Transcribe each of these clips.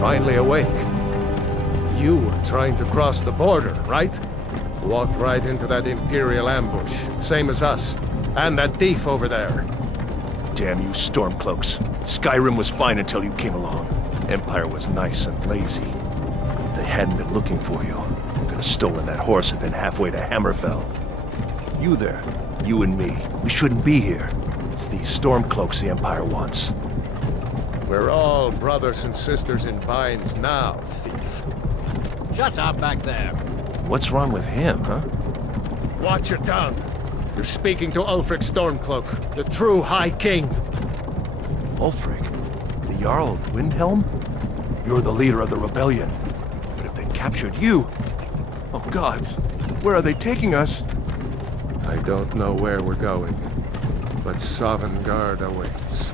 finally awake. You were trying to cross the border, right? Walked right into that Imperial ambush, same as us. And that thief over there. Damn you Stormcloaks. Skyrim was fine until you came along. Empire was nice and lazy. If they hadn't been looking for you, could have stolen that horse and been halfway to Hammerfell. You there, you and me, we shouldn't be here. It's these Stormcloaks the Empire wants. We're all brothers and sisters in binds now, thief. Shut up back there. What's wrong with him, huh? Watch your tongue. You're speaking to Ulfric Stormcloak, the true High King. Ulfric? The Jarl of Windhelm? You're the leader of the rebellion. But if they captured you... Oh gods, where are they taking us? I don't know where we're going, but Sovengarde awaits.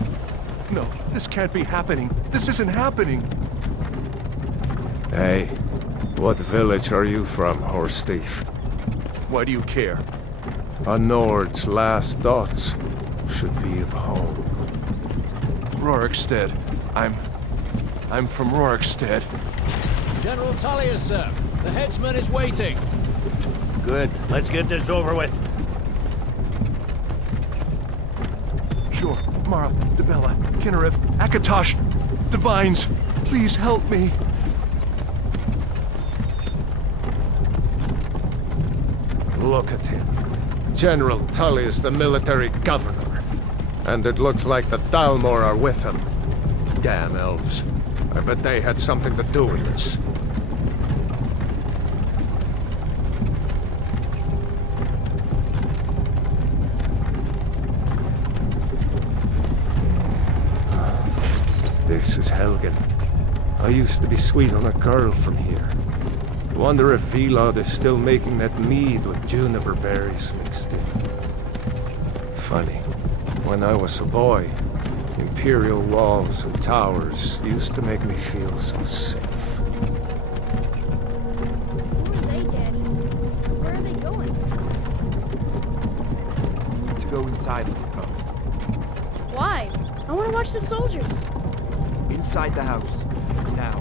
No, this can't be happening. This isn't happening. Hey, what village are you from, horse thief? Why do you care? A Nord's last thoughts should be of home. Rorikstead. I'm from Rorikstead. General Tullius, sir. The headsman is waiting. Good. Let's get this over with. Sure. Mara, Debella, Kinnereth, Akatosh, Divines, please help me. Look at him. General Tullius, the military governor. And it looks like the Thalmor are with him. Damn elves. I bet they had something to do with this. This is Helgen. I used to be sweet on a girl from here. Wonder if Velod is still making that mead with juniper berries mixed in. Funny. When I was a boy, Imperial walls and towers used to make me feel so safe. Who are they, Daddy? Where are they going? To go inside with the Why? I want to watch the soldiers. Inside the house. Now.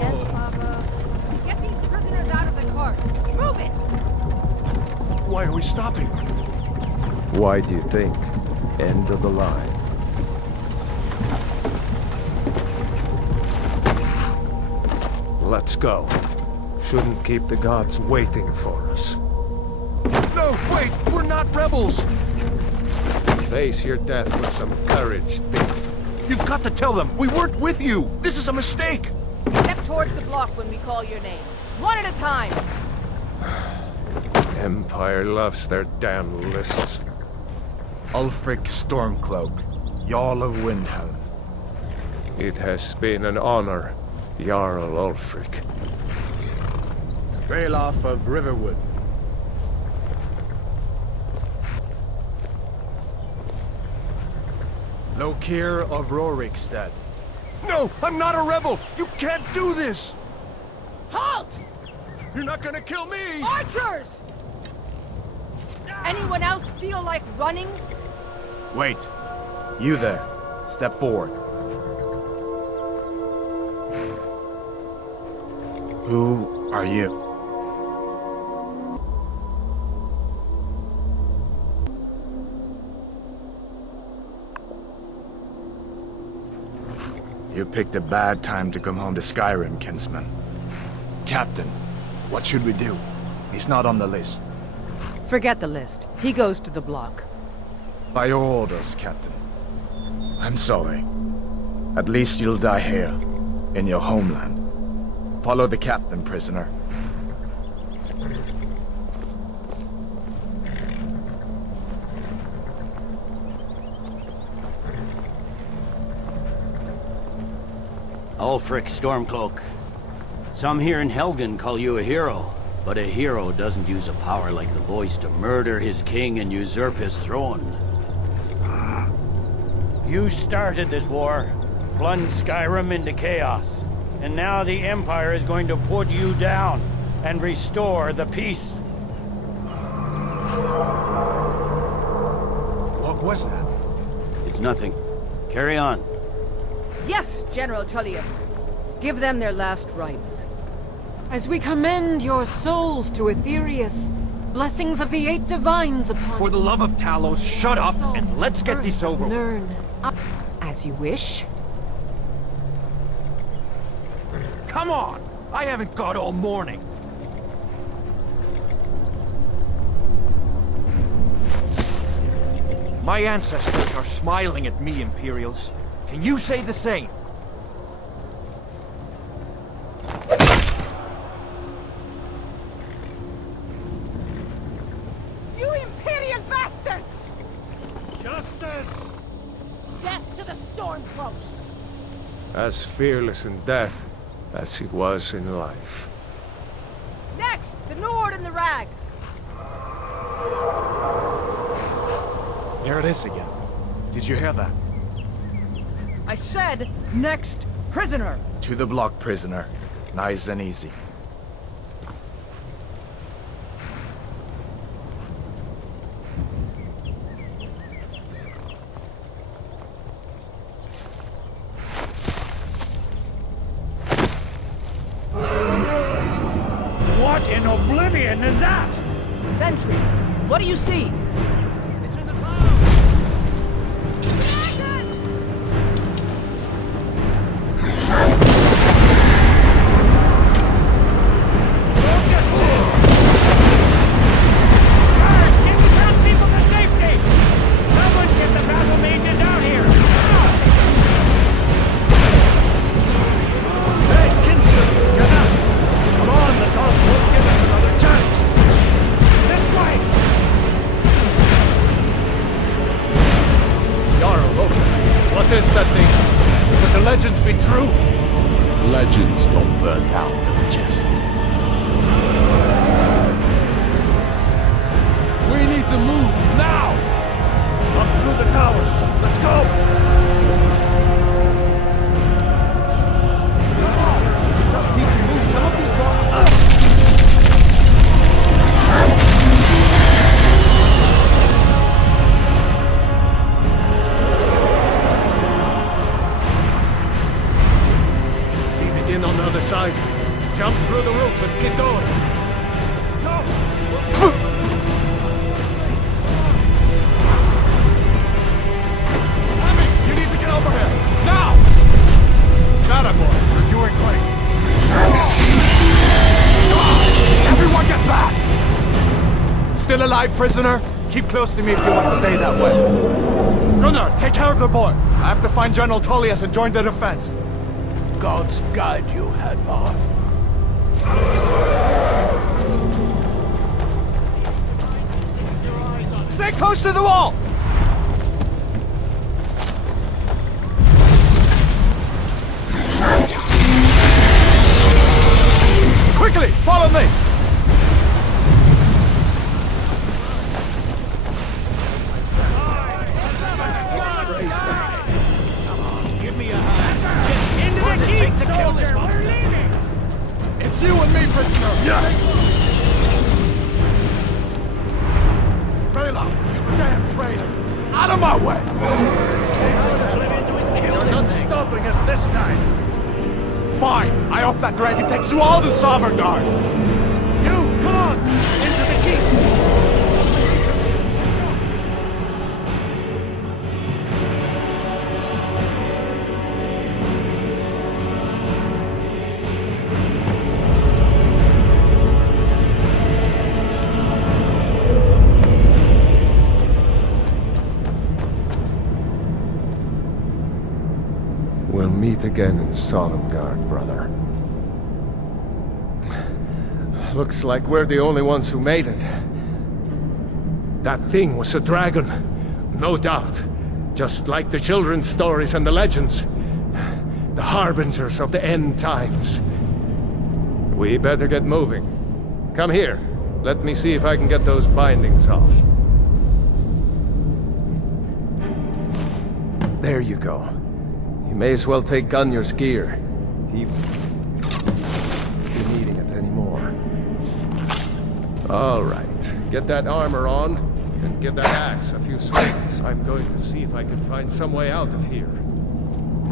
Yes, Papa. Get these prisoners out of the carts. Move it! Why are we stopping? Why do you think? End of the line. Let's go. Shouldn't keep the gods waiting for us. No, wait! We're not rebels! Face your death with some courage, thief. You've got to tell them! We weren't with you! This is a mistake! Step towards the block when we call your name. One at a time. Empire loves their damn lists. Ulfric Stormcloak, Jarl of Windhelm. It has been an honor, Jarl Ulfric. Ralof of Riverwood. Lokir of Rorikstead. No! I'm not a rebel! You can't do this! Halt! You're not gonna kill me! Archers! Anyone else feel like running? Wait. You there. Step forward. Who are you? You picked a bad time to come home to Skyrim, kinsman. Captain, what should we do? He's not on the list. Forget the list. He goes to the block. By your orders, Captain. I'm sorry. At least you'll die here, in your homeland. Follow the captain, prisoner. Ulfric Stormcloak. Some here in Helgen call you a hero, but a hero doesn't use a power like the voice to murder his king and usurp his throne. You started this war, plunged Skyrim into chaos, and now the Empire is going to put you down and restore the peace. What was that? It's nothing. Carry on. Yes, General Tullius. Give them their last rites. As we commend your souls to Aetherius, blessings of the 8 divines upon For the love of Talos, shut up and let's get this over with. Nern. As you wish. Come on! I haven't got all morning. My ancestors are smiling at me, Imperials. Can you say the same? You Imperial bastards! Justice! Death to the Stormcloaks! As fearless in death as he was in life. Next, the Nord and the Rags! There it is again. Did you hear that? I said, next prisoner! To the block, prisoner. Nice and easy. What in oblivion is that? Sentries, what do you see? It's in the clouds! Guards, get the townspeople to safety! Someone get the battle mages out here! Hey, Kinsler, get up! Come on, the gods won't give us another chance! This way! Barrow, look! What is that thing? Could the legends be true? Legends don't burn down villages. We need to move now! Up through the towers! Let's go! Just need to move some of these rocks up. See the inn on the other side. Jump through the roof and get going. Lemmy, you need to get over here! Now! Got it, boy. You're doing great. Everyone get back! Still alive, prisoner? Keep close to me if you want to stay that way. Gunnar, take care of the boy. I have to find General Tullius and join the defense. Gods guide you, Hadvar. Stay close to the wall! Quickly, follow me! Into the keep, soldier! We're leaving! It's you and me, prisoner! Yeah! Bela, you damn traitor! Out of my way! You're not stopping us this time! Fine, I hope that dragon takes you all to Sovengarde! You, come on! Into the keep! We'll meet again in Sovengarde, brother. Looks like we're the only ones who made it. That thing was a dragon, no doubt. Just like the children's stories and the legends. The harbingers of the end times. We better get moving. Come here. Let me see if I can get those bindings off. There you go. You may as well take Gunnar's gear. He won't be needing it anymore. All right. Get that armor on, and give that axe a few swings. I'm going to see if I can find some way out of here.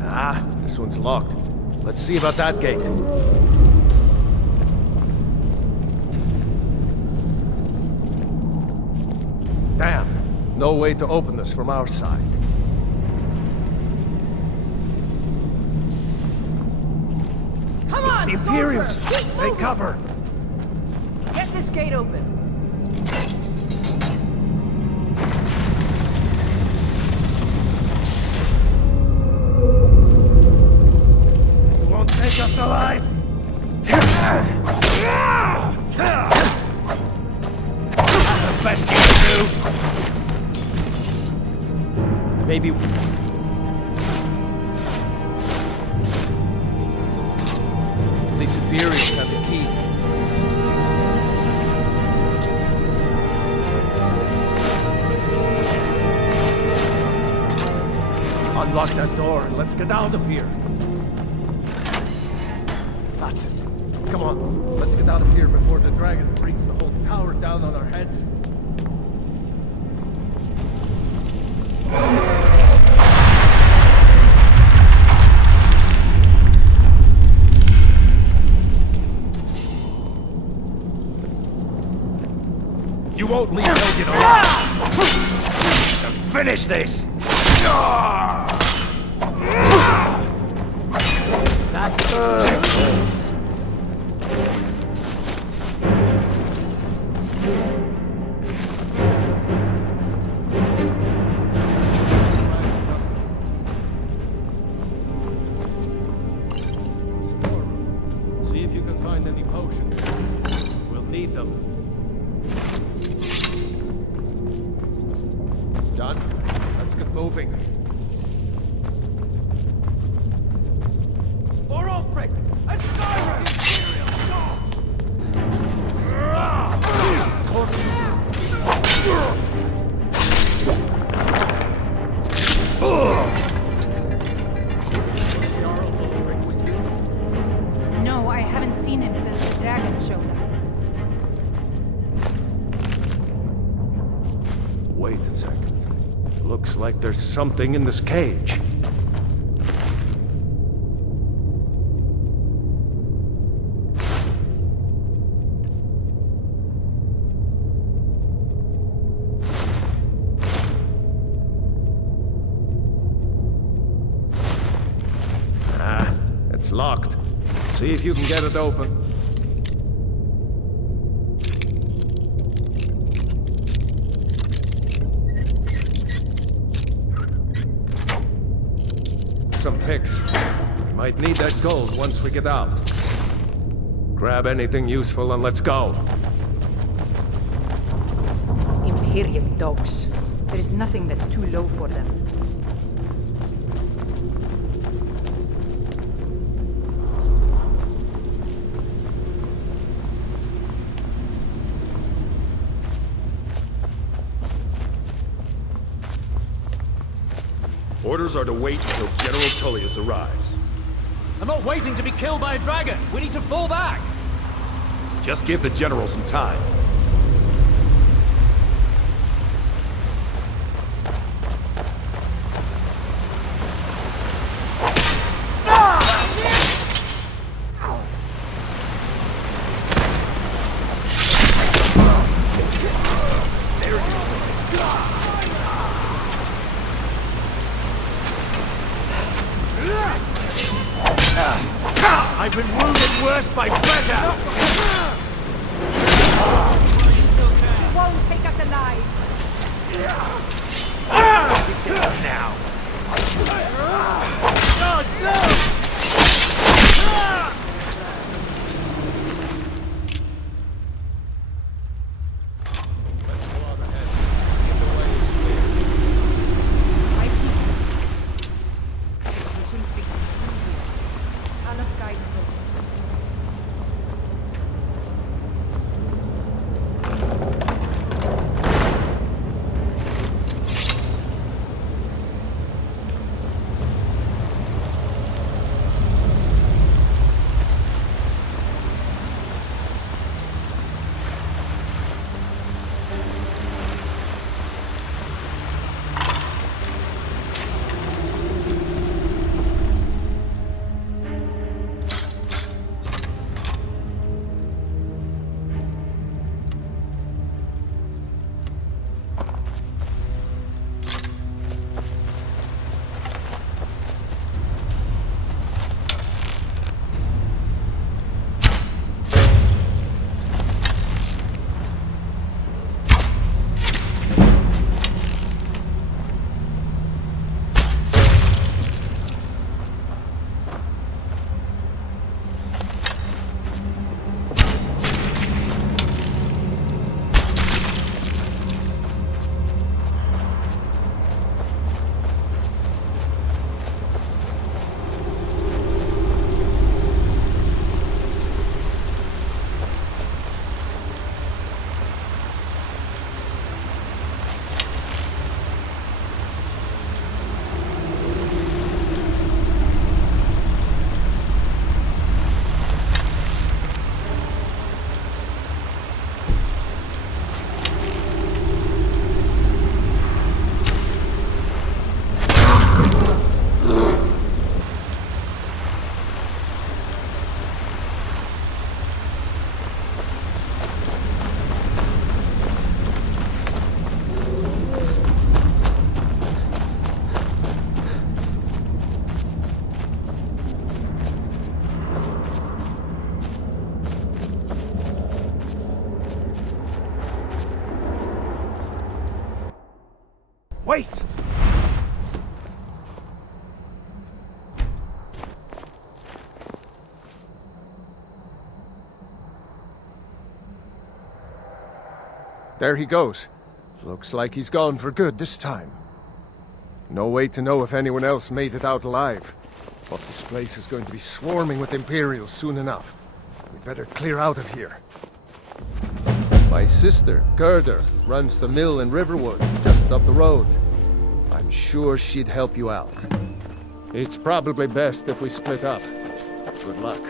Ah, this one's locked. Let's see about that gate. Damn. No way to open this from our side. Come on, The Imperials! Take cover! Get this gate open. You won't take us alive! The best you can do! Maybe... The Imperials have the key. Unlock that door and let's get out of here. That's it. Come on, let's get out of here before the dragon brings the whole tower down on our heads. You won't leave Jurgen alive! Finish this! See if you can find any potions. We'll need them. Done? Let's get moving. For Ulfric! And Skyrim! No, I haven't seen him since the dragon showed up. Wait a second. Looks like there's something in this cage. It's locked. See if you can get it open. Some picks. We might need that gold once we get out. Grab anything useful and let's go. Imperial dogs. There is nothing that's too low for them. Orders are to wait until General Tullius arrives. I'm not waiting to be killed by a dragon! We need to fall back! Just give the General some time. I've been wounded worse by better! You won't take us alive. It's enough now! There he goes. Looks like he's gone for good this time. No way to know if anyone else made it out alive. But this place is going to be swarming with Imperials soon enough. We better clear out of here. My sister, Gerda, runs the mill in Riverwood, just up the road. I'm sure she'd help you out. It's probably best if we split up. Good luck.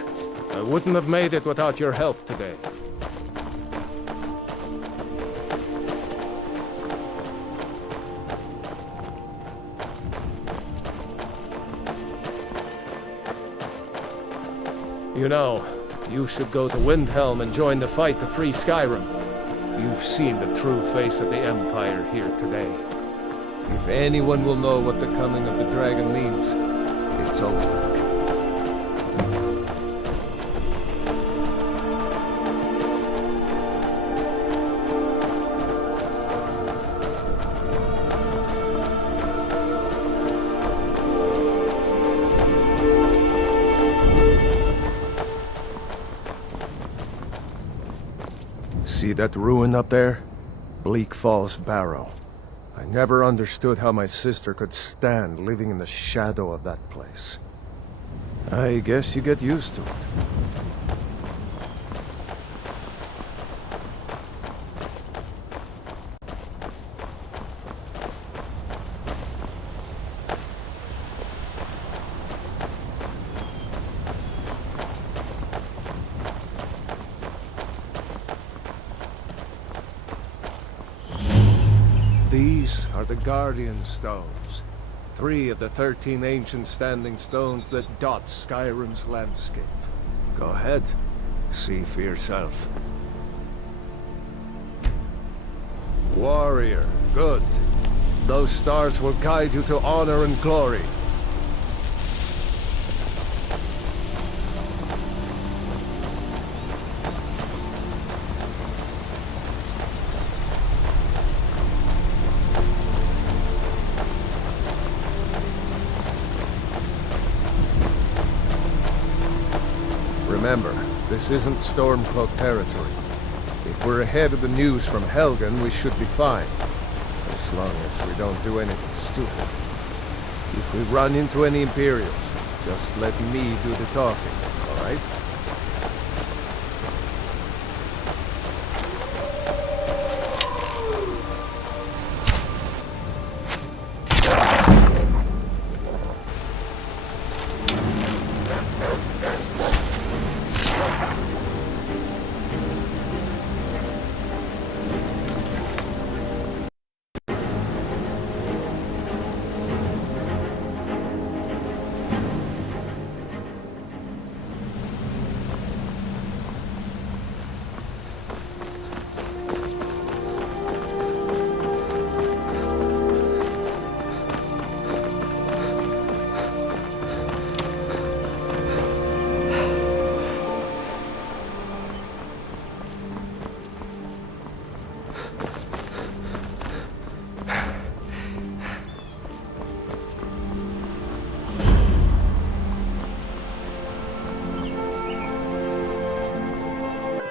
I wouldn't have made it without your help today. You know, you should go to Windhelm and join the fight to free Skyrim. You've seen the true face of the Empire here today. If anyone will know what the coming of the dragon means, it's Ulfric. See that ruin up there? Bleak Falls Barrow. I never understood how my sister could stand living in the shadow of that place. I guess you get used to it. These are the Guardian Stones. 3 of the 13 ancient standing stones that dot Skyrim's landscape. Go ahead, see for yourself. Warrior, good. Those stars will guide you to honor and glory. Remember, this isn't Stormcloak territory. If we're ahead of the news from Helgen, we should be fine. As long as we don't do anything stupid. If we run into any Imperials, just let me do the talking, alright?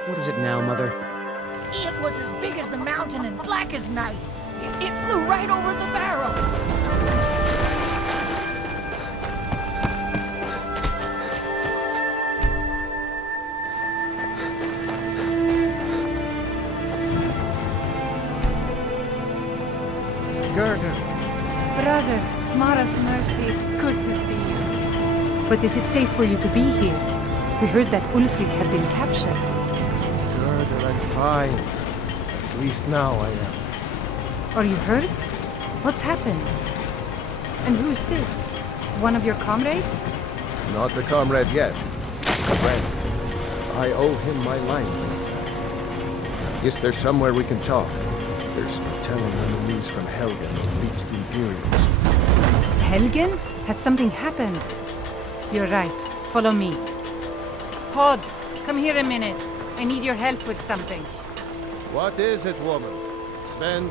What is it now, Mother? It was as big as the mountain and black as night. It flew right over the Barrow. Gerda. Brother, Mara's mercy, it's good to see you. But is it safe for you to be here? We heard that Ulfric had been captured. Gerda, I'm fine. At least now I am. Are you hurt? What's happened? And who is this? One of your comrades? Not the comrade yet. A friend. I owe him my life. Guess there's somewhere we can talk. There's no telling when the news from Helgen will reach the Imperials. Helgen? Has something happened? You're right. Follow me. Pod, come here a minute. I need your help with something. What is it, woman? Sven?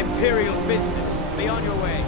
Imperial business. Be on your way.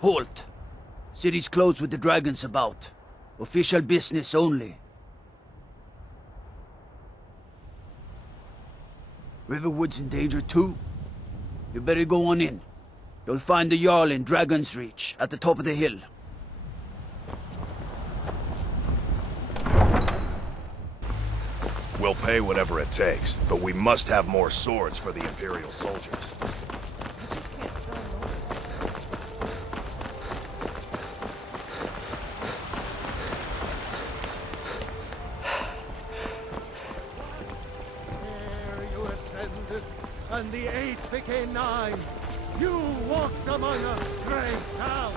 Halt! City's closed with the dragons about. Official business only. Riverwood's in danger too. You better go on in. You'll find the Jarl in Dragon's Reach, at the top of the hill. We'll pay whatever it takes, but we must have more swords for the Imperial soldiers. And the 8 became 9. You walked among us straight down.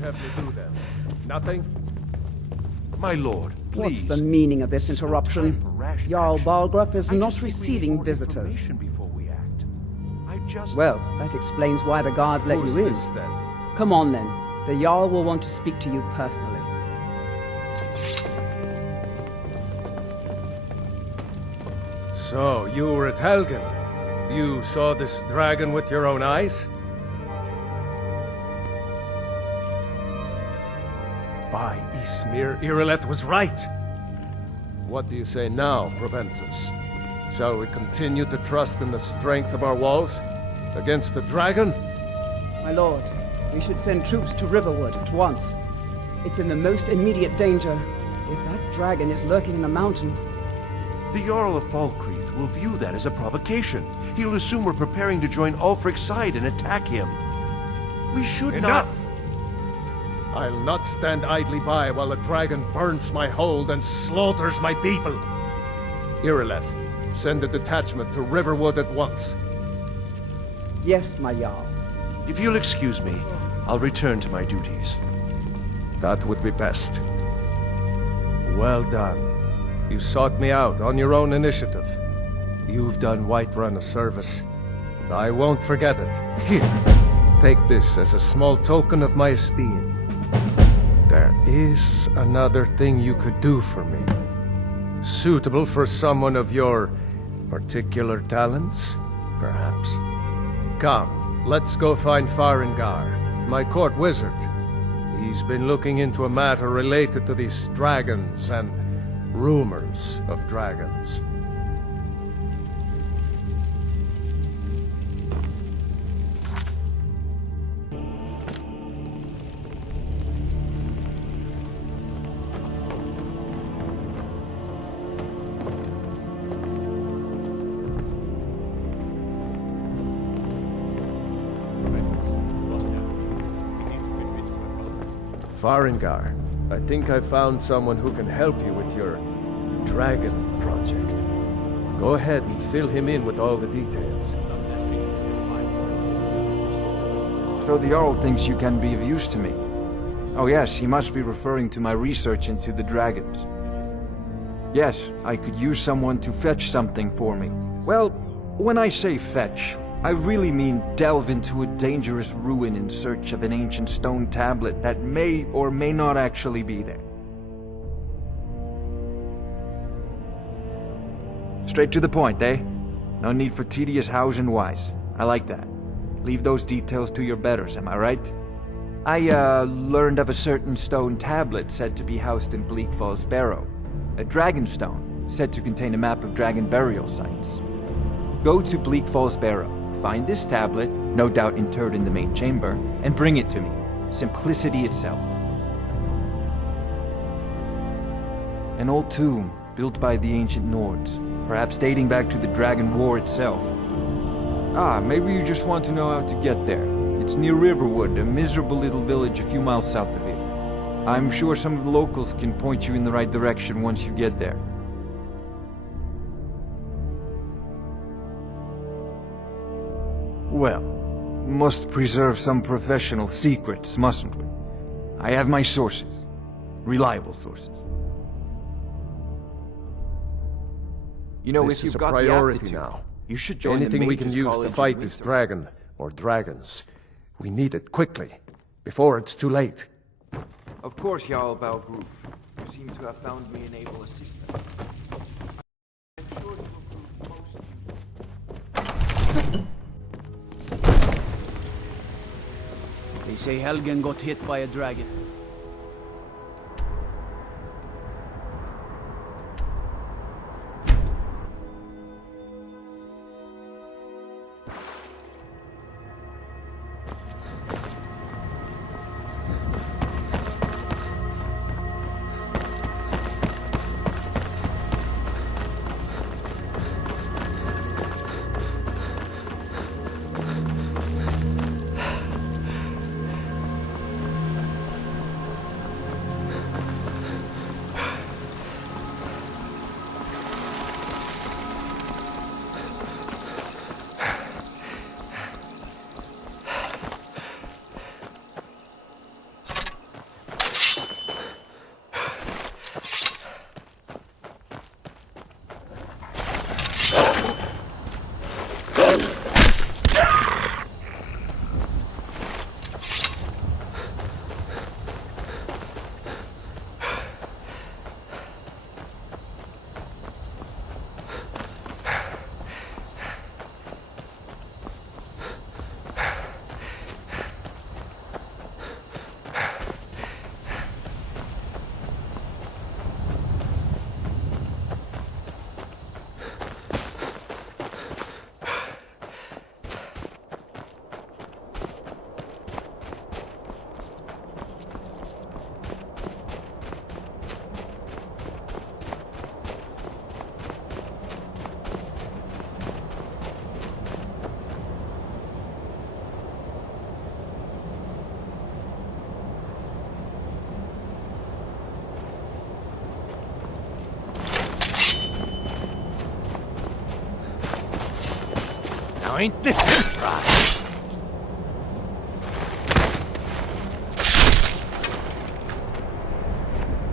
Have me do then? Nothing? My lord, please. What's the meaning of this interruption? Jarl Balgrup is not receiving visitors. Before we act. Well, that explains why the guards let you in. This, then? Come on then. The Jarl will want to speak to you personally. So, you were at Helgen. You saw this dragon with your own eyes? By Ysmir, Irileth was right. What do you say now, Proventus? Shall we continue to trust in the strength of our walls against the dragon? My lord, we should send troops to Riverwood at once. It's in the most immediate danger. If that dragon is lurking in the mountains... The Jarl of Falkreath will view that as a provocation. He'll assume we're preparing to join Ulfric's side and attack him. We should not... Enough! I'll not stand idly by while the dragon burns my hold and slaughters my people. Irileth, send a detachment to Riverwood at once. Yes, my Jarl. If you'll excuse me, I'll return to my duties. That would be best. Well done. You sought me out on your own initiative. You've done Whiterun a service, and I won't forget it. Here, take this as a small token of my esteem. There is another thing you could do for me. Suitable for someone of your particular talents, perhaps. Come, let's go find Farengar. my court wizard. He's been looking into a matter related to these dragons and rumors of dragons. Sovengarde, I think I found someone who can help you with your dragon project. Go ahead and fill him in with all the details. So the Jarl thinks you can be of use to me. Oh yes, he must be referring to my research into the dragons. Yes, I could use someone to fetch something for me. Well, when I say fetch, I really mean delve into a dangerous ruin in search of an ancient stone tablet that may or may not actually be there. Straight to the point, eh? No need for tedious hows and whys. I like that. Leave those details to your betters, am I right? I, learned of a certain stone tablet said to be housed in Bleak Barrow. A dragon stone, said to contain a map of dragon burial sites. Go to Bleak Barrow. Find this tablet, no doubt interred in the main chamber, and bring it to me. Simplicity itself. An old tomb, built by the ancient Nords, perhaps dating back to the Dragon War itself. Ah, maybe you just want to know how to get there. It's near Riverwood, a miserable little village a few miles south of here. I'm sure some of the locals can point you in the right direction once you get there. Well, must preserve some professional secrets, mustn't we? I have my sources. Reliable sources. You know, This if you've is a got priority the aptitude, now. you should join Anything the we can Mages use to College fight in this Windsor. dragon, or dragons. We need it quickly, before it's too late. Of course, Jarl Balgroof. You seem to have found me an able assistant. I'm sure it will prove most useful. They say Helgen got hit by a dragon. Now ain't this a surprise?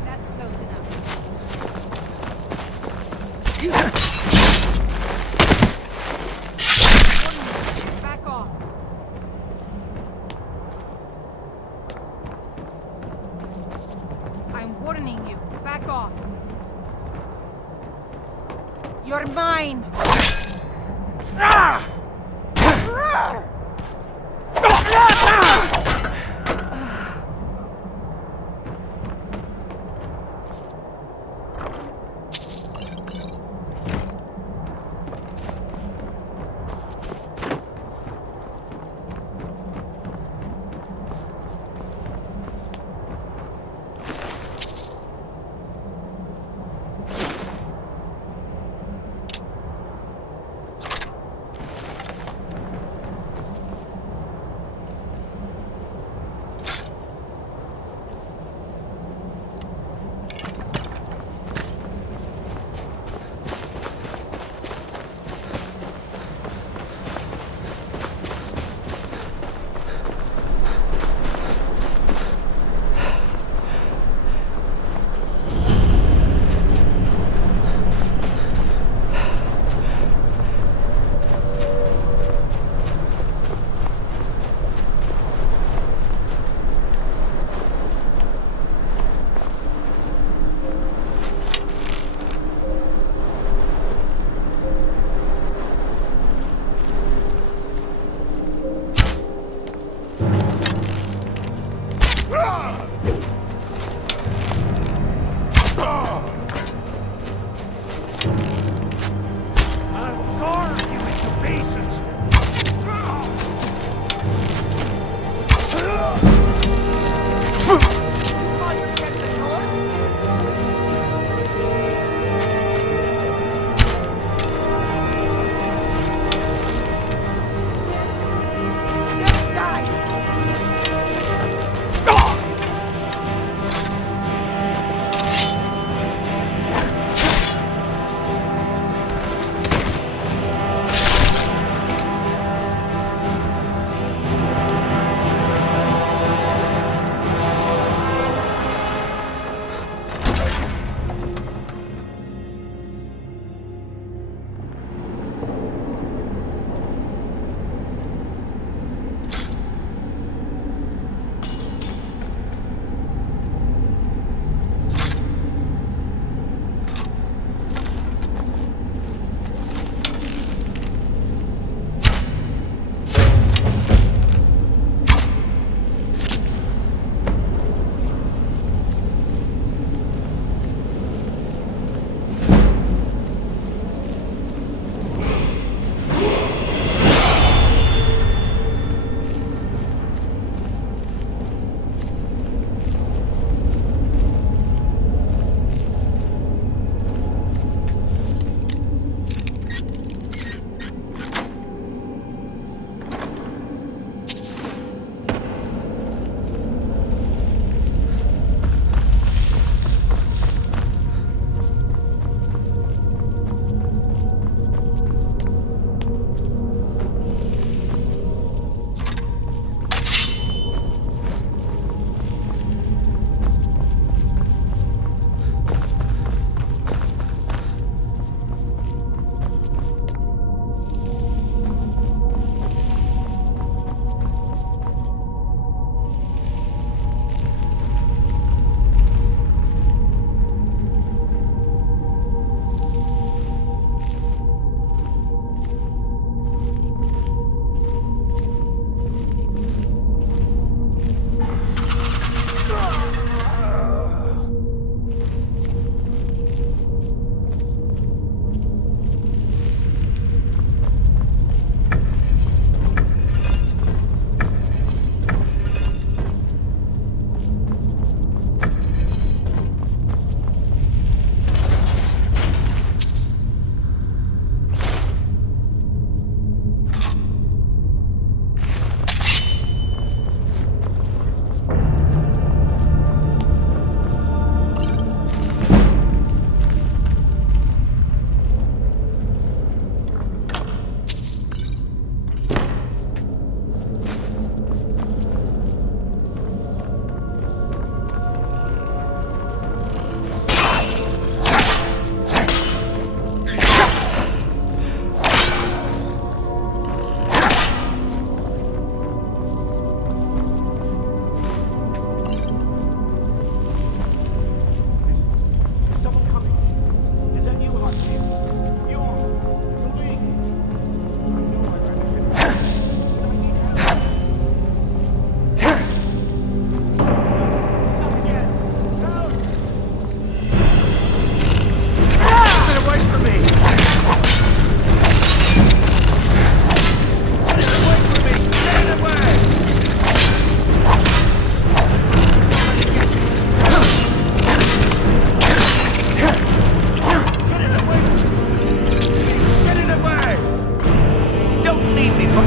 That's close enough. Back off. I'm warning you. Back off. You're mine. Ah!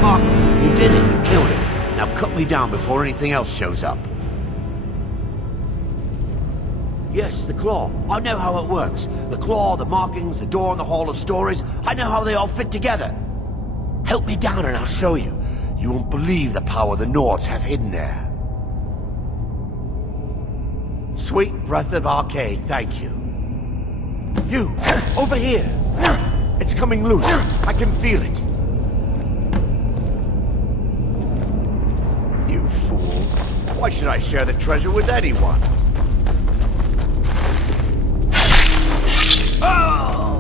mark. You did it. You killed it. Now cut me down before anything else shows up. Yes, the claw. I know how it works. The claw, the markings, the door in the Hall of Stories. I know how they all fit together. Help me down and I'll show you. You won't believe the power the Nords have hidden there. Sweet breath of Arcade, thank you. You, over here. It's coming loose. I can feel it. You fool. Why should I share the treasure with anyone? Oh!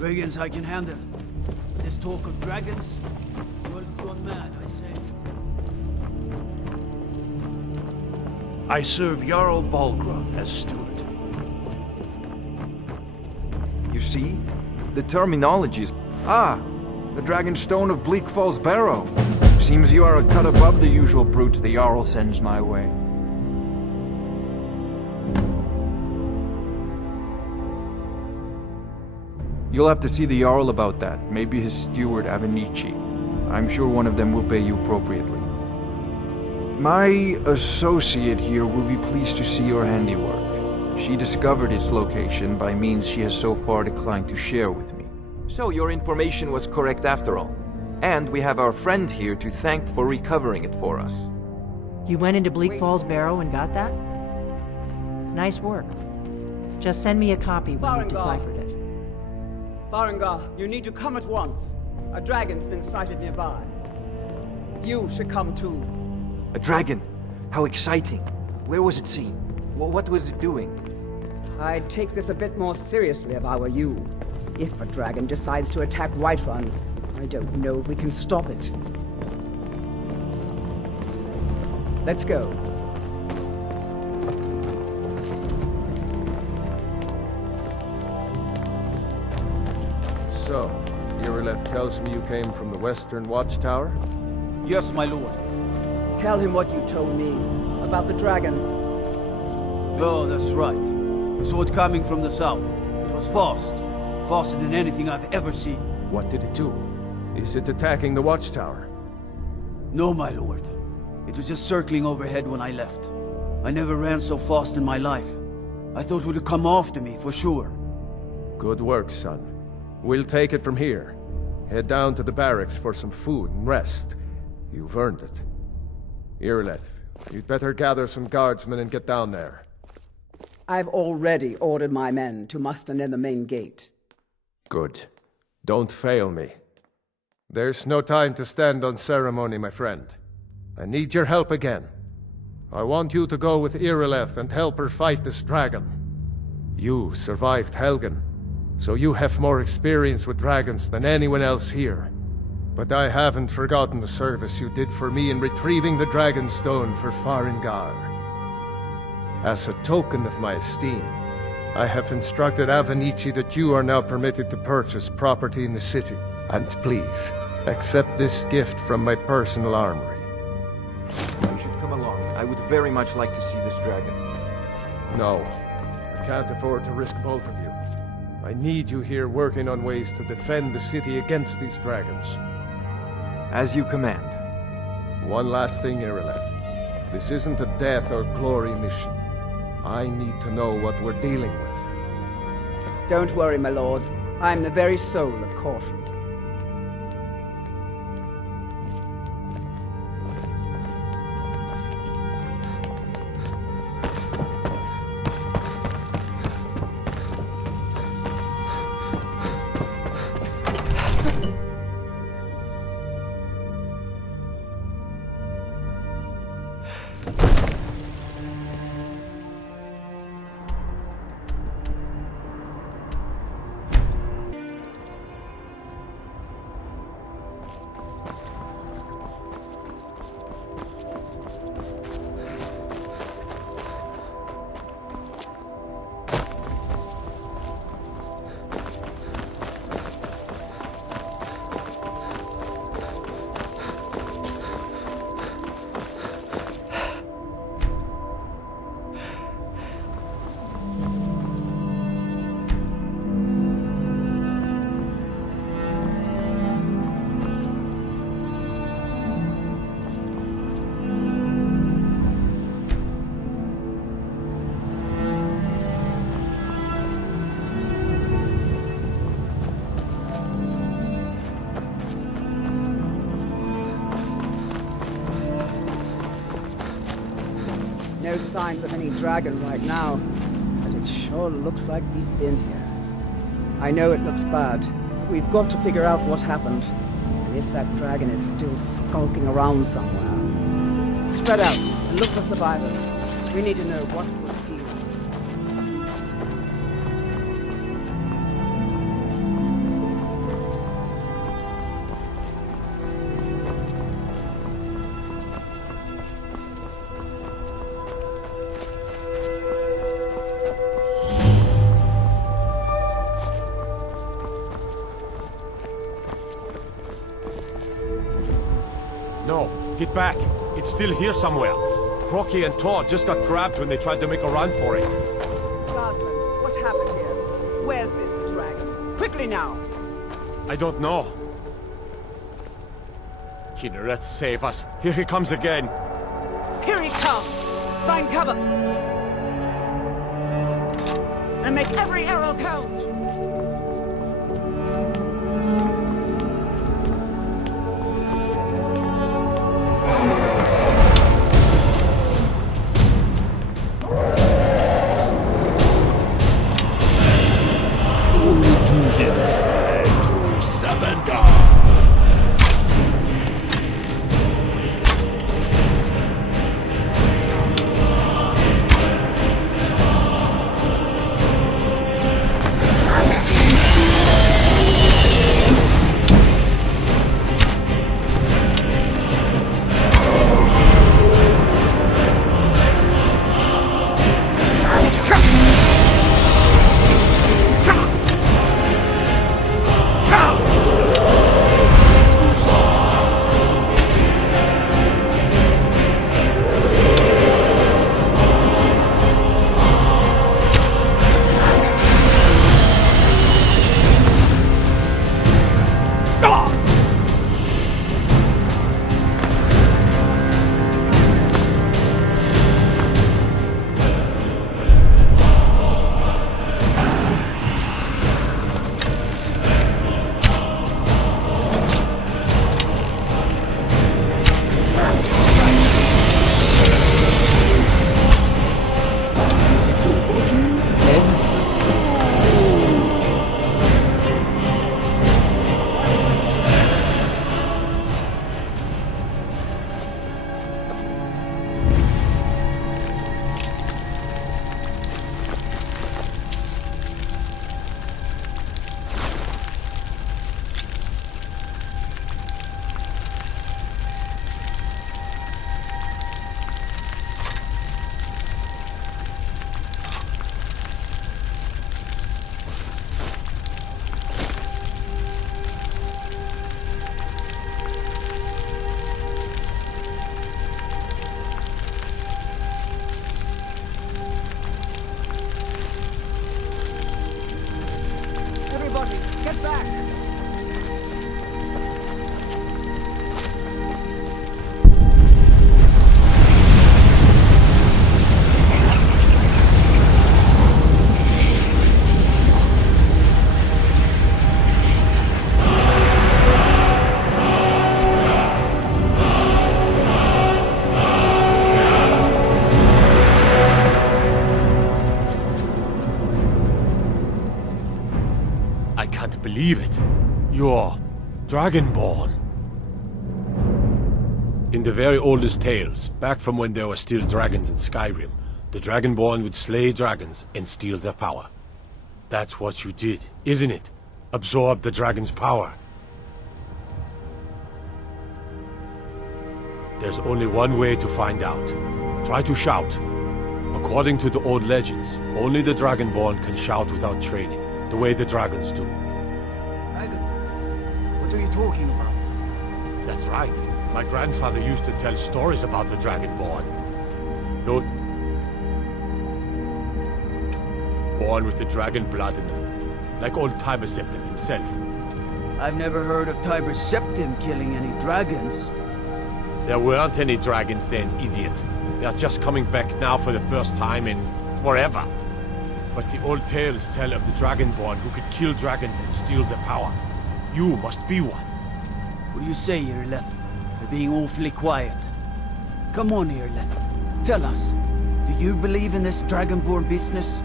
Brigands I can handle. This talk of dragons, the world's gone mad, I say. I serve Jarl Balgraf as steward. You see? The terminologies. Ah! The Dragonstone of Bleak Falls Barrow. Seems you are a cut above the usual brutes the Jarl sends my way. You'll have to see the Jarl about that. Maybe his steward, Avenged. I'm sure one of them will pay you appropriately. My associate here will be pleased to see your handiwork. She discovered its location by means she has so far declined to share with me. So your information was correct after all. And we have our friend here to thank for recovering it for us. You went into Bleak Falls Barrow and got that? Nice work. Just send me a copy when you've deciphered it. Sovengarde, you need to come at once. A dragon's been sighted nearby. You should come too. A dragon? How exciting. Where was it seen? What was it doing? I'd take this a bit more seriously if I were you. If a dragon decides to attack Whiterun, I don't know if we can stop it. Let's go. So, Eyrie tells me you came from the Western Watchtower? Yes, my lord. Tell him what you told me about the dragon. Oh, that's right. We saw it coming from the south. It was fast. Faster than anything I've ever seen. What did it do? Is it attacking the Watchtower? No, my lord. It was just circling overhead when I left. I never ran so fast in my life. I thought it would come after me, for sure. Good work, son. We'll take it from here. Head down to the barracks for some food and rest. You've earned it. Eyrie, you'd better gather some guardsmen and get down there. I've already ordered my men to muster near the main gate. Good. Don't fail me. There's no time to stand on ceremony, my friend. I need your help again. I want you to go with Eyrie and help her fight this dragon. You survived Helgen, so you have more experience with dragons than anyone else here. But I haven't forgotten the service you did for me in retrieving the Dragonstone for Sovengarde. As a token of my esteem, I have instructed Avenged that you are now permitted to purchase property in the city. And please, accept this gift from my personal armory. You should come along. I would very much like to see this dragon. No, I can't afford to risk both of you. I need you here working on ways to defend the city against these dragons. As you command. One last thing, Eyrie. This isn't a death or glory mission. I need to know what we're dealing with. Don't worry, my lord. I'm the very soul of caution. No signs of any dragon right now, but it sure looks like he's been here. I know it looks bad, but we've got to figure out what happened, and if that dragon is still skulking around somewhere. Spread out and look for survivors. We need to know what we're feeling. Get back. It's still here somewhere. Crocky and Todd just got grabbed when they tried to make a run for it. Guardsman, what happened here? Where's this dragon? Quickly now! I don't know. Kinneret, save us. Here he comes again. Here he comes! Find cover! And make every arrow count! Sovengarde! Get back! Believe it. You're Dragonborn. In the very oldest tales, back from when there were still dragons in Skyrim, the Dragonborn would slay dragons and steal their power. That's what you did, isn't it? Absorb the dragon's power. There's only one way to find out. Try to shout. According to the old legends, only the Dragonborn can shout without training, the way the dragons do. What are you talking about? That's right. My grandfather used to tell stories about the Dragonborn. Born with the dragon blood in them, like old Tiber Septim himself. I've never heard of Tiber Septim killing any dragons. There weren't any dragons then, idiot. They're just coming back now for the first time in forever. But the old tales tell of the Dragonborn who could kill dragons and steal their power. You must be one. What do you say, Eyrie? You're being awfully quiet. Come on, Eyrie. Tell us. Do you believe in this Dragonborn business?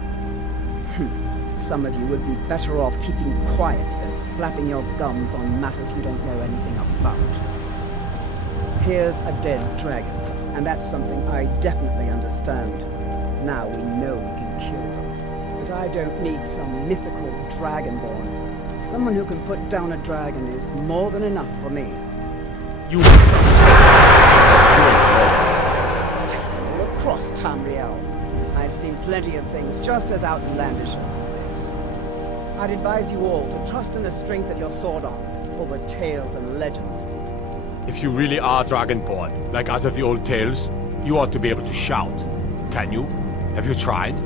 Some of you would be better off keeping quiet than flapping your gums on matters you don't know anything about. Here's a dead dragon, and that's something I definitely understand. Now we know we can kill them. But I don't need some mythical Dragonborn. Someone who can put down a dragon is more than enough for me. You all across Tamriel, I've seen plenty of things just as outlandish as this. I'd advise you all to trust in the strength of your sword arm over tales and legends. If you really are Dragonborn, like out of the old tales, you ought to be able to shout. Can you? Have you tried?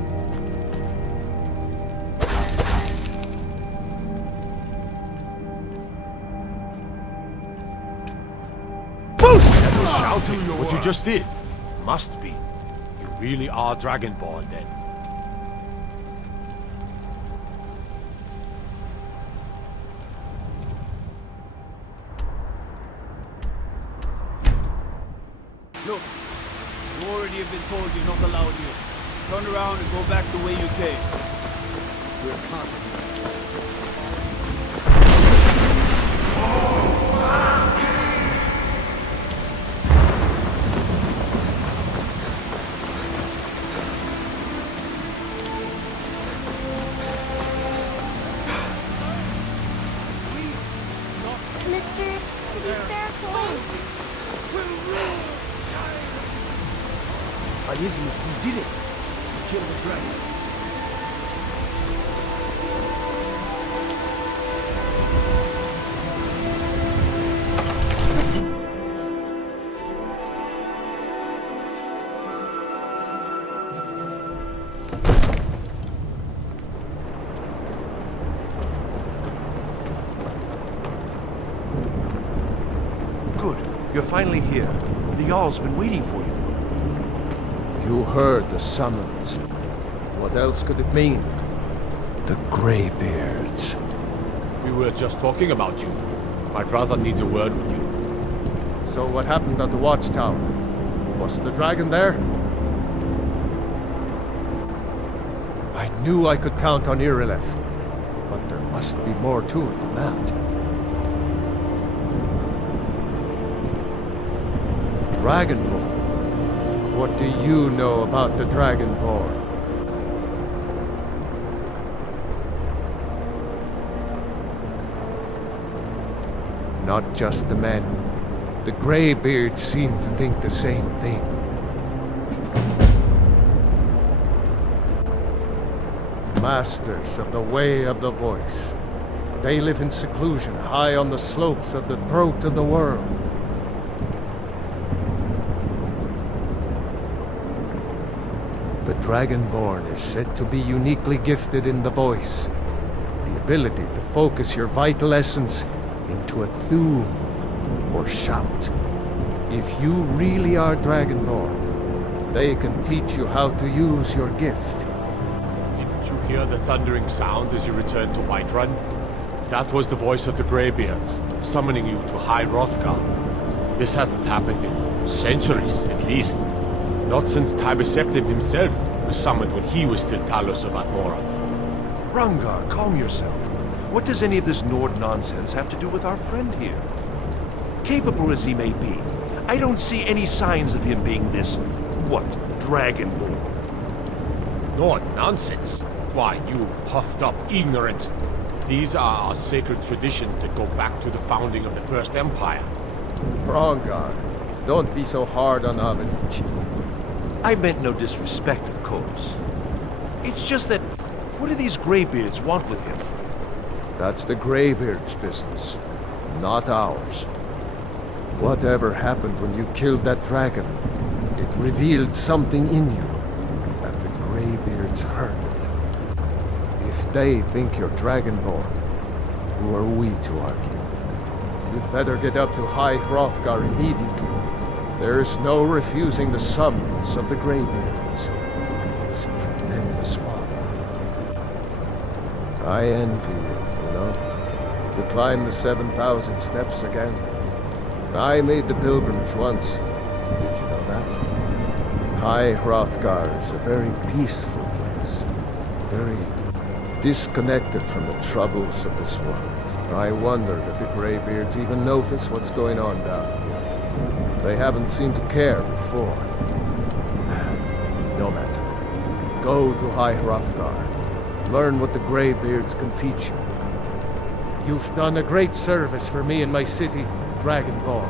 That was shouting, what you just did. Must be. You really are Dragonborn, then. Look, you already have been told you're not allowed here. Turn around and go back the way you came. We're confident. Mister, could you spare a coin? Eyrie, you did it! You killed the dragon. Good. You're finally here. The Jarl's been waiting for you. You heard the summons. What else could it mean? The Greybeards. We were just talking about you. My brother needs a word with you. So what happened at the watchtower? Was the dragon there? I knew I could count on Eyrie, but there must be more to it than that. Dragonborn? What do you know about the Dragonborn? Not just the men. The Greybeards seem to think the same thing. Masters of the Way of the Voice. They live in seclusion high on the slopes of the throat of the world. The Dragonborn is said to be uniquely gifted in the voice. The ability to focus your vital essence into a thum or shout. If you really are Dragonborn, they can teach you how to use your gift. Didn't you hear the thundering sound as you returned to Whiterun? That was the voice of the Greybeards, summoning you to High Hrothgar. This hasn't happened in centuries, at least. Not since Tybeseptim himself was summoned when he was still Talos of Atmora. Rangar, calm yourself. What does any of this Nord nonsense have to do with our friend here? Capable as he may be, I don't see any signs of him being this, what, Dragonborn? Nord nonsense? Why, you puffed up ignorant. These are our sacred traditions that go back to the founding of the First Empire. Rangar, don't be so hard on Avenged. I meant no disrespect, of course. It's just that, what do these Greybeards want with him? That's the Greybeards' business, not ours. Whatever happened when you killed that dragon, it revealed something in you, and the Greybeards heard it. If they think you're Dragonborn, who are we to argue? You'd better get up to High Hrothgar immediately. There's no refusing the summons of the Greybeards. It's a tremendous one. I envy you know? To climb the 7,000 steps again. I made the pilgrimage once. Did you know that? High Hrothgar is a very peaceful place. Very disconnected from the troubles of this world. I wonder that the Greybeards even notice what's going on down here. They haven't seemed to care before. No matter. Go to High Hrothgar. Learn what the Greybeards can teach you. You've done a great service for me and my city, Dragonborn.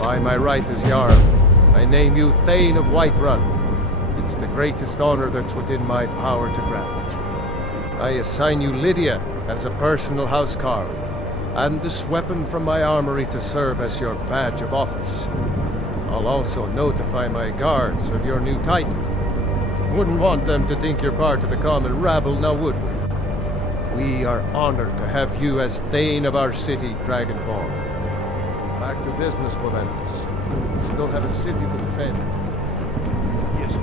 By my right as Jarl, I name you Thane of Whiterun. It's the greatest honor that's within my power to grant. I assign you Lydia as a personal housecarl. and this weapon from my armory to serve as your badge of office. I'll also notify my guards of your new title. Wouldn't want them to think you're part of the common rabble, now would we? We are honored to have you as Thane of our city, Dragonborn. Back to business, Moventus. We still have a city to defend. Yes,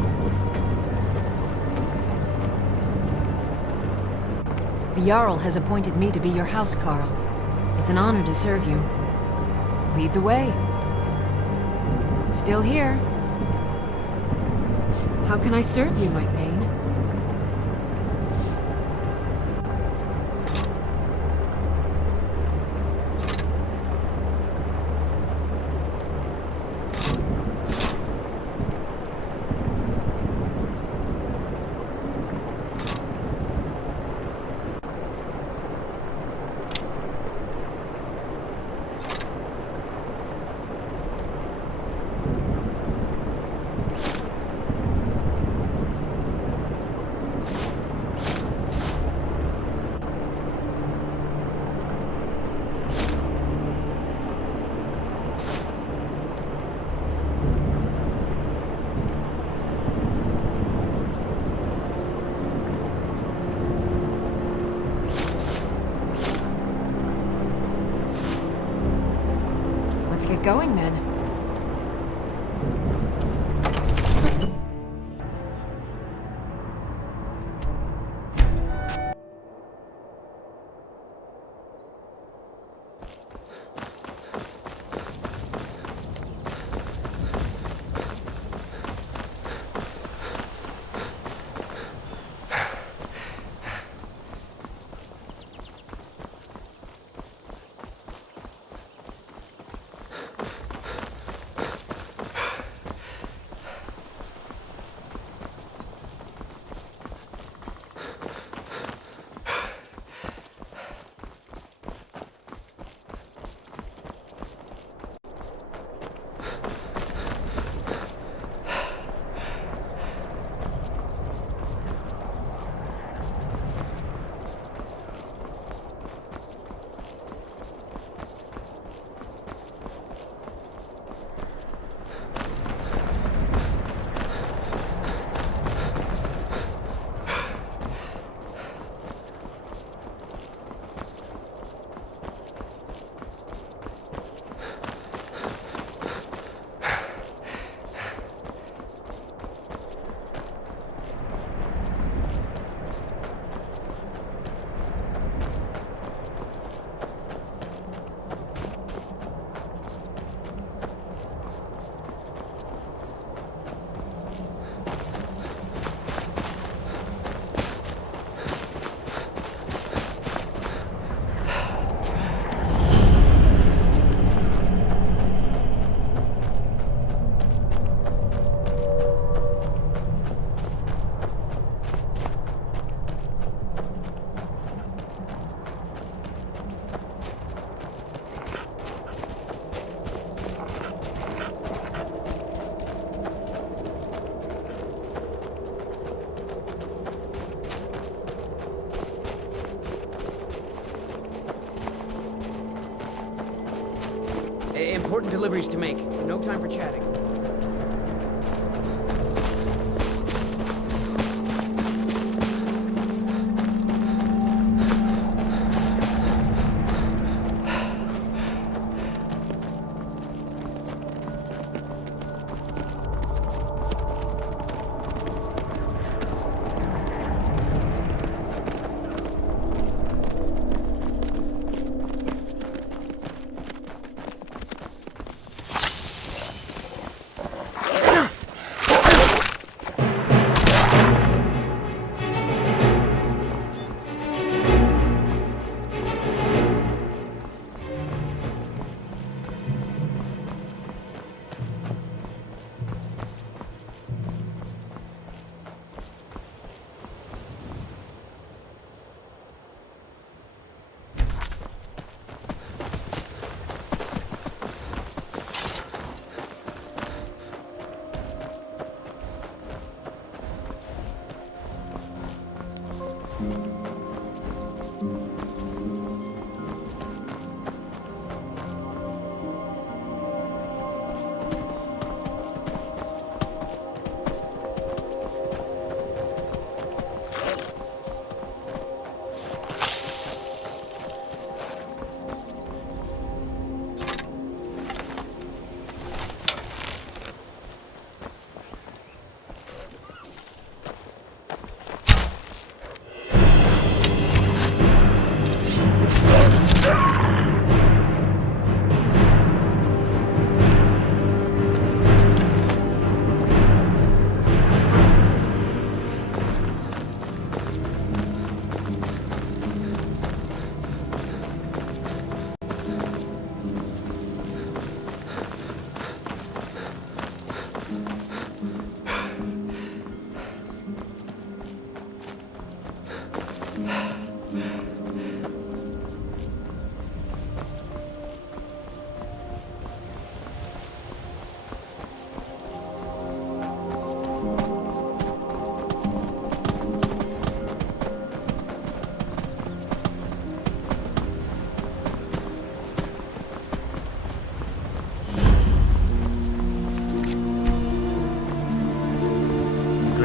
The Jarl has appointed me to be your housecarl. It's an honor to serve you. Lead the way. Still here. How can I serve you, my Thane? Let's get going then. Important deliveries to make. No time for chatting.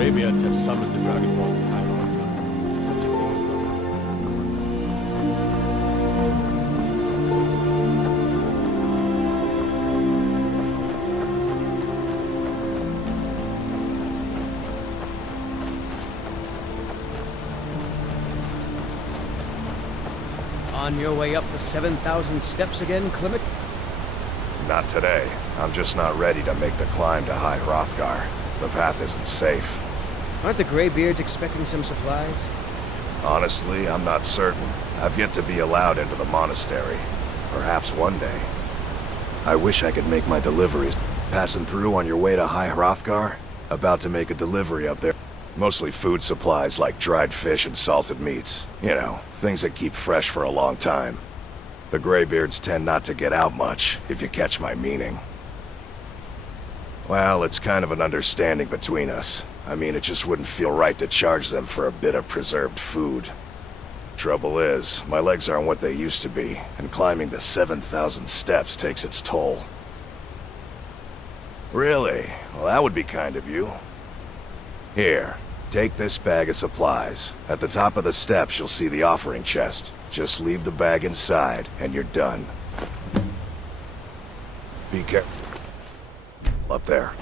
Greybeards have summoned the Dragonborn to High Hrothgar. Such a thing has not On your way up the 7,000 steps again, Clement? Not today. I'm just not ready to make the climb to High Hrothgar. The path isn't safe. Aren't the Greybeards expecting some supplies? Honestly, I'm not certain. I've yet to be allowed into the monastery. Perhaps one day. I wish I could make my deliveries. Passing through on your way to High Hrothgar? About to make a delivery up there. Mostly food supplies like dried fish and salted meats. You know, things that keep fresh for a long time. The Greybeards tend not to get out much, if you catch my meaning. Well, it's kind of an understanding between us. I mean, it just wouldn't feel right to charge them for a bit of preserved food. Trouble is, my legs aren't what they used to be, and climbing the 7,000 steps takes its toll. Really? Well, that would be kind of you. Here, take this bag of supplies. At the top of the steps, you'll see the offering chest. Just leave the bag inside, and you're done. Be careful. Up there.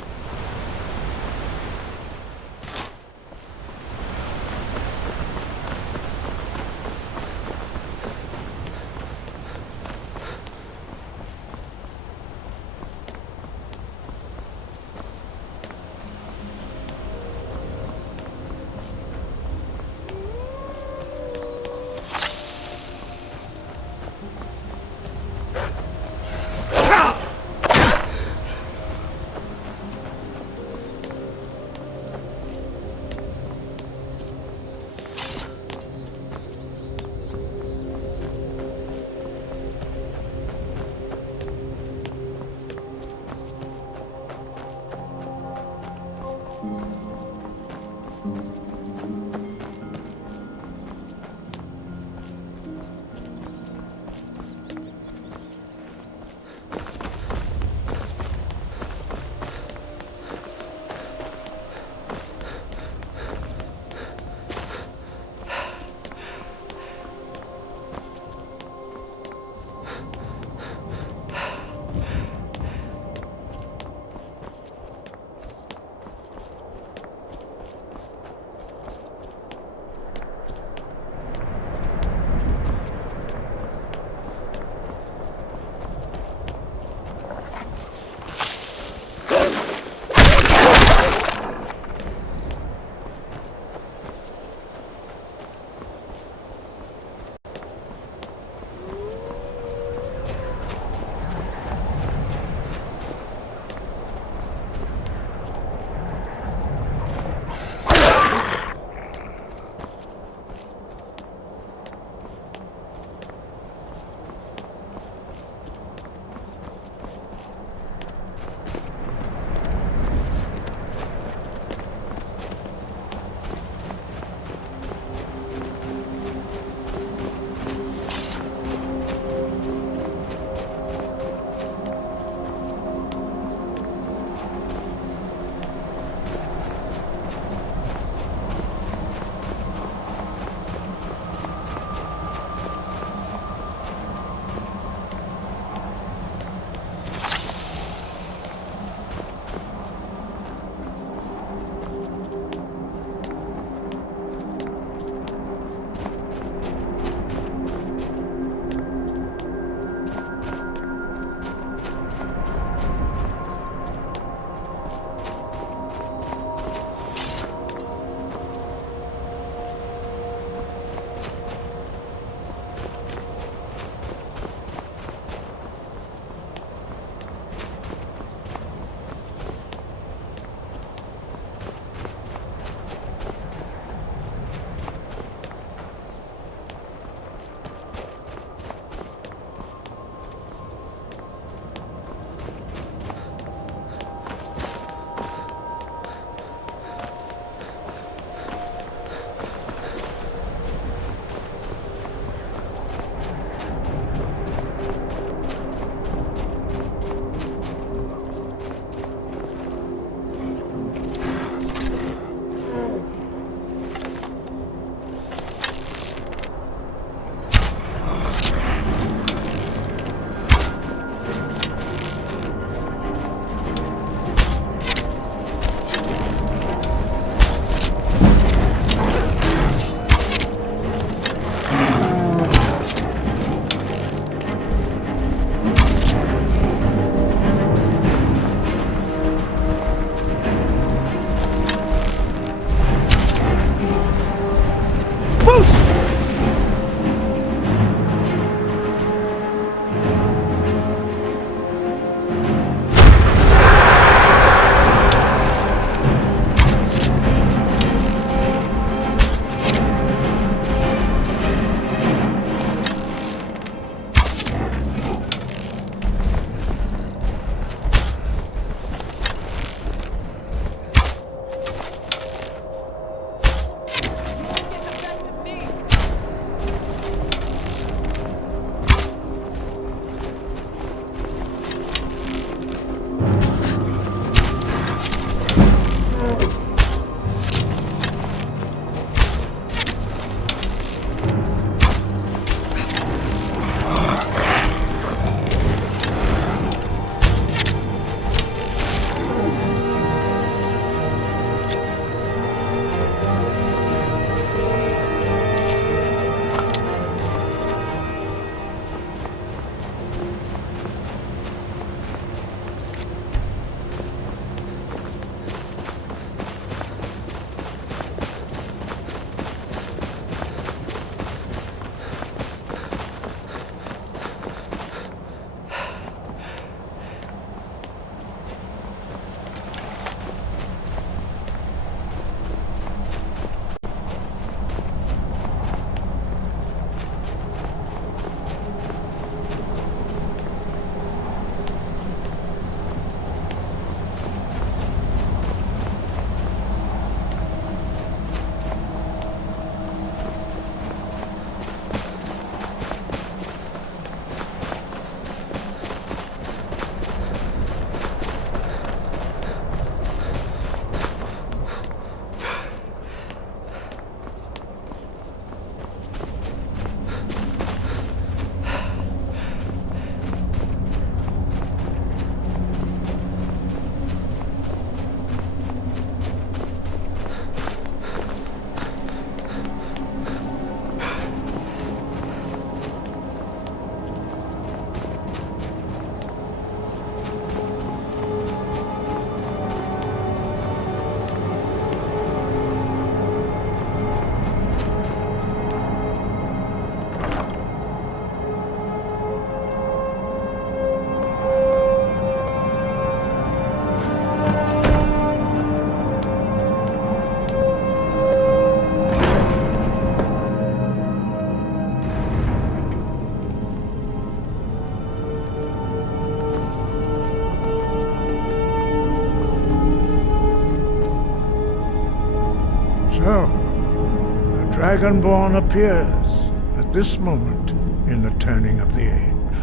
So, a Dragonborn appears at this moment in the turning of the age.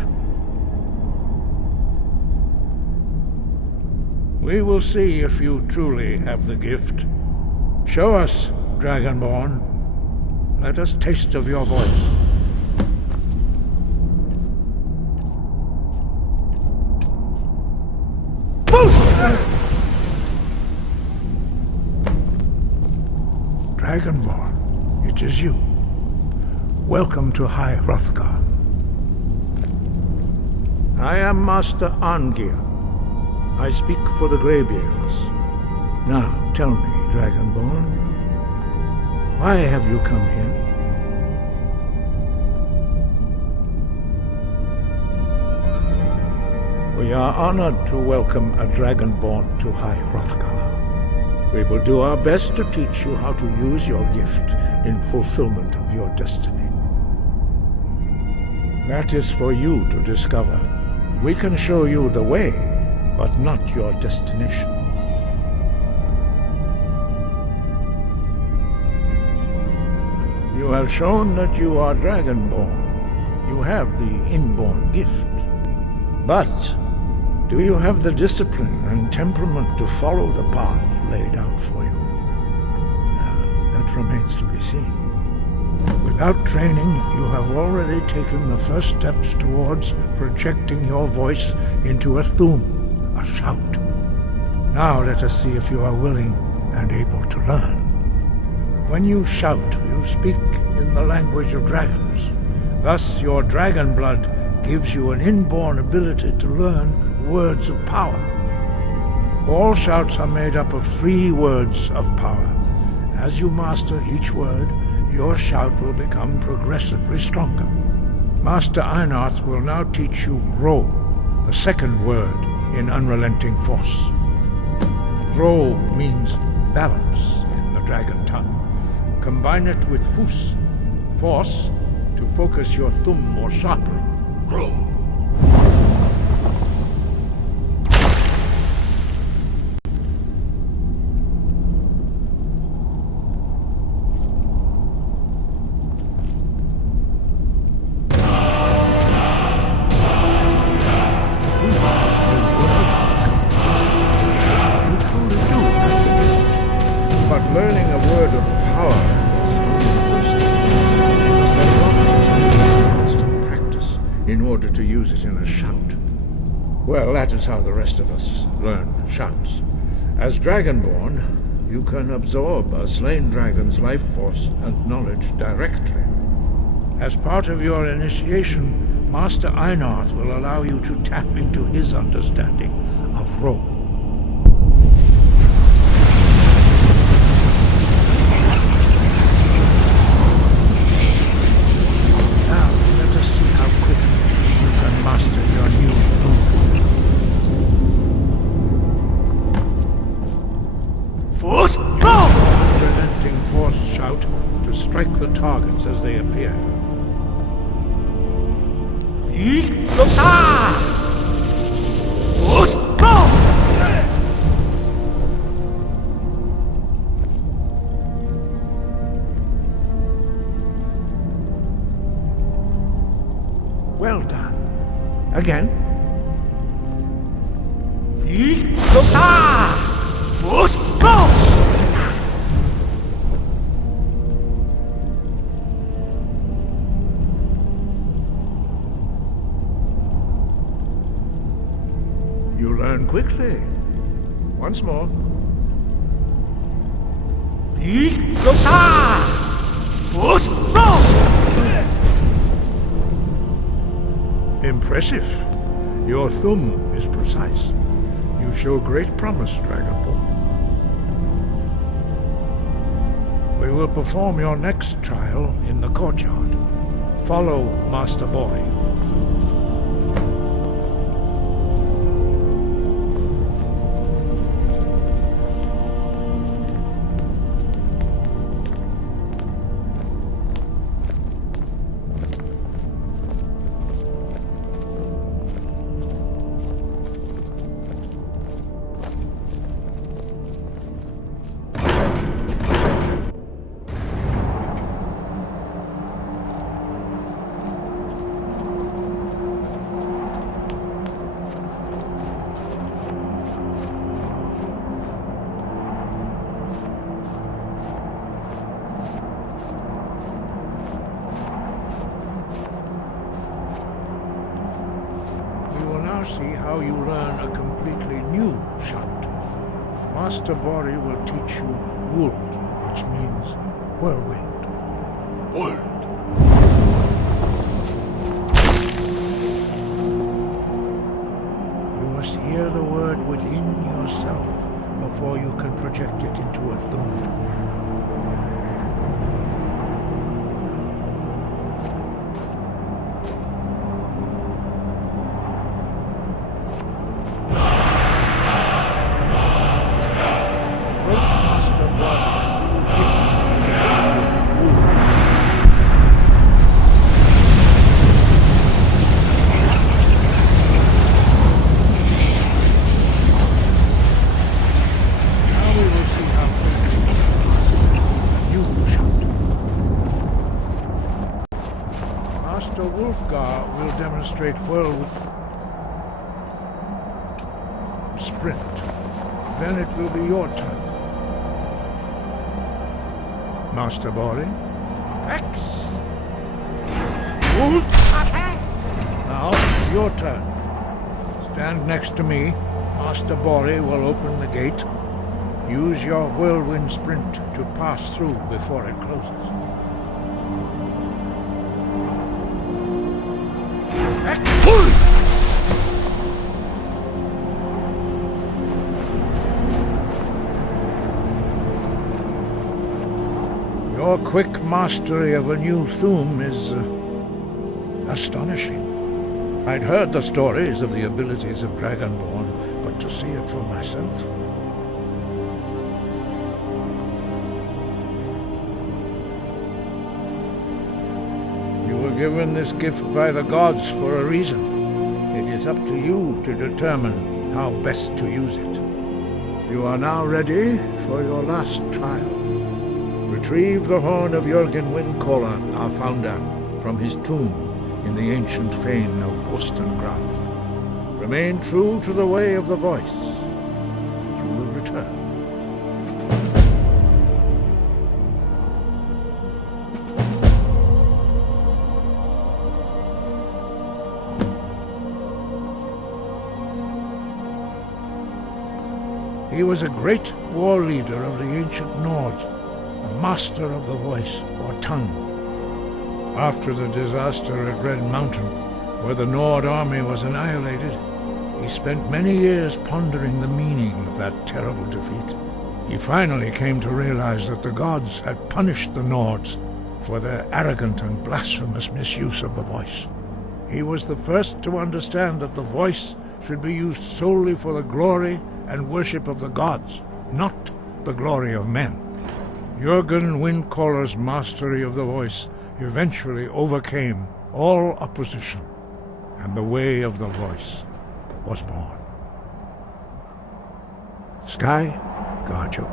We will see if you truly have the gift. Show us, Dragonborn. Let us taste of your voice. Dragonborn, it is you. Welcome to High Hrothgar. I am Master Arngeir. I speak for the Greybeards. Now, tell me, Dragonborn, why have you come here? We are honored to welcome a Dragonborn to High Hrothgar. We will do our best to teach you how to use your gift in fulfillment of your destiny. That is for you to discover. We can show you the way, but not your destination. You have shown that you are Dragonborn. You have the inborn gift. But do you have the discipline and temperament to follow the path laid out for you? That remains to be seen. Without training, you have already taken the first steps towards projecting your voice into a thum, a shout. Now let us see if you are willing and able to learn. When you shout, you speak in the language of dragons. Thus, your dragon blood gives you an inborn ability to learn words of power. All shouts are made up of 3 words of power. As you master each word, your shout will become progressively stronger. Master Einarth will now teach you Ro, the second word in Unrelenting Force. Ro means balance in the dragon tongue. Combine it with Fus, force, to focus your thumb more sharply. Ro. Well, that is how the rest of us learn shouts. As Dragonborn, you can absorb a slain dragon's life force and knowledge directly. As part of your initiation, Master Einarth will allow you to tap into his understanding of Ro. Now, let us see how quickly you can master your new thum. Force, go! Unrelenting force shout to strike the targets as they appear. Force, go! Well done. Again. Force, go! You learn quickly. Once more. Force, go! Impressive. Your thumb is precise. You show great promise, Dragonborn. We will perform your next trial in the courtyard. Follow Master Boy. see how you learn a completely new shout. Master Bori will teach you Wold, which means whirlwind. Wold. You must hear the word within yourself before you can project it into a thum. Demonstrate whirlwind sprint. Then it will be your turn. Master Bori. X. Wold. Now, your turn. Stand next to me. Master Bori will open the gate. Use your whirlwind sprint to pass through before it closes. Your quick mastery of a new thum is astonishing. I'd heard the stories of the abilities of Dragonborn, but to see it for myself... You were given this gift by the gods for a reason. It is up to you to determine how best to use it. You are now ready for your last trial. Retrieve the horn of Jurgen Windcaller, our founder, from his tomb in the ancient fane of Sovengarde. Remain true to the way of the voice, and you will return. He was a great war leader of the ancient Nords, a master of the voice, or tongue. After the disaster at Red Mountain, where the Nord army was annihilated, he spent many years pondering the meaning of that terrible defeat. He finally came to realize that the gods had punished the Nords for their arrogant and blasphemous misuse of the voice. He was the first to understand that the voice should be used solely for the glory and worship of the gods, not the glory of men. Jurgen Windcaller's mastery of the voice eventually overcame all opposition, and the way of the voice was born. Sky, guard you.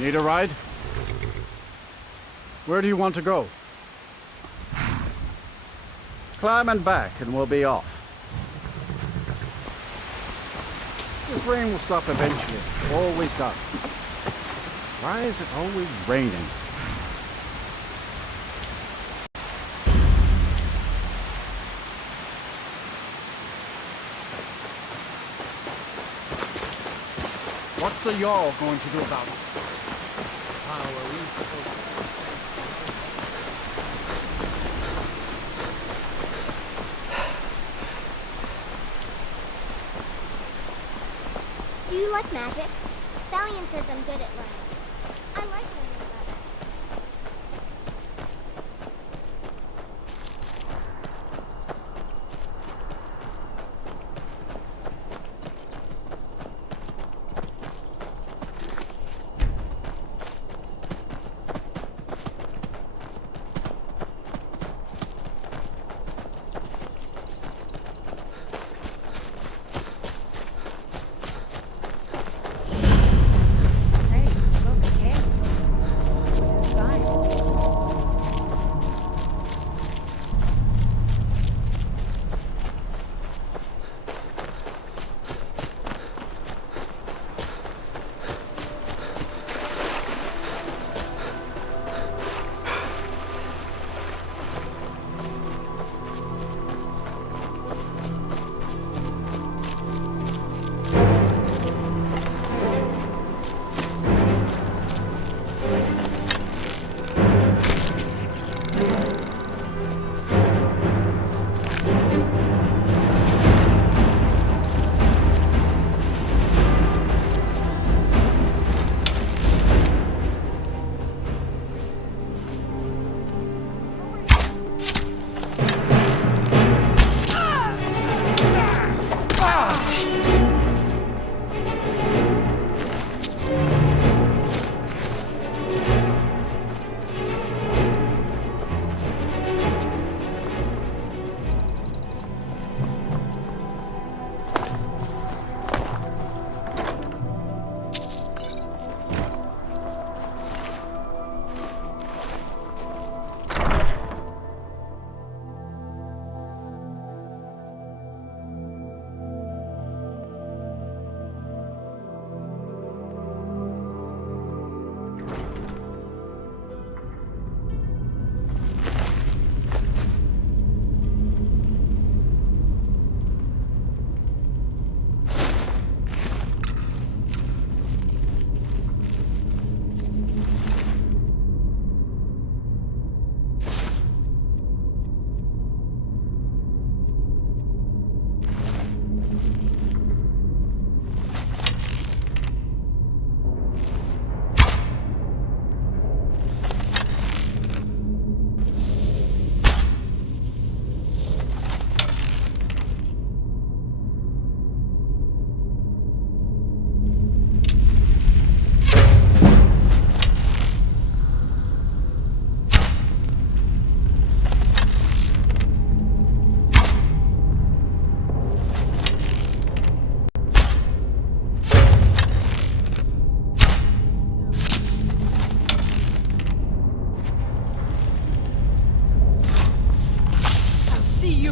Need a ride? Where do you want to go? Climb and back and we'll be off. This rain will stop eventually. Always does. Why is it always raining? What's the Jarl going to do about it? How are we supposed to... Do you like magic? Valiant says I'm good at learning. I like learning about it.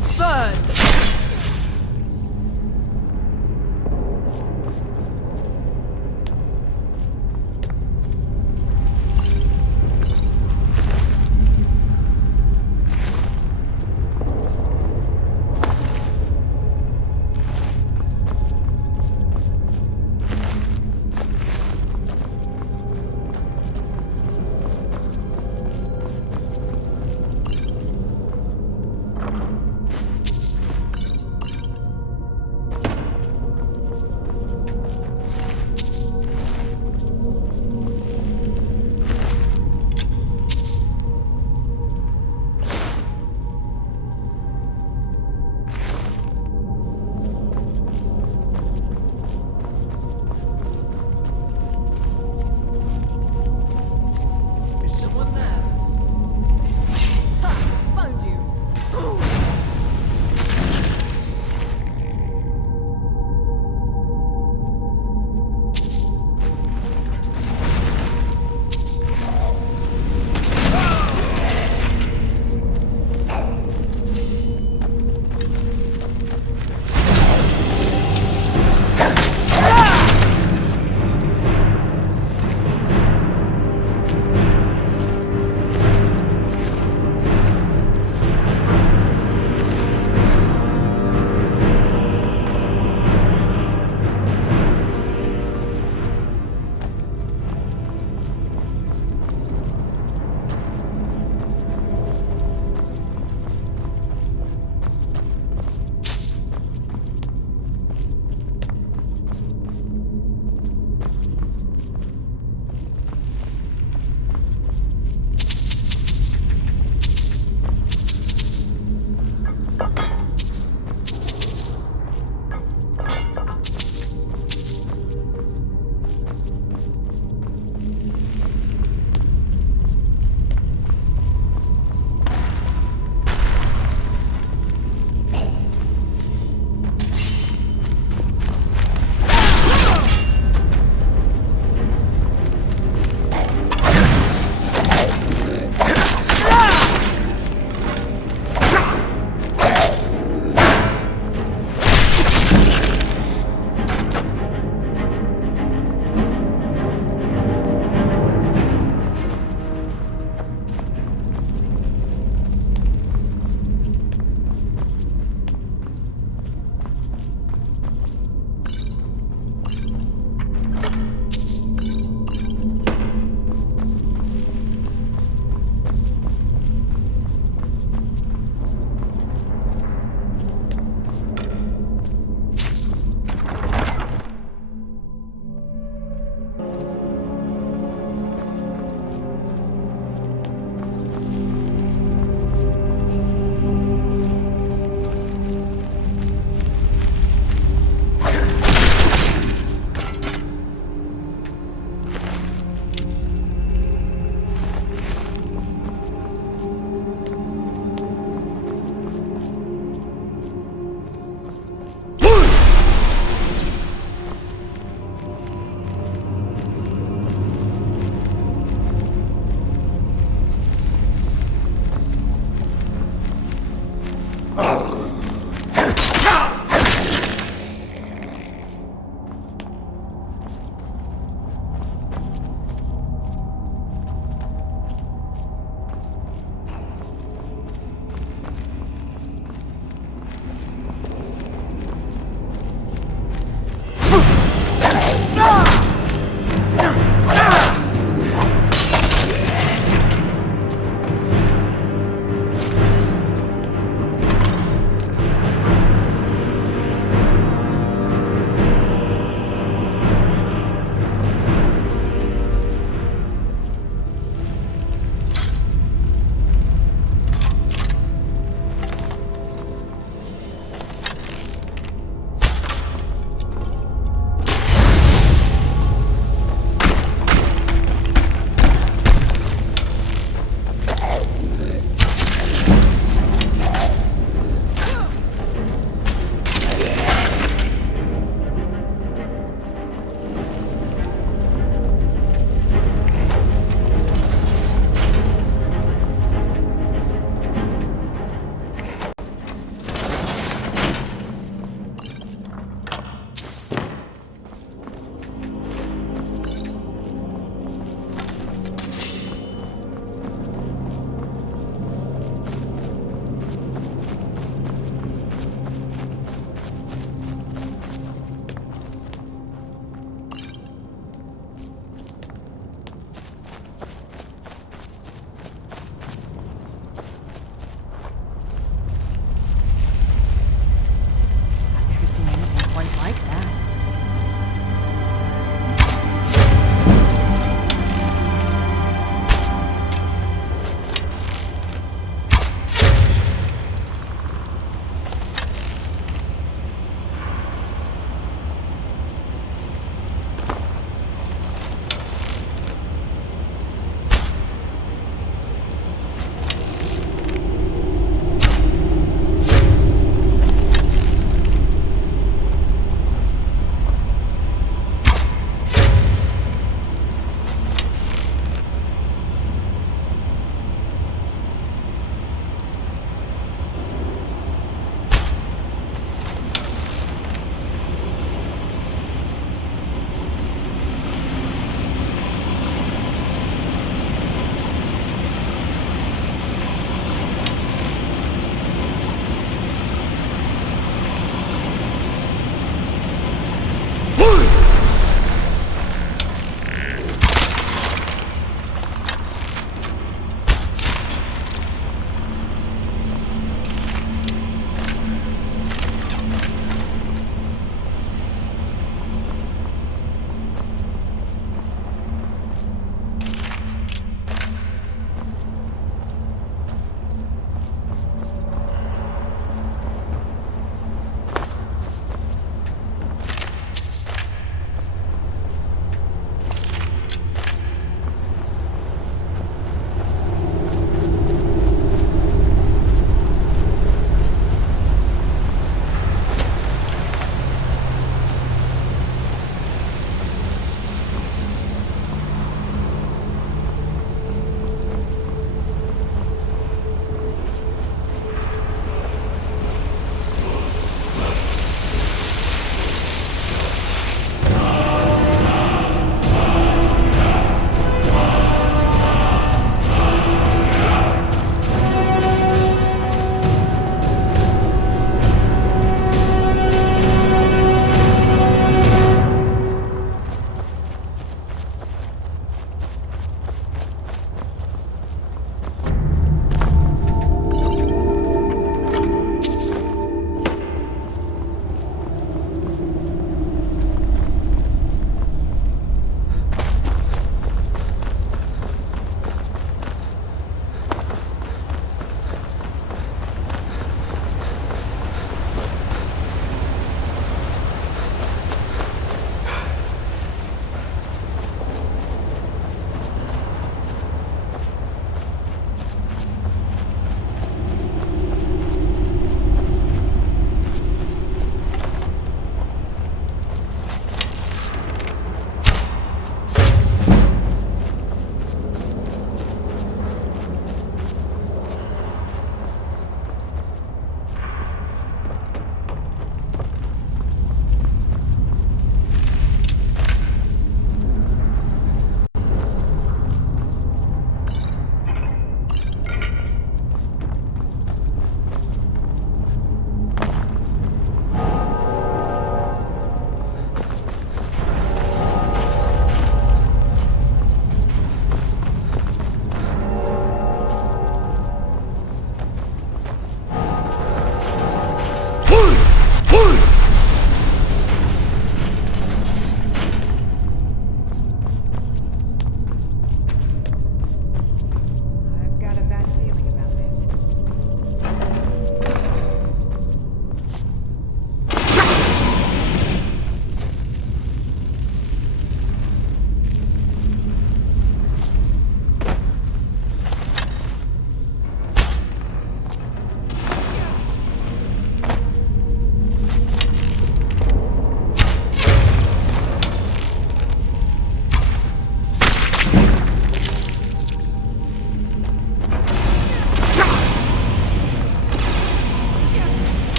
you burn!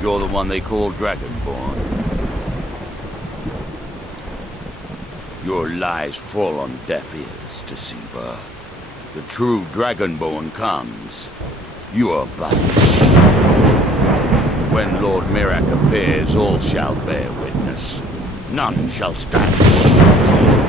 You're the one they call Dragonborn. Your lies fall on deaf ears, Deceiver. The true Dragonborn comes. You are but his shadow. When Lord Mirak appears, all shall bear witness. None shall stand against him.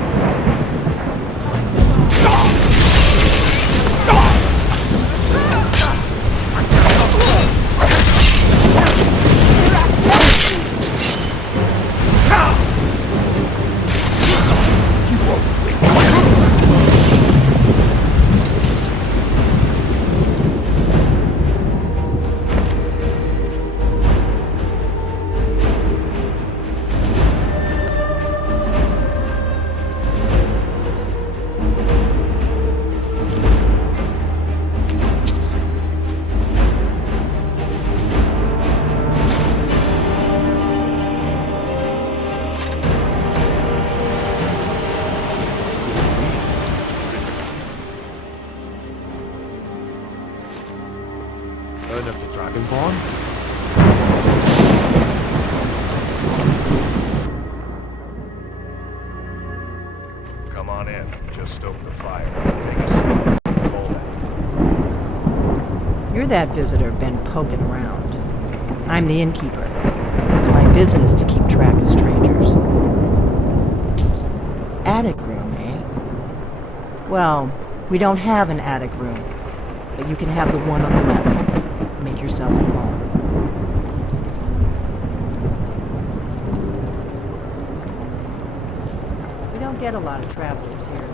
Of the Dragonborn? Come on in. Just stoke the fire. Take a seat. Hold it. You're that visitor been poking around. I'm the innkeeper. It's my business to keep track of strangers. Attic room, eh? Well, we don't have an attic room, but you can have the one on the left. Make yourself at home. We don't get a lot of travelers here.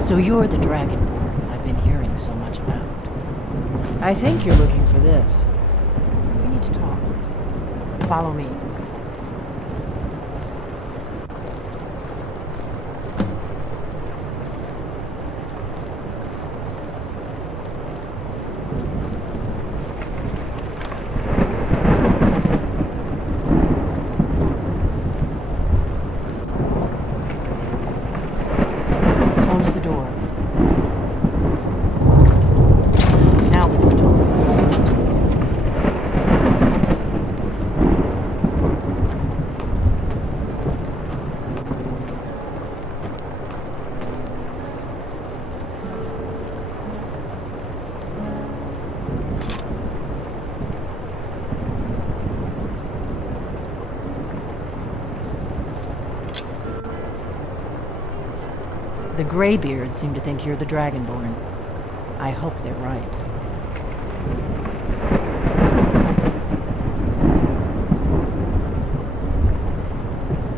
So you're the Dragonborn I've been hearing so much about. I think you're looking for this. We need to talk. Follow me. Close the door. Now we can talk. The Greybeards seem to think you're the Dragonborn. I hope they're right.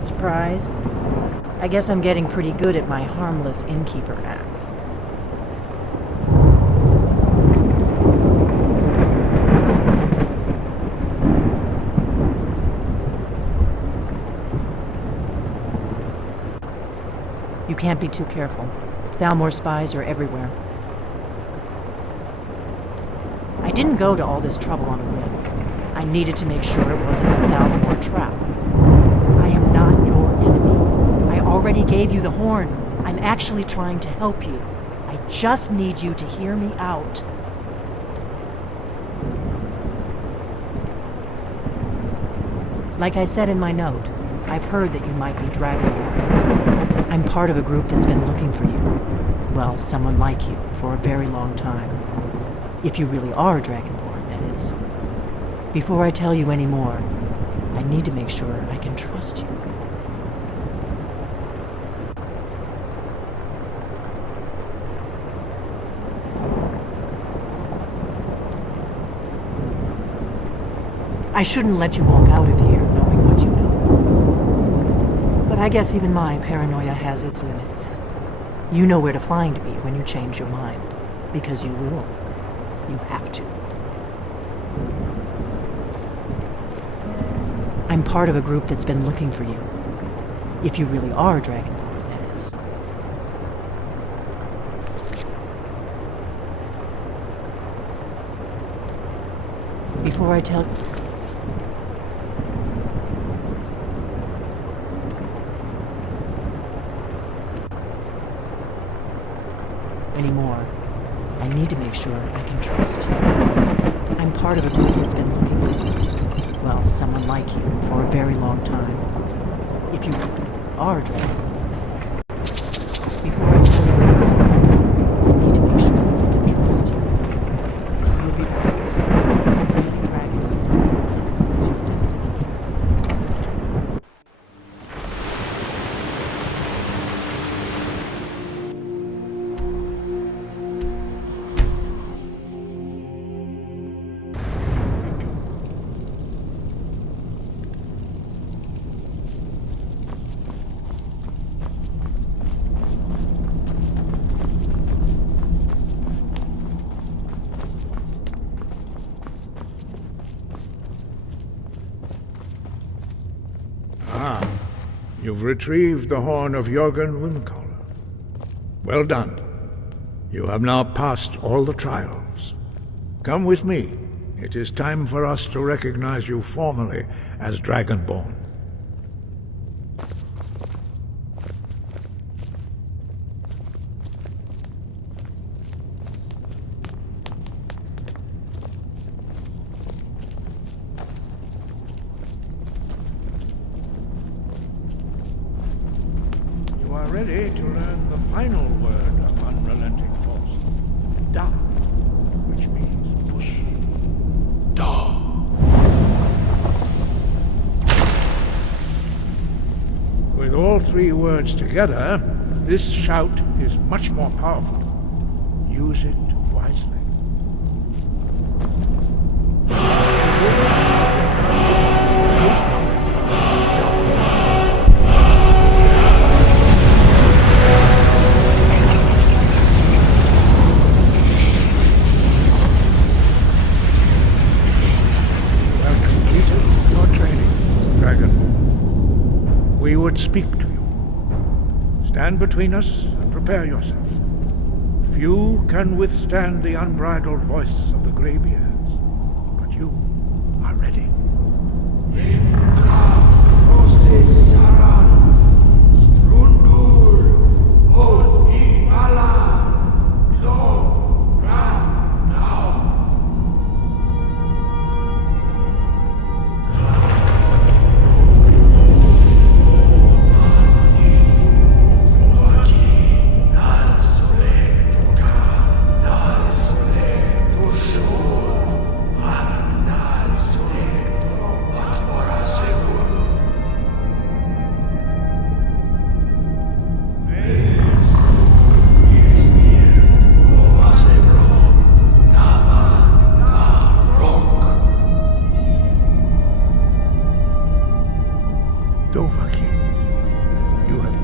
Surprised? I guess I'm getting pretty good at my harmless innkeeper act. You can't be too careful. Thalmor spies are everywhere. I didn't go to all this trouble on a whim. I needed to make sure it wasn't a Thalmor trap. I am not your enemy. I already gave you the horn. I'm actually trying to help you. I just need you to hear me out. Like I said in my note, I've heard that you might be Dragonborn. I'm part of a group that's been looking for you. Well, someone like you, for a very long time. If you really are Dragonborn, that is. Before I tell you any more, I need to make sure I can trust you. I shouldn't let you walk out of here knowing what you know. But I guess even my paranoia has its limits. You know where to find me when you change your mind. Because you will. You have to. I'm part of a group that's been looking for you. If you really are Dragonborn, that is. Before I tell... anymore, I need to make sure I can trust you. I'm part of a group that's been looking for you. Well, someone like you for a very long time. If you are Dragon, that is. Before I tell you anymore, I need to make sure I can trust you. You'll be back. The dragon. This is your destiny. You've retrieved the horn of Jurgen Windcaller. Well done. You have now passed all the trials. Come with me. It is time for us to recognize you formally as Dragonborn. Ready to learn the final word of unrelenting force. Da, which means push. Da. With all three words together, this shout is much more powerful. Use it wisely. We would speak to you. Stand between us and prepare yourself. Few can withstand the unbridled voice of the Greybeards, but you are ready.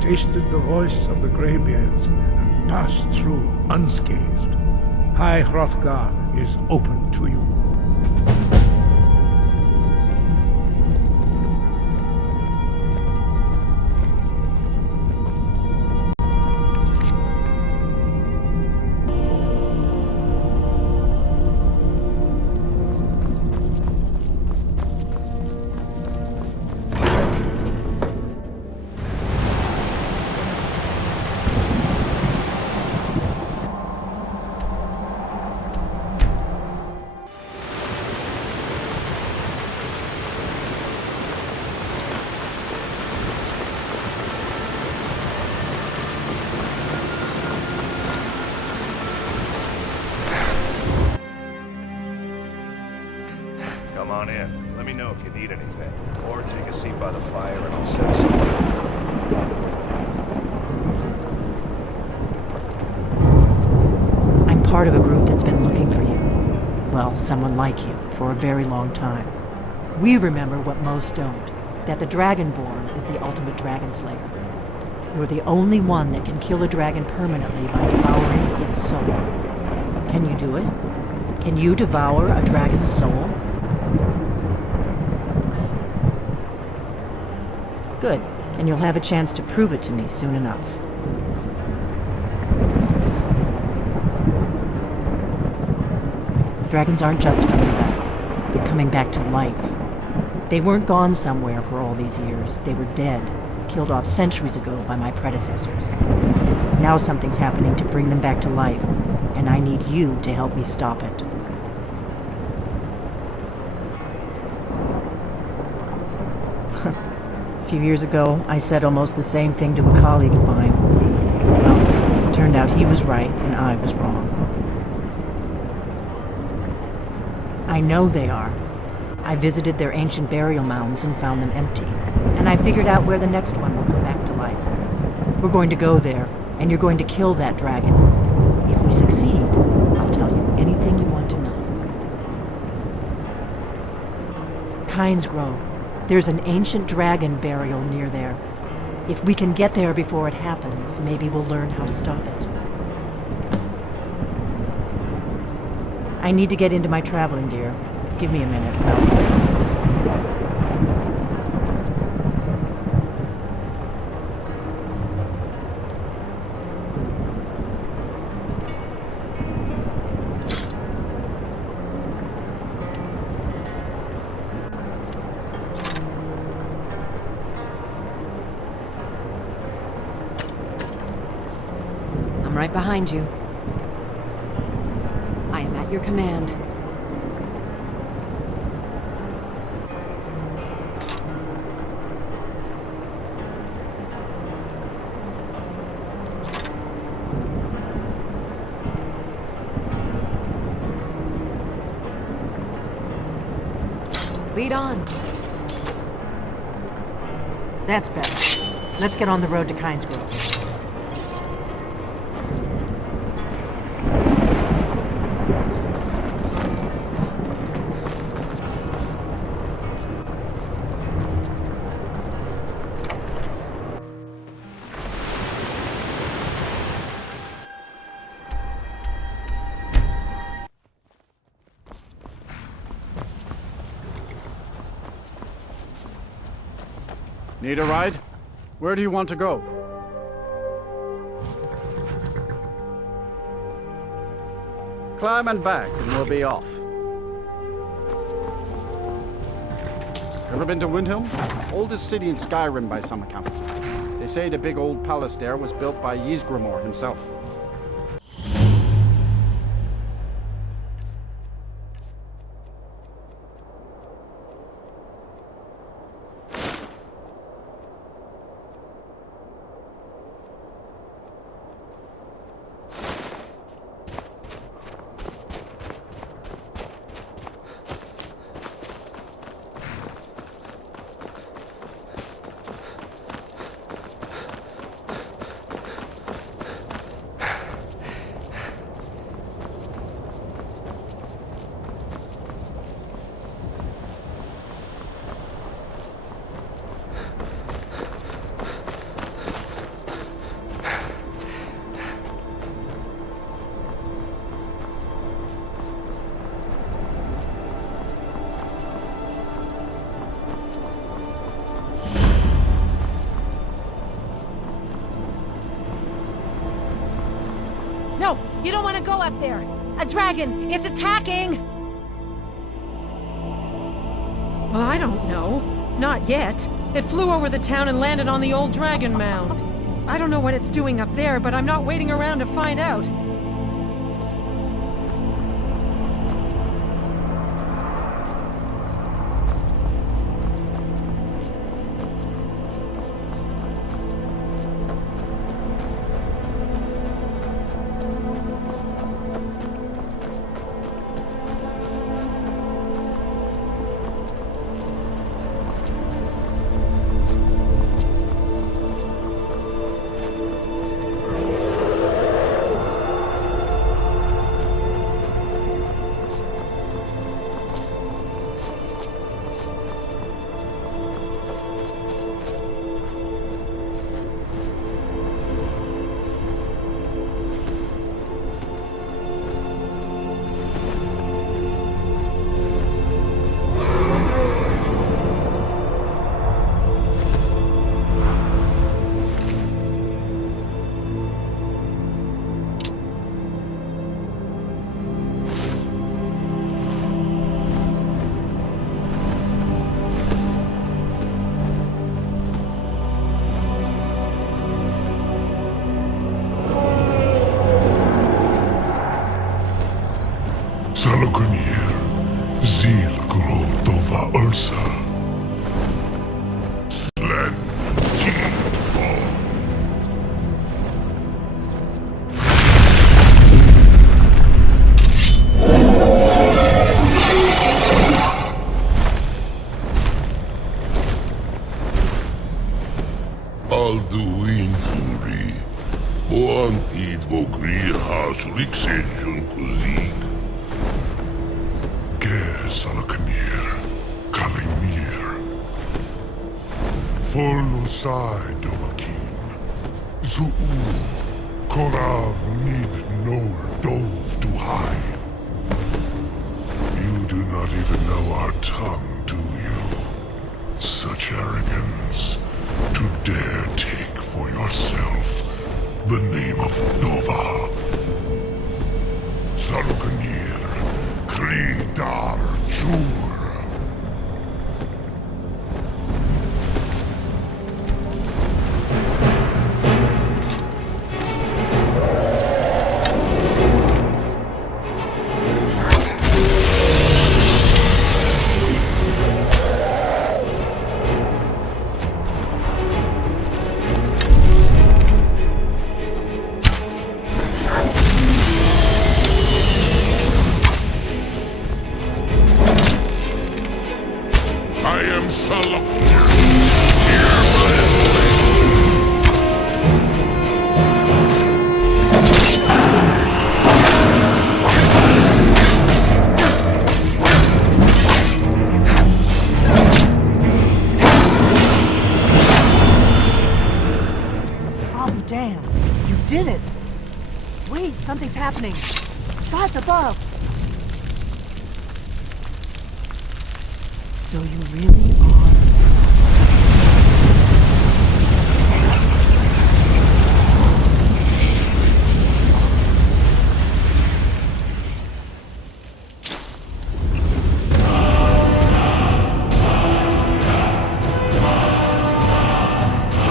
Tasted the voice of the Greybeards and passed through unscathed. High Hrothgar is open to you. Come on in. Let me know if you need anything. Or take a seat by the fire and I'll set some. I'm part of a group that's been looking for you. Well, someone like you, for a very long time. We remember what most don't, that the Dragonborn is the ultimate dragon slayer. You're the only one that can kill a dragon permanently by devouring its soul. Can you do it? Can you devour a dragon's soul? Good, and you'll have a chance to prove it to me soon enough. Dragons aren't just coming back. They're coming back to life. They weren't gone somewhere for all these years. They were dead, killed off centuries ago by my predecessors. Now something's happening to bring them back to life, and I need you to help me stop it. A few years ago, I said almost the same thing to a colleague of mine. Well, it turned out he was right and I was wrong. I know they are. I visited their ancient burial mounds and found them empty, and I figured out where the next one will come back to life. We're going to go there, and you're going to kill that dragon. If we succeed, I'll tell you anything you want to know. Kynes Grove. There's an ancient dragon burial near there. If we can get there before it happens, maybe we'll learn how to stop it. I need to get into my traveling gear. Give me a minute and I'll be ready. I'm right behind you. I am at your command. Lead on. That's better. Let's get on the road to Kynes Grove. Need a ride? Where do you want to go? Climb and back, and we'll be off. Ever been to Windhelm? Oldest city in Skyrim by some accounts. They say the big old palace there was built by Ysgramor himself. No, you don't want to go up there. A dragon, it's attacking! Well, I don't know. Not yet. It flew over the town and landed on the old dragon mound. I don't know what it's doing up there, but I'm not waiting around to find out. Zil Grodova Ursa. Slen Tidball. Alduin Furi. Boantid Vogriha Suliksenjun Kuzik. Ger Salakanir. Kalimir. Forlusai Dovakin. Zuu. Korav Mid Nol Dove to hide. You do not even know our tongue, do you? Such arrogance. To dare take for yourself the name of Nova. Sarukanir, Kridar Jur. Something's happening. God's above. So you really are...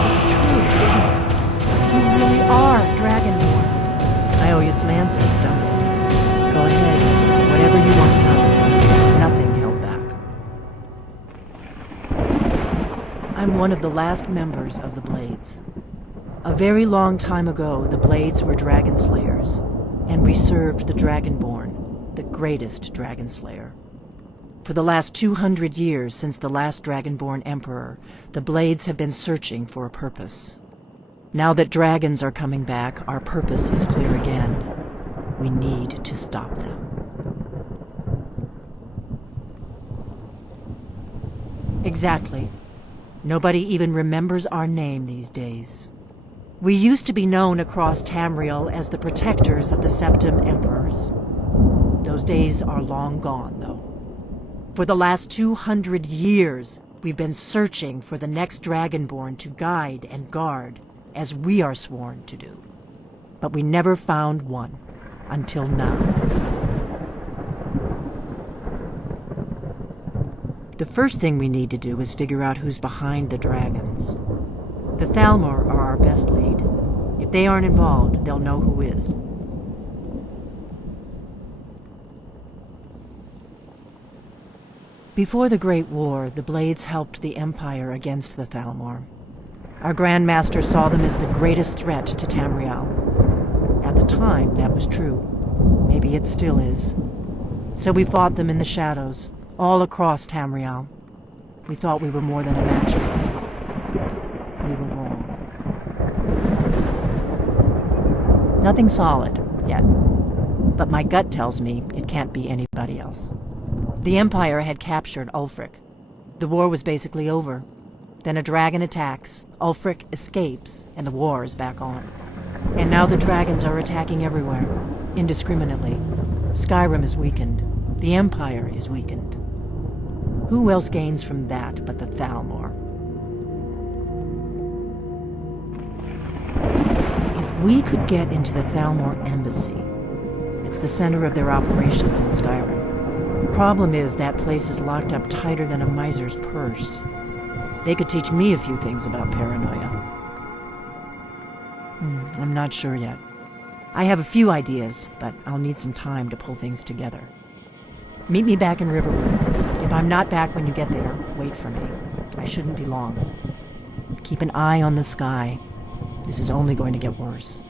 It's true, isn't it? You really are Dragonborn. I owe you some answers, don't I? Go ahead. Whatever you want to know. Nothing held back. I'm one of the last members of the Blades. A very long time ago, the Blades were Dragon Slayers, and we served the Dragonborn, the greatest Dragon Slayer. For the last 200 years since the last Dragonborn Emperor, the Blades have been searching for a purpose. Now that dragons are coming back, our purpose is clear again. We need to stop them. Exactly. Nobody even remembers our name these days. We used to be known across Tamriel as the protectors of the Septim Emperors. Those days are long gone, though. For the last 200 years, we've been searching for the next Dragonborn to guide and guard, as we are sworn to do. But we never found one, until now. The first thing we need to do is figure out who's behind the dragons. The Thalmor are our best lead. If they aren't involved, they'll know who is. Before the Great War, the Blades helped the Empire against the Thalmor. Our Grandmaster saw them as the greatest threat to Tamriel. At the time, that was true. Maybe it still is. So we fought them in the shadows, all across Tamriel. We thought we were more than a match for them. We were wrong. Nothing solid, yet. But my gut tells me it can't be anybody else. The Empire had captured Ulfric. The war was basically over. Then a dragon attacks, Ulfric escapes, and the war is back on. And now the dragons are attacking everywhere, indiscriminately. Skyrim is weakened. The Empire is weakened. Who else gains from that but the Thalmor? If we could get into the Thalmor embassy, it's the center of their operations in Skyrim. Problem is, that place is locked up tighter than a miser's purse. They could teach me a few things about paranoia. I'm not sure yet. I have a few ideas, but I'll need some time to pull things together. Meet me back in Riverwood. I'm not back when you get there, wait for me. I shouldn't be long. Keep an eye on the sky. This is only going to get worse.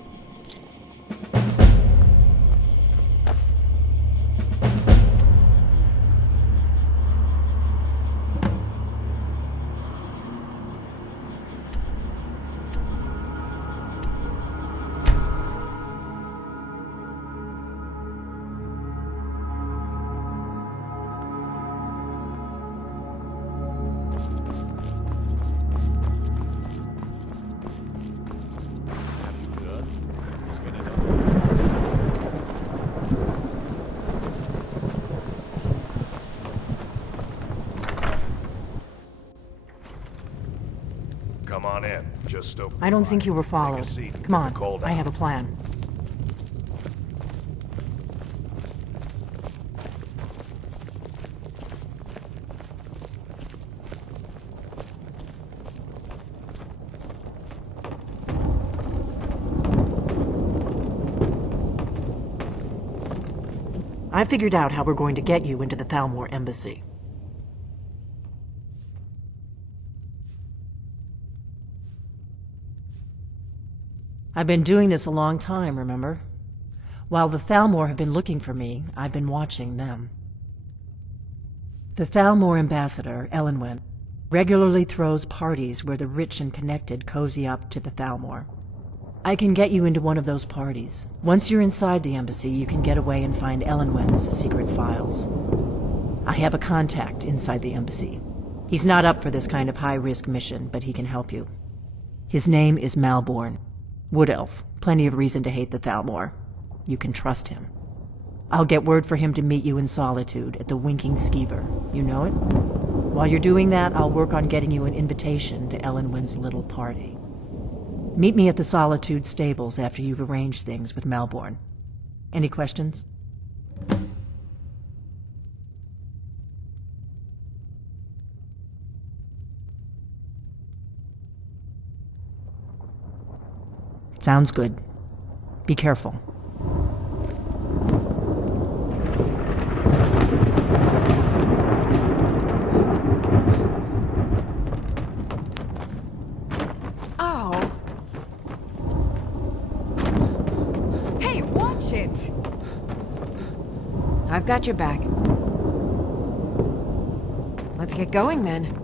Come on in. Just open. I don't think you were followed. Take a seat and Come get on, the cold I out. have a plan. I figured out how we're going to get you into the Thalmor embassy. I've been doing this a long time, remember? While the Thalmor have been looking for me, I've been watching them. The Thalmor ambassador, Elenwen, regularly throws parties where the rich and connected cozy up to the Thalmor. I can get you into one of those parties. Once you're inside the embassy, you can get away and find Elenwen's secret files. I have a contact inside the embassy. He's not up for this kind of high-risk mission, but he can help you. His name is Malborn. Wood Elf. Plenty of reason to hate the Thalmor. You can trust him. I'll get word for him to meet you in Solitude at the Winking Skeever. You know it? While you're doing that, I'll work on getting you an invitation to Elenwen's little party. Meet me at the Solitude stables after you've arranged things with Malborn. Any questions? Sounds good. Be careful. Oh. Hey, watch it! I've got your back. Let's get going then.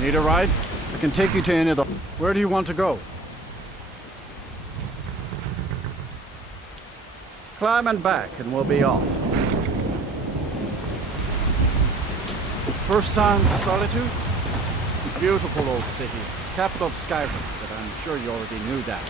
Need a ride? I can take you to any of the... Where do you want to go? Climb and back, and we'll be off. First time to Solitude? Beautiful old city. Capital of Skyrim, but I'm sure you already knew that.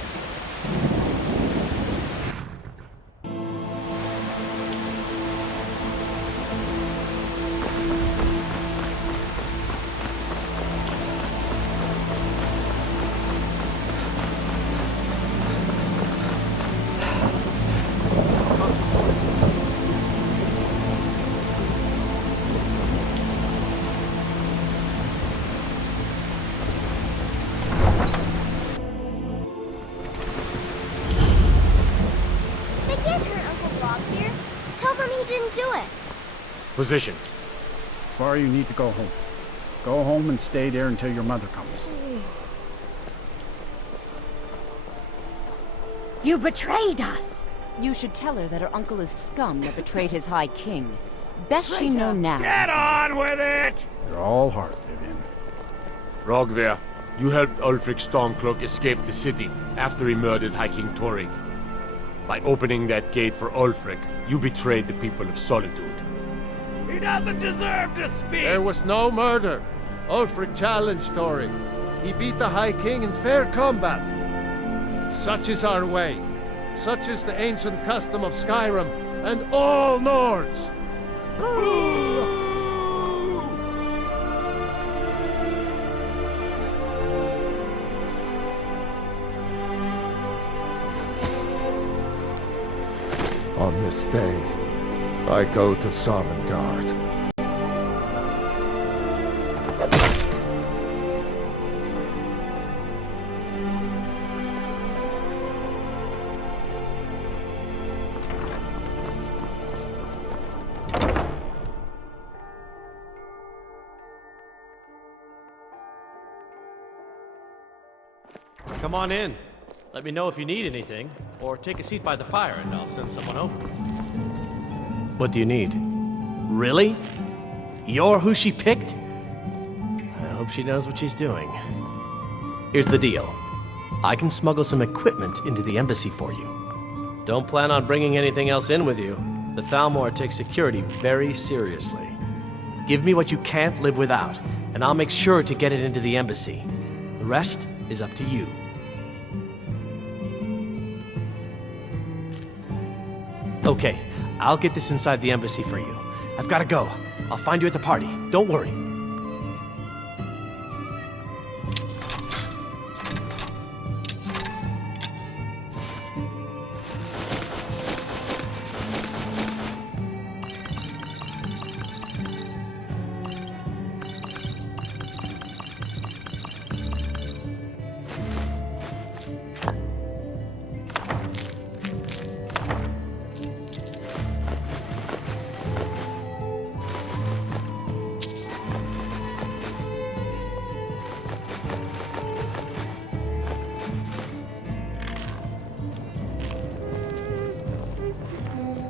Positions. Far you need to go home. Go home and stay there until your mother comes. You betrayed us! You should tell her that her uncle is scum that betrayed his High King. Best she know now. Get on with it! You're all heart, Vivian. Rogver, you helped Ulfric Stormcloak escape the city after he murdered High King Torrig. By opening that gate for Ulfric, you betrayed the people of Solitude. He doesn't deserve to speak! There was no murder. Ulfric challenged Torrig. He beat the High King in fair combat. Such is our way. Such is the ancient custom of Skyrim. and all Nords! On this day, I go to Sovengarde. Come on in. Let me know if you need anything, or take a seat by the fire and I'll send someone over. What do you need? Really? You're who she picked? I hope she knows what she's doing. Here's the deal. I can smuggle some equipment into the embassy for you. Don't plan on bringing anything else in with you. The Thalmor takes security very seriously. Give me what you can't live without, and I'll make sure to get it into the embassy. The rest is up to you. Okay, I'll get this inside the embassy for you. I've got to go. I'll find you at the party. Don't worry.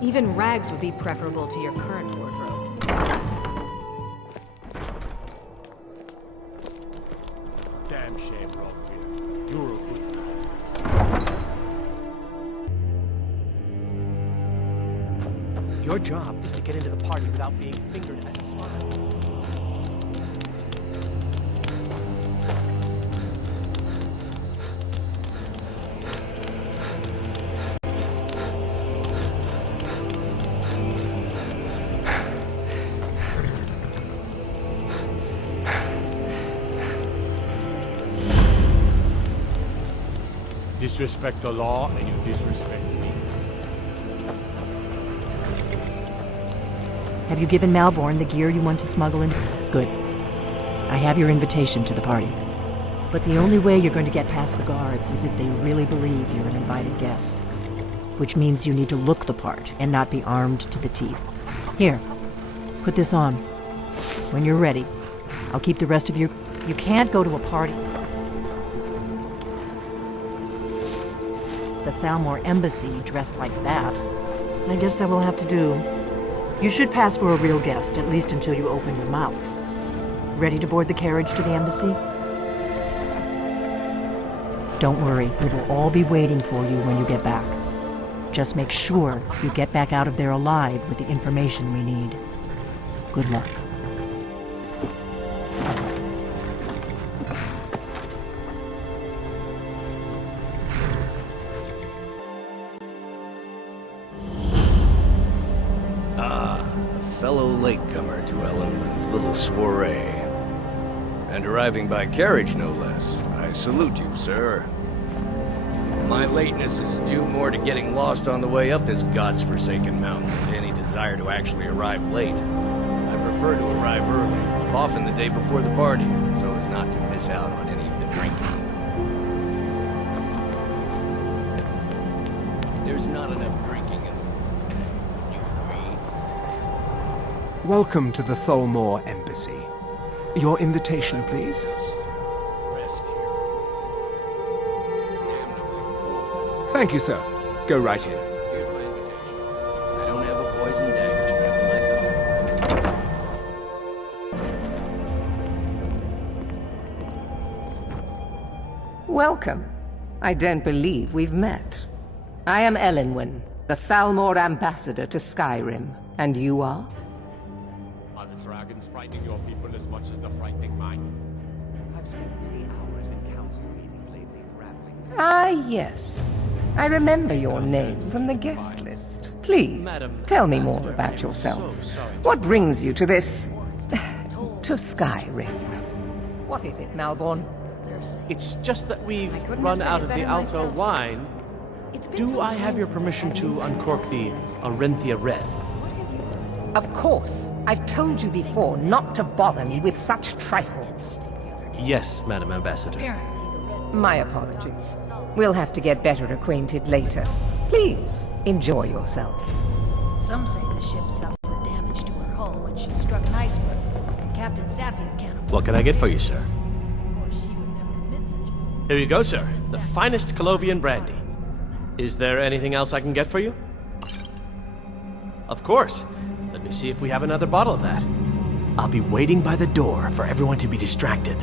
Even rags would be preferable to your current wardrobe. Damn shame, Rockbeard. You're a good man. Your job is to get into the party without being fingered as a spy. Disrespect the law, and you disrespect me. Have you given Malborn the gear you want to smuggle in? Good. I have your invitation to the party. But the only way you're going to get past the guards is if they really believe you're an invited guest. Which means you need to look the part and not be armed to the teeth. Here, put this on. When you're ready, I'll keep the rest of your... You can't go to a party. The Thalmor embassy dressed like that. I guess that will have to do. You should pass for a real guest, at least until you open your mouth. Ready to board the carriage to the embassy? Don't worry, it will all be waiting for you when you get back. Just make sure you get back out of there alive with the information we need. Good luck. Fellow latecomer to Ellenman's little soiree. And arriving by carriage, no less. I salute you, sir. My lateness is due more to getting lost on the way up this god's-forsaken mountain than to any desire to actually arrive late. I prefer to arrive early, often the day before the party, so as not to miss out on any of the drinking. There's not enough drinking in Welcome to the Thalmor Embassy. Your invitation, please? rest here. Thank you, sir. Go right in. Here's my invitation. I don't have a poison dagger strapped to my belt. Welcome. I don't believe we've met. I am Elenwen, the Thalmor ambassador to Skyrim. And you are? Are the dragons frightening your people as much as they're frightening mine? I've spent many hours in council meetings lately, grappling with... Ah, yes. I remember your name from the guest list. Please, tell me more about yourself. What brings you to this... to Skyrim? What is it, Malborn? It's just that we've run out of the Alto wine. Do I have your permission to uncork the Arenthia Red? Of course. I've told you before not to bother me with such trifles. Yes, Madam Ambassador. My apologies. We'll have to get better acquainted later. Please, enjoy yourself. Some say the ship suffered damage to her hull when she struck an iceberg, and Captain Safia can't afford. What can I get for you, sir? Of course, she would never admit such a thing. Here you go, sir. The finest Colovian brandy. Is there anything else I can get for you? Of course. Let me see if we have another bottle of that. I'll be waiting by the door for everyone to be distracted.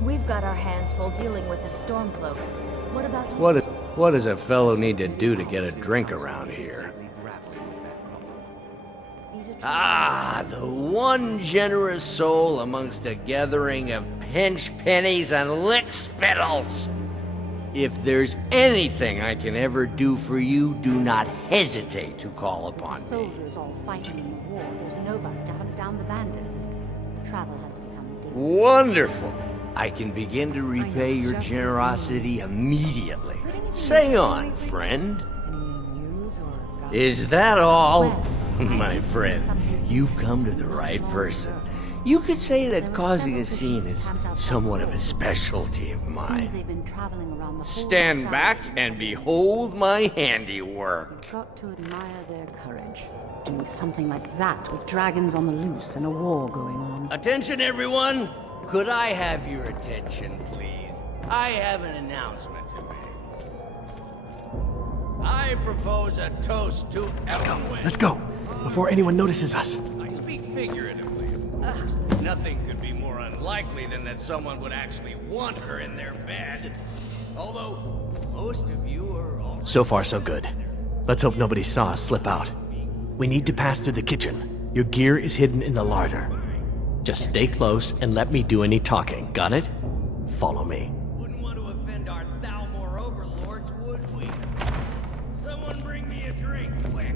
We've got our hands full dealing with the Stormcloaks. What about you? What does a fellow need to do to get a drink around here? Ah, the one generous soul amongst a gathering of pinch pennies and lick spittles. If there's anything I can ever do for you, do not hesitate to call upon me. Soldiers all fighting in the war. There's nobody to hunt down the bandits. Travel has become difficult. Wonderful. I can begin to repay your generosity immediately. Say on, friend. Is that all? My friend, you've come to the right person. You could say that causing a scene is somewhat of a specialty of mine. Stand back and behold my handiwork. You've got to admire their courage. Doing something like that with dragons on the loose and a war going on. Attention, everyone! Could I have your attention, please? I have an announcement to make. I propose a toast to Elduin. Let's go, before anyone notices us. I speak figuratively, of course. Nothing could be more unlikely than that someone would actually want her in their bed. Although, most of you are already... So far, so good. Let's hope nobody saw us slip out. We need to pass through the kitchen. Your gear is hidden in the larder. Just stay close and let me do any talking, got it? Follow me. Wouldn't want to offend our Thalmor overlords, would we? Someone bring me a drink, quick.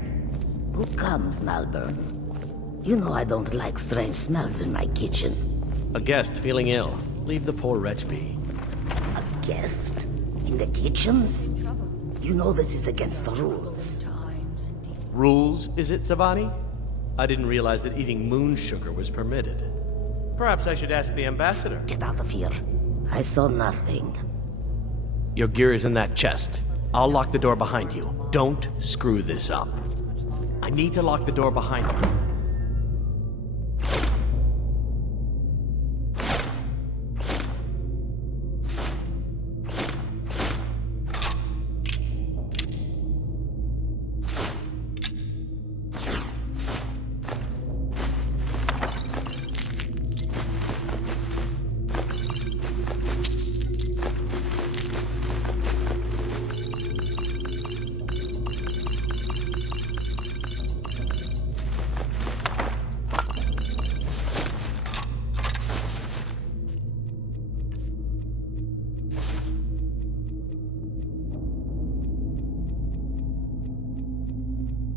Who comes, Malborn? You know I don't like strange smells in my kitchen. A guest feeling ill. Leave the poor wretch be. A guest? In the kitchens? You know this is against the rules. Rules, is it, Savani? I didn't realize that eating moon sugar was permitted. Perhaps I should ask the ambassador. Get out of here. I saw nothing. Your gear is in that chest. I'll lock the door behind you. Don't screw this up. I need to lock the door behind you.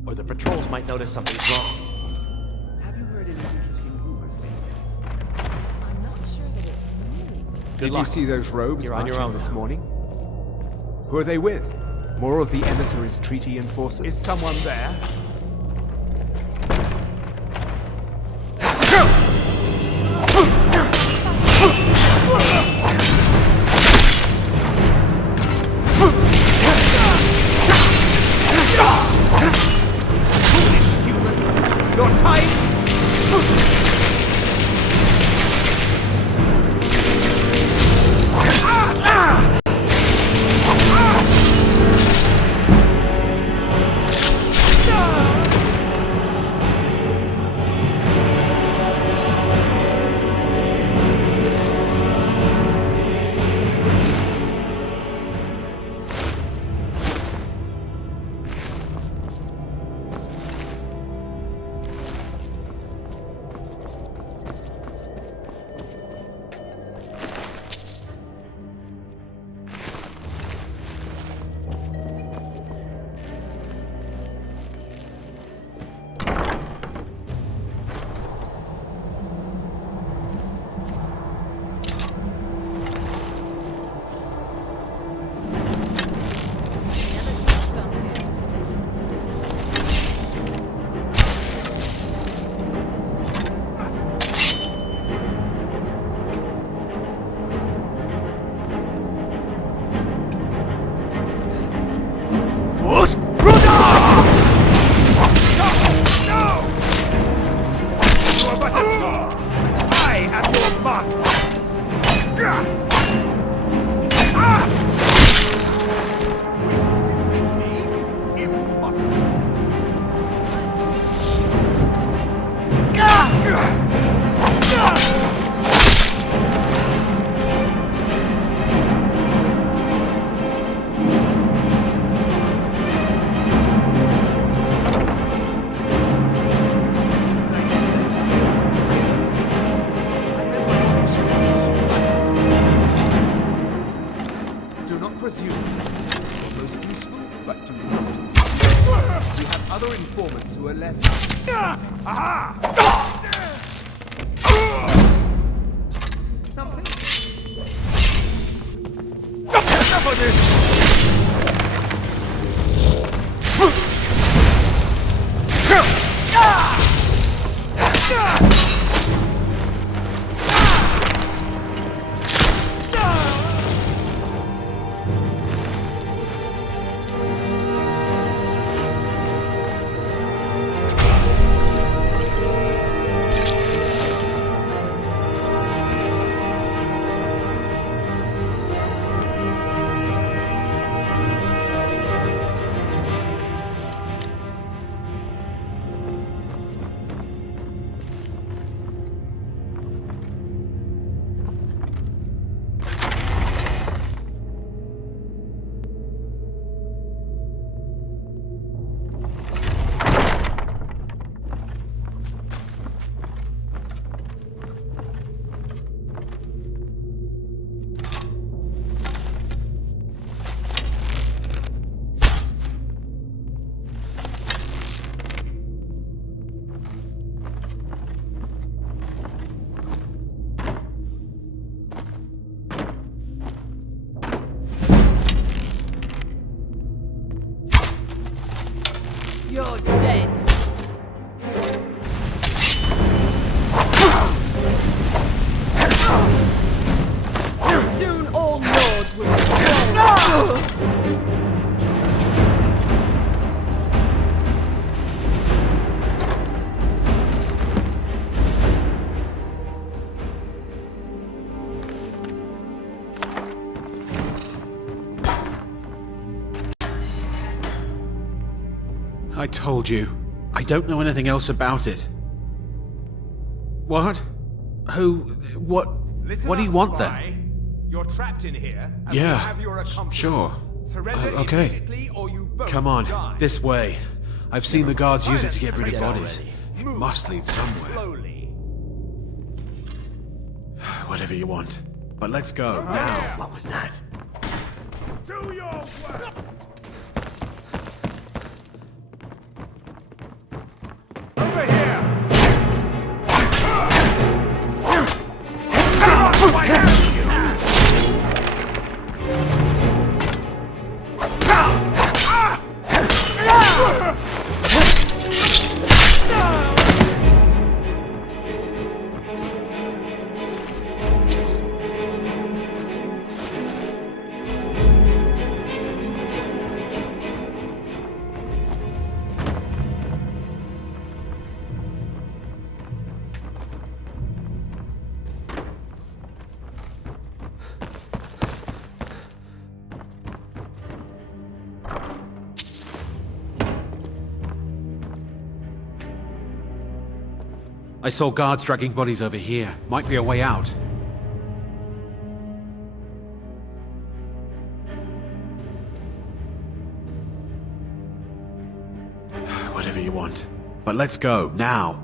Or the patrols might notice something's wrong. Have you heard any interesting rumors lately? I'm not sure that it's me. Did you see those robes You're on your marching own this now. morning? Who are they with? More of the emissaries' treaty enforcers? Is someone there? Your time! I am your master! Do not presume. You're most useful, but do not. We have other informants who are less. Something? Enough of this! You're dead. Soon all lords will fall. I told you. I don't know anything else about it. What? Who? What? What do you want then? You're trapped in here. And Yeah, we have your accomplice. sure. Surrender Okay. immediately or you both Come on, die. this way. I've seen the guards use it to get rid of Silence, bodies. traitor. It Move. must lead somewhere. Slowly. Whatever you want. But let's go, now. What was that? Do your worst. Over here. Why haven't you? I saw guards dragging bodies over here. Might be a way out. Whatever you want. But let's go, now.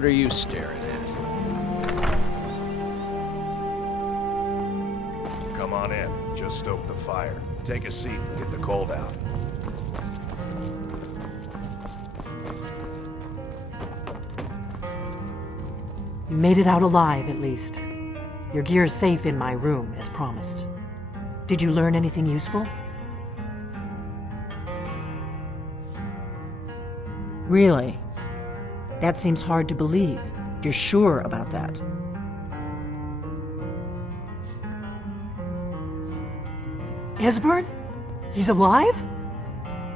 What are you staring at? Come on in. Just stoke the fire. Take a seat and get the cold out. You made it out alive, at least. Your gear's safe in my room, as promised. Did you learn anything useful? Really? That seems hard to believe. You're sure about that? Esbern? He's alive?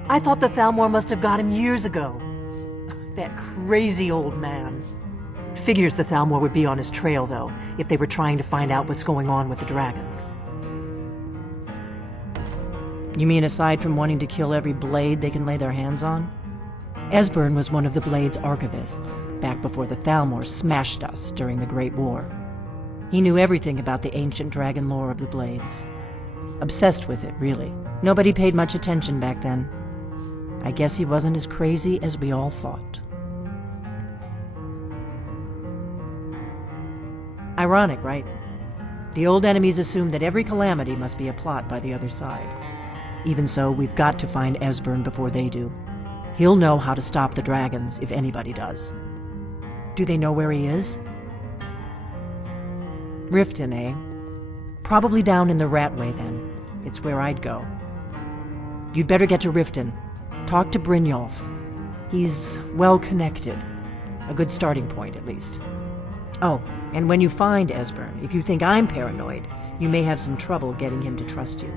I thought the Thalmor must have got him years ago. That crazy old man. Figures the Thalmor would be on his trail, though, if they were trying to find out what's going on with the dragons. You mean aside from wanting to kill every blade they can lay their hands on? Esbern was one of the Blade's archivists, back before the Thalmor smashed us during the Great War. He knew everything about the ancient dragon lore of the Blades. Obsessed with it, really. Nobody paid much attention back then. I guess he wasn't as crazy as we all thought. Ironic, right? The old enemies assumed that every calamity must be a plot by the other side. Even so, we've got to find Esbern before they do. He'll know how to stop the dragons, if anybody does. Do they know where he is? Riften, eh? Probably down in the Ratway, then. It's where I'd go. You'd better get to Riften. Talk to Brynjolf. He's well-connected. A good starting point, at least. Oh, and when you find Esbern, if you think I'm paranoid, you may have some trouble getting him to trust you.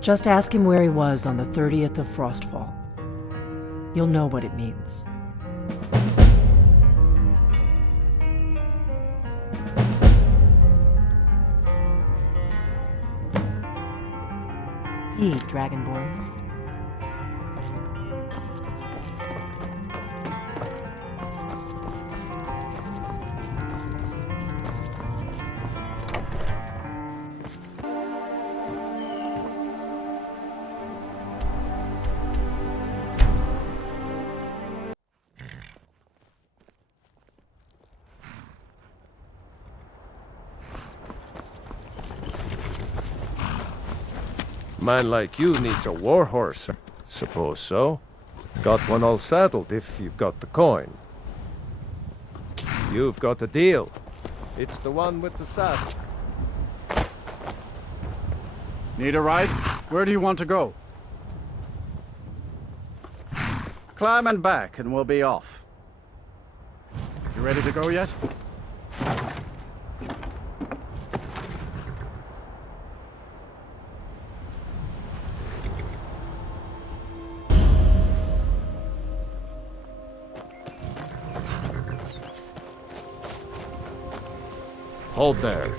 Just ask him where he was on the 30th of Frostfall. You'll know what it means. Eat, Dragonborn. Man like you needs a war horse. Suppose so. Got one all saddled if you've got the coin. You've got a deal. It's the one with the saddle. Need a ride? Where do you want to go? Climb and back and we'll be off. You ready to go yet? Hold there.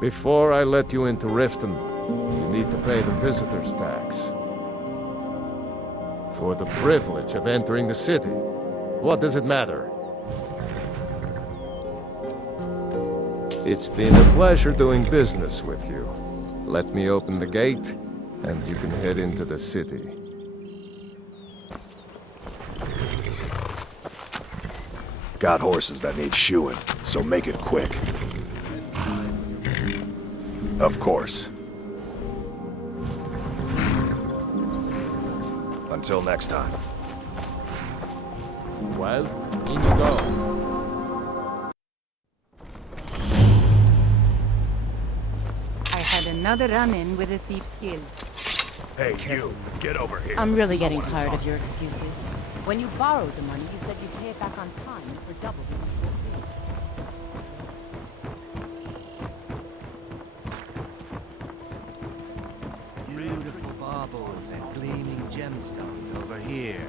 Before I let you into Riften, you need to pay the visitor's tax. For the privilege of entering the city. What does it matter? It's been a pleasure doing business with you. Let me open the gate, and you can head into the city. Got horses that need shoeing, so make it quick. Of course. Until next time. Well, in you go. I had another run-in with a thief's guild. Hey, you, get over here. I'm really getting tired of your excuses. When you borrowed the money, you said you'd pay it back on time for double the usual fee. Beautiful baubles and gleaming gemstones over here.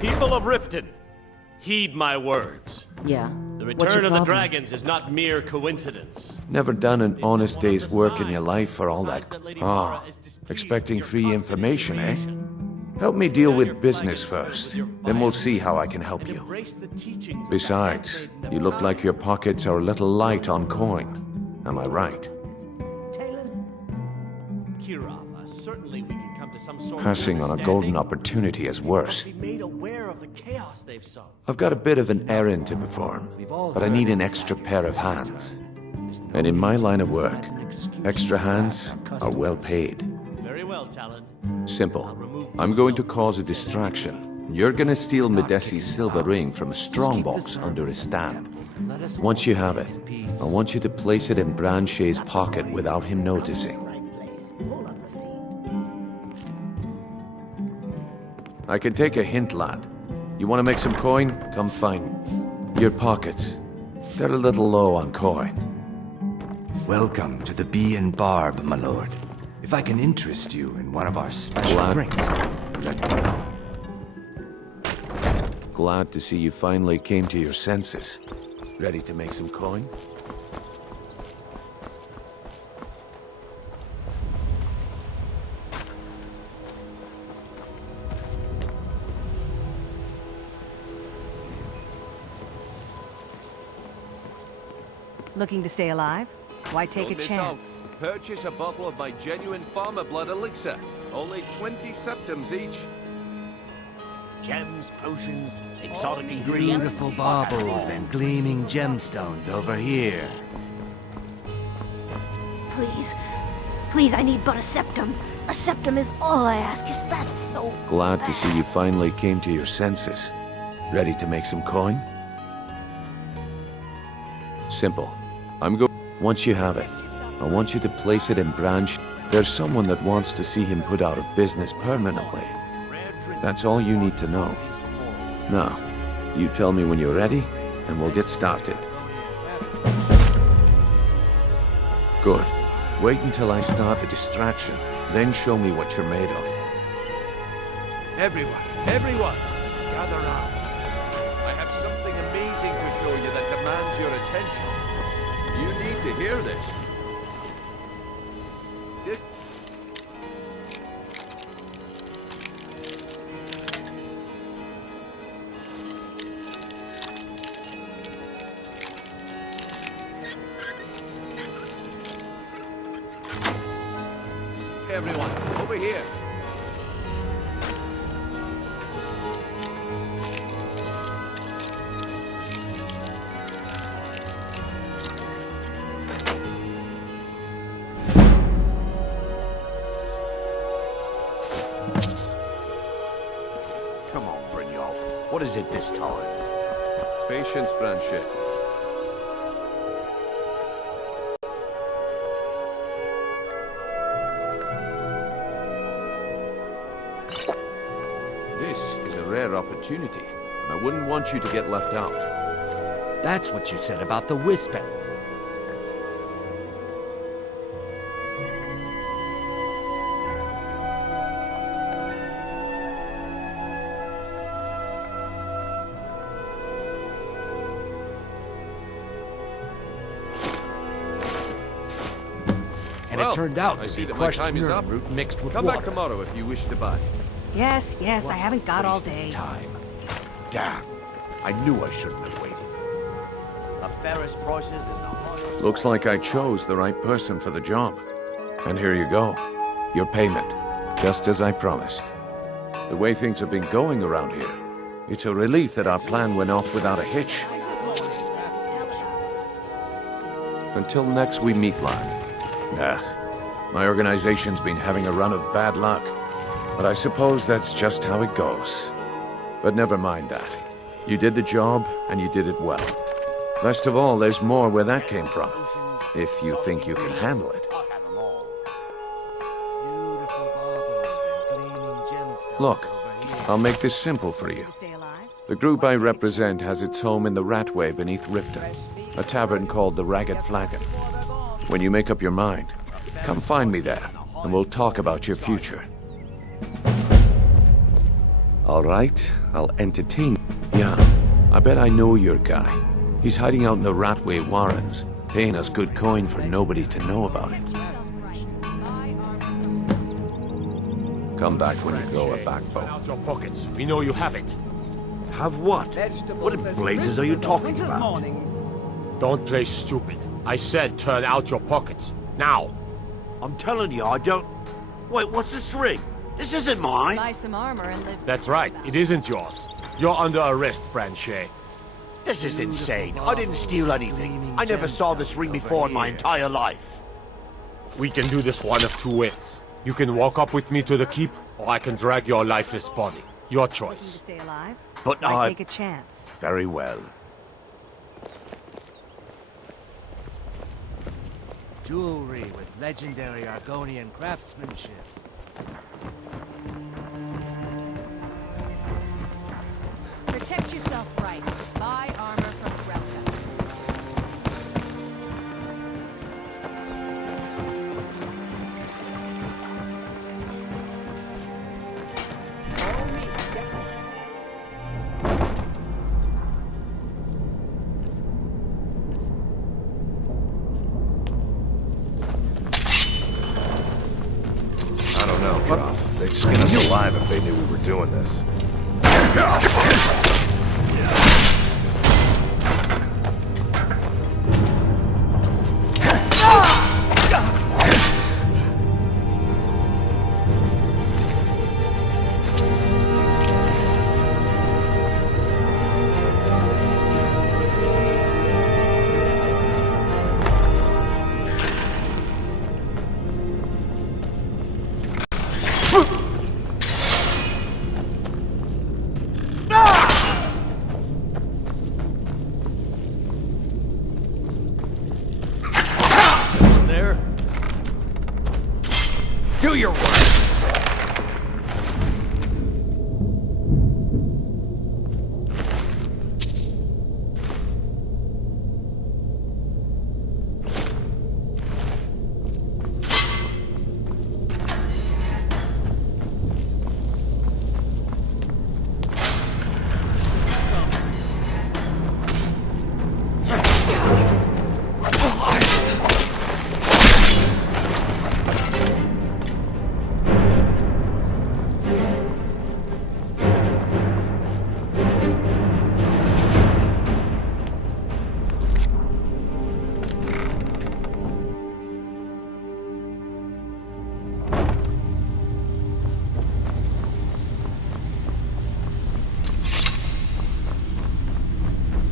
People of Riften, heed my words. Yeah? The What's return your of the problem? dragons is not mere coincidence. Never done an honest day's work in your life for all that. Expecting free information, eh? Help me deal with business first, then we'll see how I can help you. Besides, you look like your pockets are a little light on coin. Am I right? Certainly we can come to some sort Passing of on a golden opportunity is worse. be made aware of the chaos they've sown. I've got a bit of an errand to perform, but I need an extra pair of hands. And in my line of work, extra hands are well paid. Very well, Talon. Simple. I'm going to cause a distraction. You're gonna steal Medesi's silver ring from a strongbox under his stand. Once you have it, I want you to place it in Branche's pocket without him noticing. I can take a hint, lad. You want to make some coin? Come find me. Your pockets. They're a little low on coin. Welcome to the Bee and Barb, my lord. If I can interest you in one of our special drinks, let me know. Glad to see you finally came to your senses. Ready to make some coin? Looking to stay alive? Why take a Don't miss chance? out. Purchase a bottle of my genuine farmer blood elixir. Only 20 septums each. Gems, potions, exotic ingredients. Beautiful baubles and gleaming gemstones over here. Please. Please, I need but a septum. A septum is all I ask. Is that so Glad to see you finally came to your senses. Ready to make some coin? Simple. Once you have it, I want you to place it in Branch. There's someone that wants to see him put out of business permanently. That's all you need to know. Now, you tell me when you're ready, and we'll get started. Good. Wait until I start the distraction, then show me what you're made of. Everyone, gather round. I have something amazing to show you that demands your attention. You need to hear this. Everyone, over here. Come on, Brynjolf. What is it this time? Patience, Branche. This is a rare opportunity, and I wouldn't want you to get left out. That's what you said about the Whisper. And it turned out to be crushed nerve root mixed with Come water. back tomorrow if you wish to buy. Yes, I haven't got all day. Time. Damn. I knew I shouldn't have waited. A Ferris prices in the heart. Looks like I chose the right person for the job. And here you go. Your payment. Just as I promised. The way things have been going around here, it's a relief that our plan went off without a hitch. Until next we meet, lad. My organization's been having a run of bad luck. But I suppose that's just how it goes. But never mind that. You did the job, and you did it well. Best of all, there's more where that came from. If you think you can handle it. Look, I'll make this simple for you. The group I represent has its home in the Ratway beneath Riften, a tavern called the Ragged Flagon. When you make up your mind, come find me there, and we'll talk about your future. All right, I'll entertain. Yeah, I bet I know your guy. He's hiding out in the Ratway Warrens, paying us good coin for nobody to know about it. Come back when you grow a backbone. Out your pockets. We know you have it. Have what? What in blazes are you talking about? Don't play stupid. I said turn out your pockets. Now. I'm telling you, I don't... Wait, what's this ring? This isn't mine. Buy some armor and live. That's right. It isn't yours. You're under arrest, Branchet. This is insane. I didn't steal anything. I never saw this ring before in my entire life. We can do this one of two ways. You can walk up with me to the keep, or I can drag your lifeless body. Your choice. Stay alive. But I take a chance. Very well. Jewelry with legendary Argonian craftsmanship. Protect yourself right. Buy armor from Relka. I don't know, Prof. They'd skin us alive if they knew we were doing this. Do your work!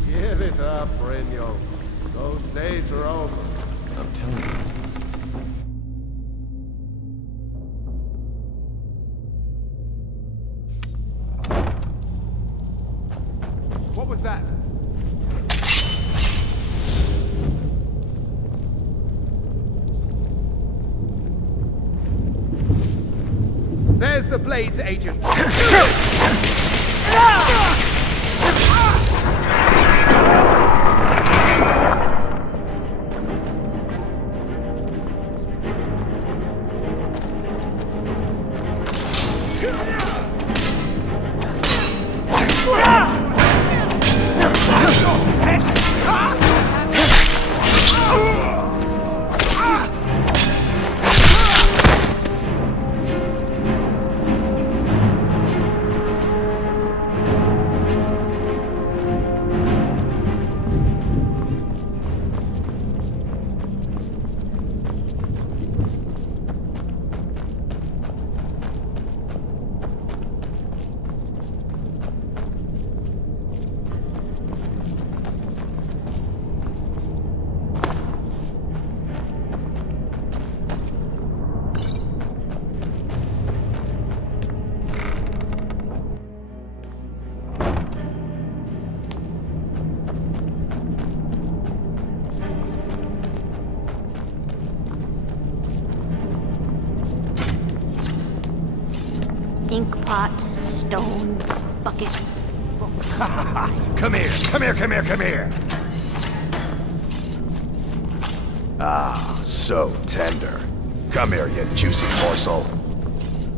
Give it up, Brynjo. Those days are over. I'm telling you. What was that? There's the Blades agent. Inkpot, stone, bucket, book. Come here, come here, come here, come here! Ah, so tender. Come here, you juicy morsel.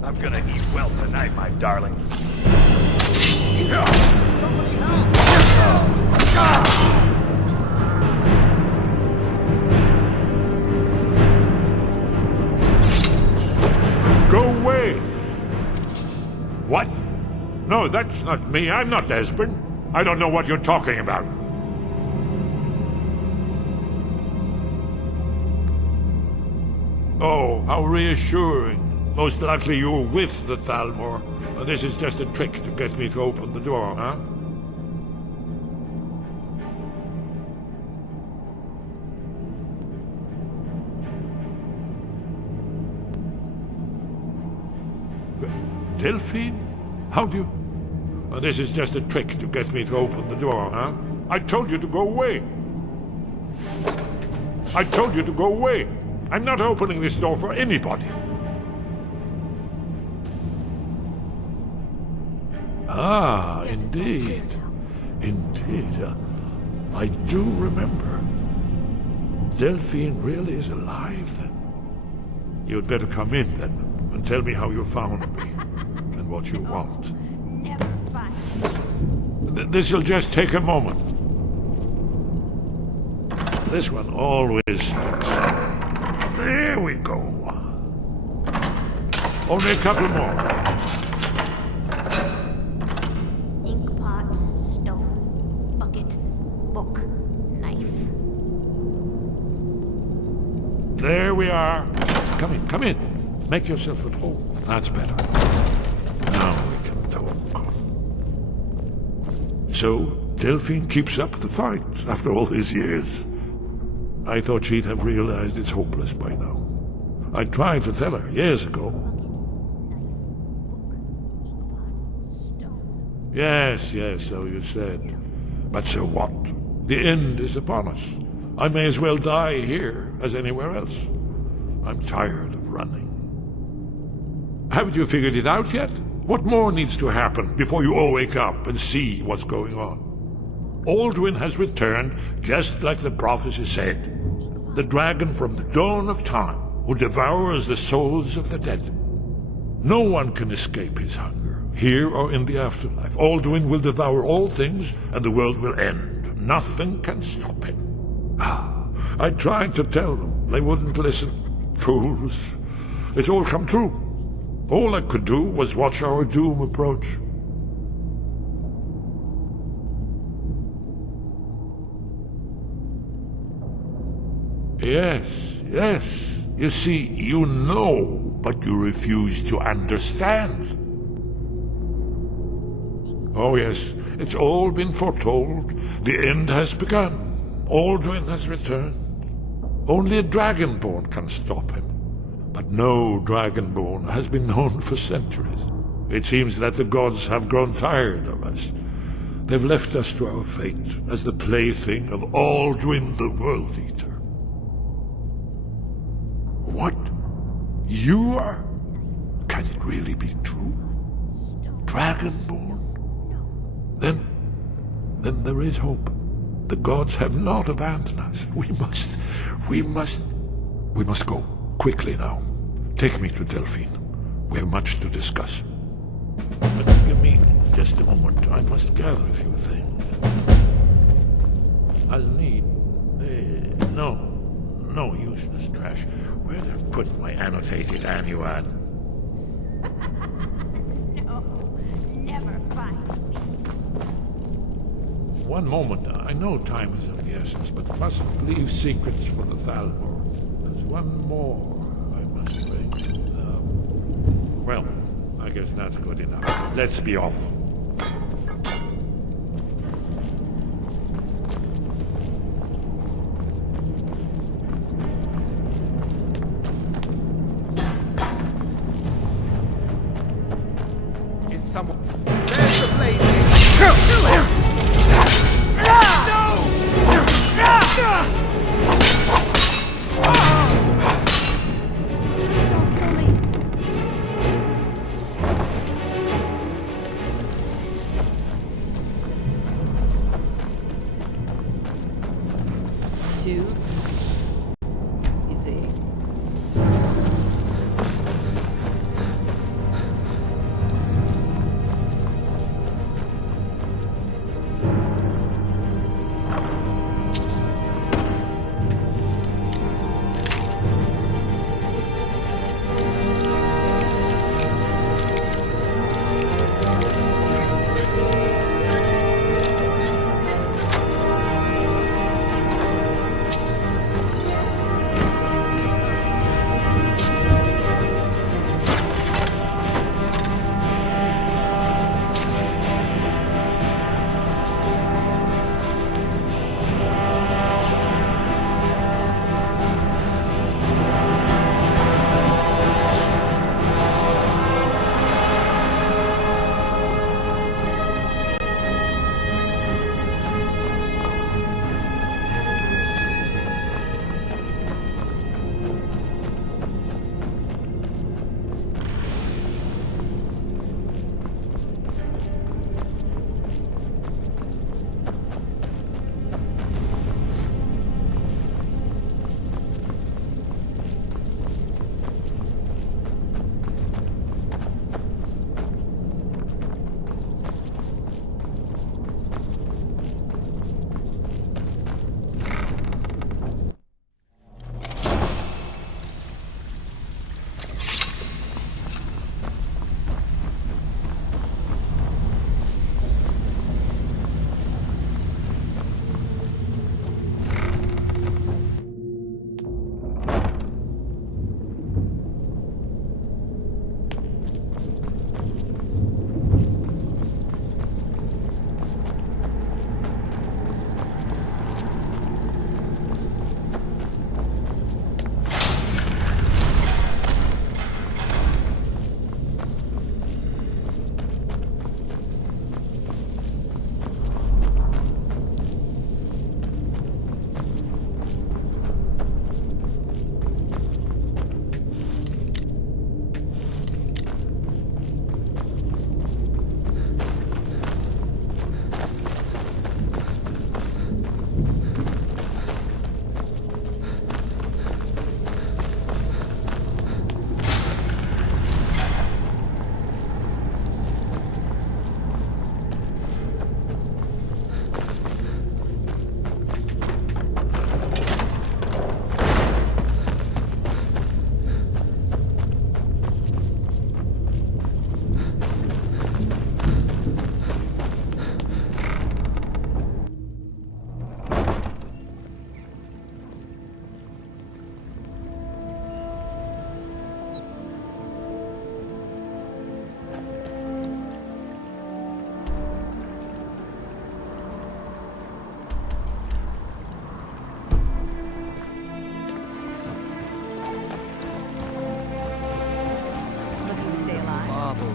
I'm gonna eat well tonight, my darling. Go away! What? No, that's not me. I'm not Esbern. I don't know what you're talking about. Oh, how reassuring. Most likely you're with the Thalmor. And this is just a trick to get me to open the door, huh? Delphine? How do you... Oh, this is just a trick to get me to open the door, huh? I told you to go away. I told you to go away. I'm not opening this door for anybody. Ah, indeed. Indeed. I do remember. Delphine really is alive, then. You'd better come in, then, and tell me how you found me, and what you want. Never find This'll just take a moment. This one always fits. There we go. Only a couple more. Inkpot, stone, bucket, book, knife. There we are. Come in, come in. Make yourself at home. That's better. Now we can talk. So, Delphine keeps up the fight after all these years. I thought she'd have realized it's hopeless by now. I tried to tell her years ago. Yes, so you said. But so what? The end is upon us. I may as well die here as anywhere else. I'm tired of running. Haven't you figured it out yet? What more needs to happen before you all wake up and see what's going on? Alduin has returned just like the prophecy said. The dragon from the dawn of time who devours the souls of the dead. No one can escape his hunger, here or in the afterlife. Alduin will devour all things and the world will end. Nothing can stop him. I tried to tell them. They wouldn't listen. Fools. It's all come true. All I could do was watch our doom approach. Yes. You see, you know, but you refuse to understand. Oh yes, it's all been foretold. The end has begun. Alduin has returned. Only a Dragonborn can stop him. But no Dragonborn has been known for centuries. It seems that the gods have grown tired of us. They've left us to our fate as the plaything of Alduin the World Eater. What? You are? Can it really be true? Dragonborn? Then there is hope. The gods have not abandoned us. We must go. Quickly now. Take me to Delphine. We have much to discuss. But give me just a moment. I must gather a few things. I'll need... No useless trash. Where'd I put my annotated annuad? No, never find me. One moment. I know time is of the essence, but must leave secrets for the Thalmor. There's one more I must make. Well, I guess that's good enough. Let's be off. Is someone... There's the blade! Two. Easy.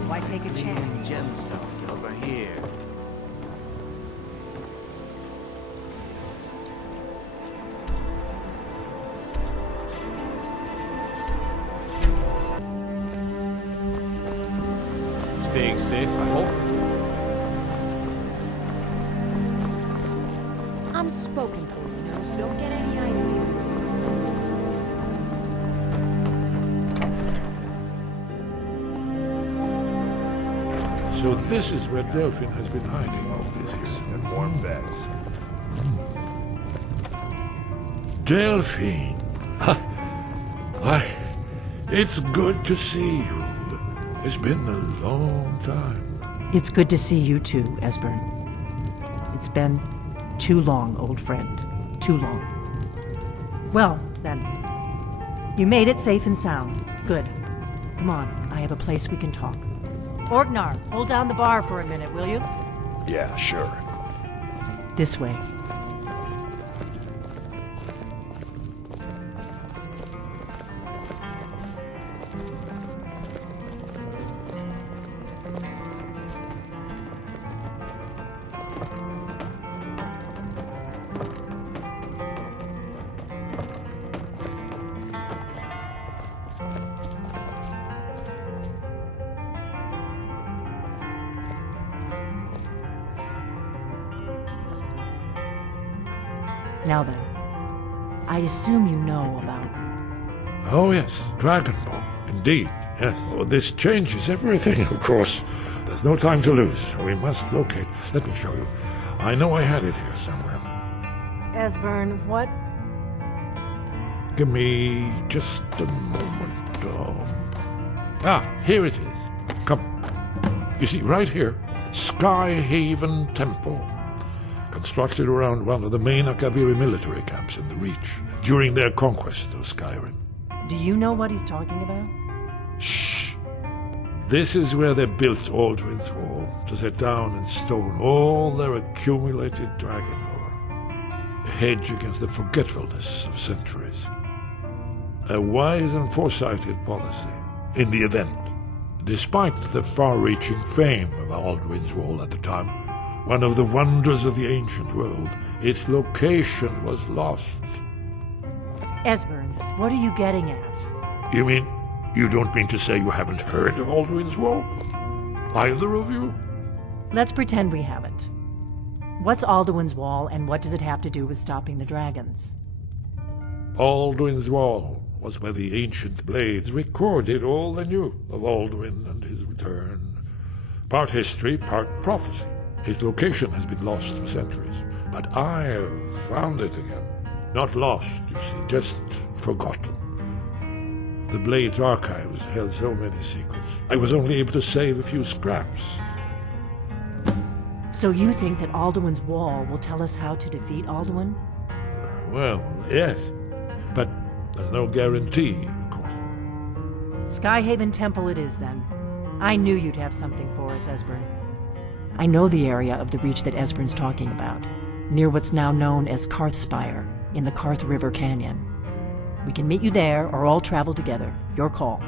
Why take a chance? Gemstones over here. Staying safe, I hope. I'm spoken for, you know, so don't get any ideas. So this is where Delphine has been hiding all these years. And warm beds. Delphine! Why, it's good to see you. It's been a long time. It's good to see you too, Esbern. It's been too long, old friend. Too long. Well, then. You made it safe and sound. Good. Come on, I have a place we can talk. Orgnar, hold down the bar for a minute, will you? Yeah, sure. This way. Now then, I assume you know about... Oh yes, Dragon Ball. Indeed, yes. Oh, this changes everything, of course. There's no time to lose. We must locate. Let me show you. I know I had it here somewhere. Esbern, what? Give me just a moment. Here it is. Come. You see, right here, Sky Haven Temple. Constructed around one of the main Eyrie military camps in the Reach during their conquest of Skyrim. Do you know what he's talking about? Shh! This is where they built Alduin's Wall to set down in stone all their accumulated dragon lore. A hedge against the forgetfulness of centuries. A wise and foresighted policy in the event. Despite the far-reaching fame of Alduin's Wall at the time, one of the wonders of the ancient world, its location was lost. Esbern, what are you getting at? You mean, you don't mean to say you haven't heard of Alduin's Wall? Either of you? Let's pretend we haven't. What's Alduin's Wall, and what does it have to do with stopping the dragons? Alduin's Wall was where the ancient blades recorded all they knew of Alduin and his return. Part history, part prophecy. His location has been lost for centuries, but I have found it again. Not lost, you see, just forgotten. The Blade's archives held so many secrets. I was only able to save a few scraps. So you think that Alduin's Wall will tell us how to defeat Alduin? Well, yes, but there's no guarantee, of course. Skyhaven Temple it is, then. I knew you'd have something for us, Esbern. I know the area of the Reach that Esbern's talking about, near what's now known as Karthspire, in the Karth River Canyon. We can meet you there, or all travel together. Your call.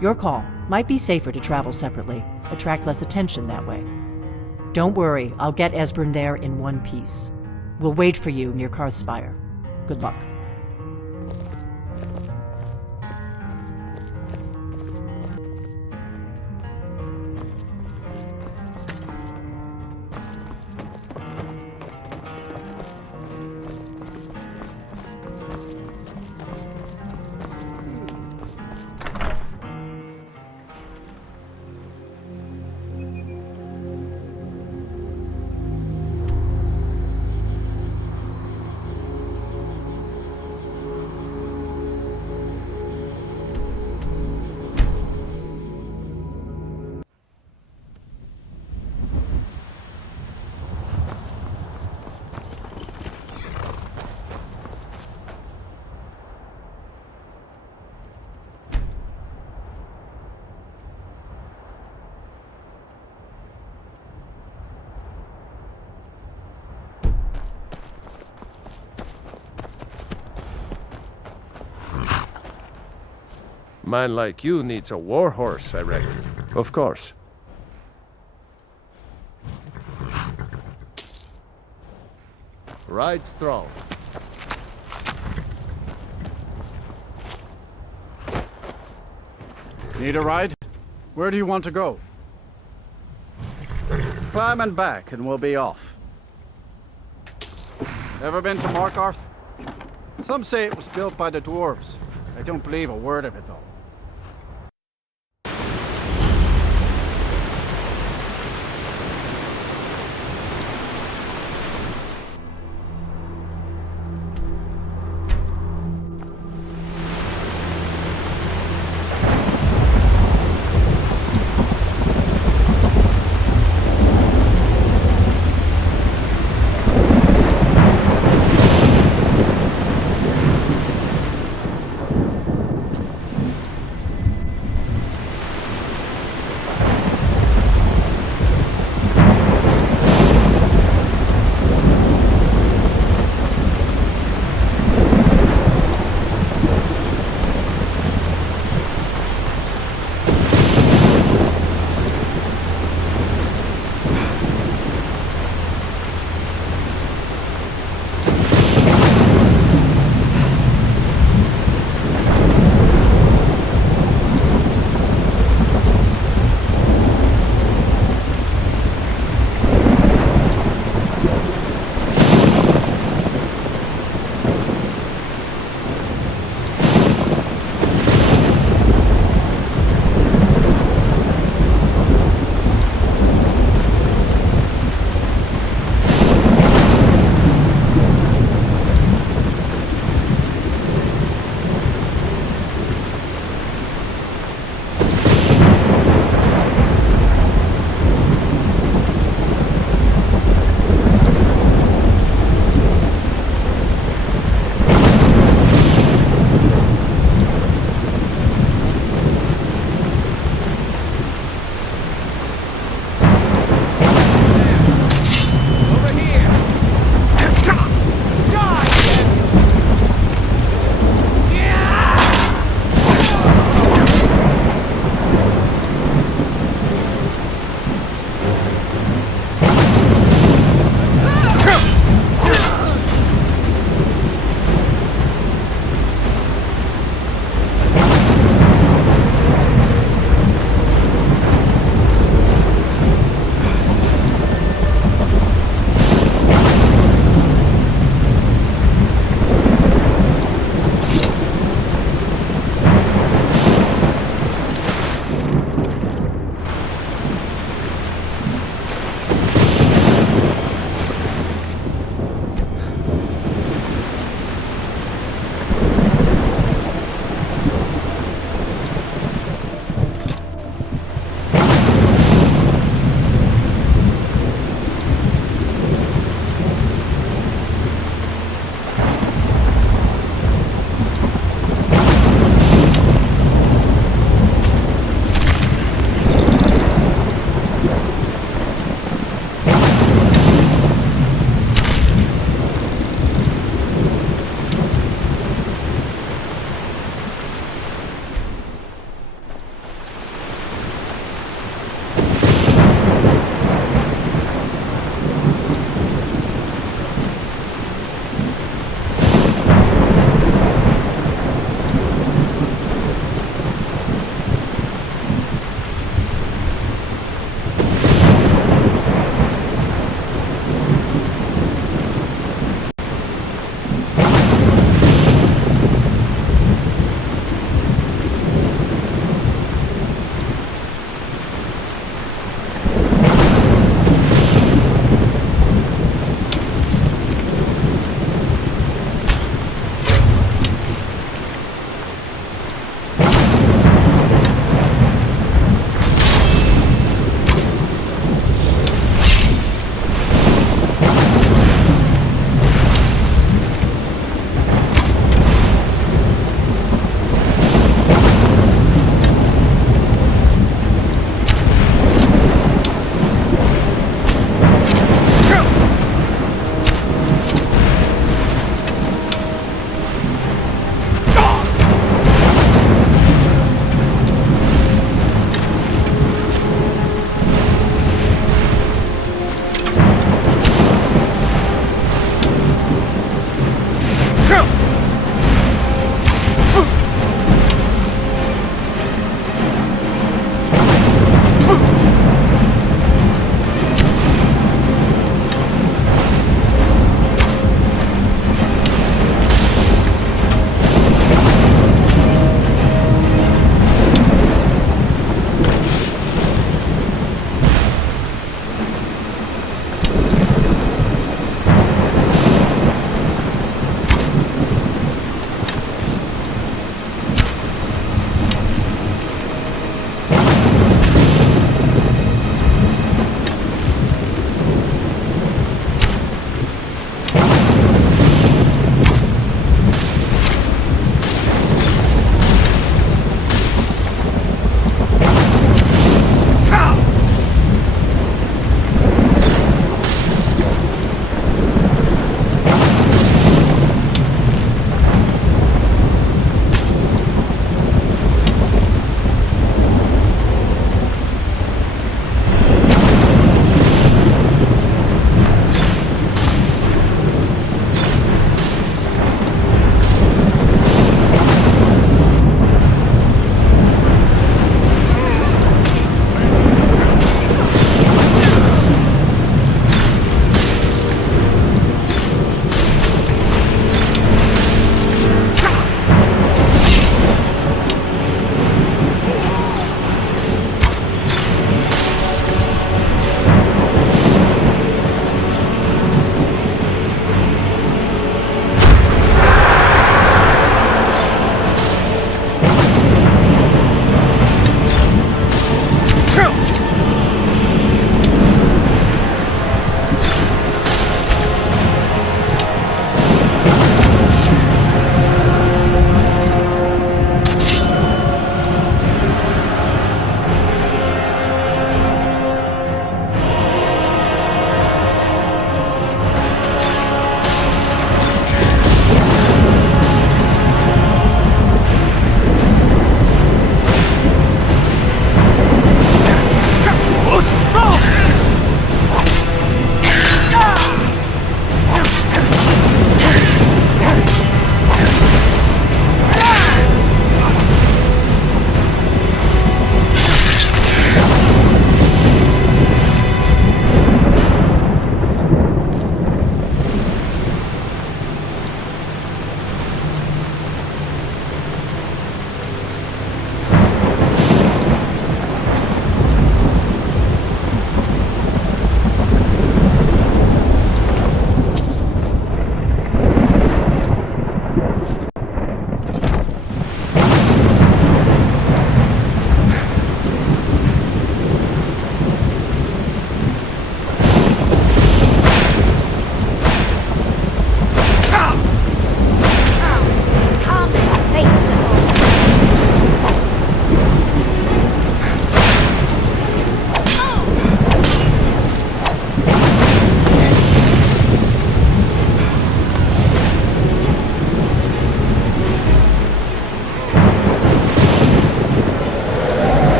Your call. Might be safer to travel separately. Attract less attention that way. Don't worry, I'll get Esbern there in one piece. We'll wait for you near Karthspire. Good luck. Man like you needs a war horse, I reckon. Of course. Ride strong. Need a ride? Where do you want to go? Climb and back and we'll be off. Ever been to Markarth? Some say it was built by the dwarves. I don't believe a word of it though.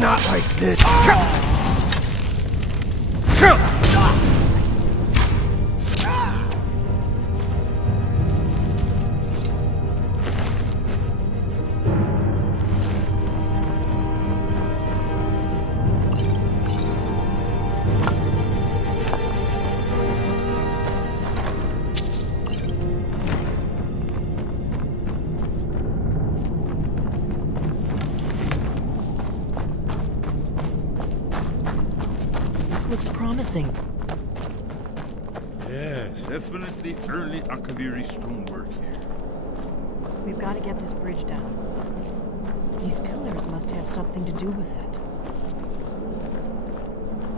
Not like this. Looks promising. Yes, definitely early Akaviri stonework here. We've got to get this bridge down. These pillars must have something to do with it.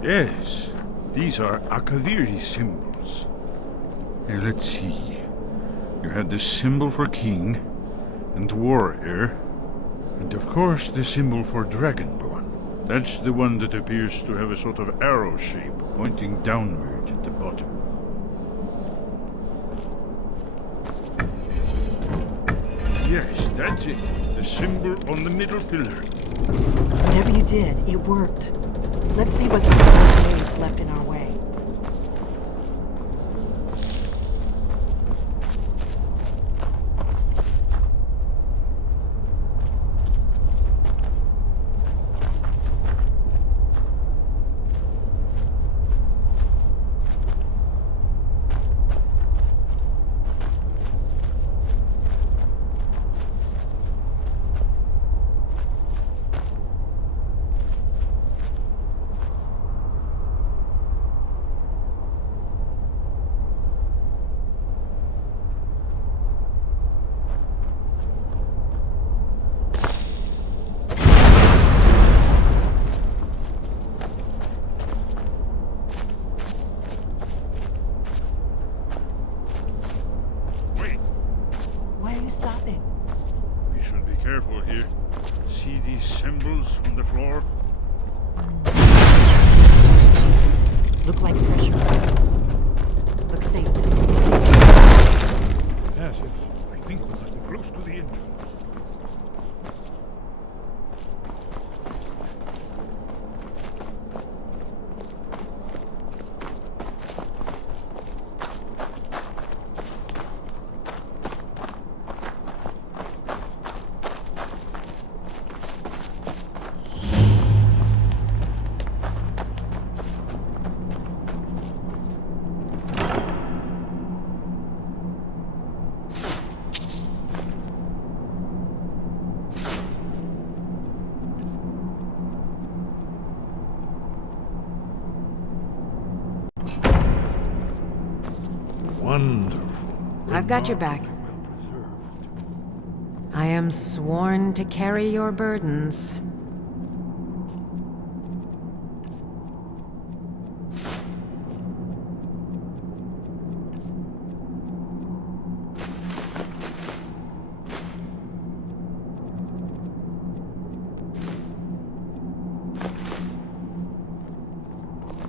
Yes, these are Akaviri symbols. Here, let's see. You had the symbol for king and warrior, and of course the symbol for dragonborn. That's the one that appears to have a sort of arrow shape pointing downward at the bottom. Yes, that's it. The symbol on the middle pillar. Whatever you did, it worked. Let's see what the blades left in our way. Careful here. See these symbols on the floor? Look like pressure points. Look safe. Yes, I think we must be close to the entrance. I've got your back. I am sworn to carry your burdens.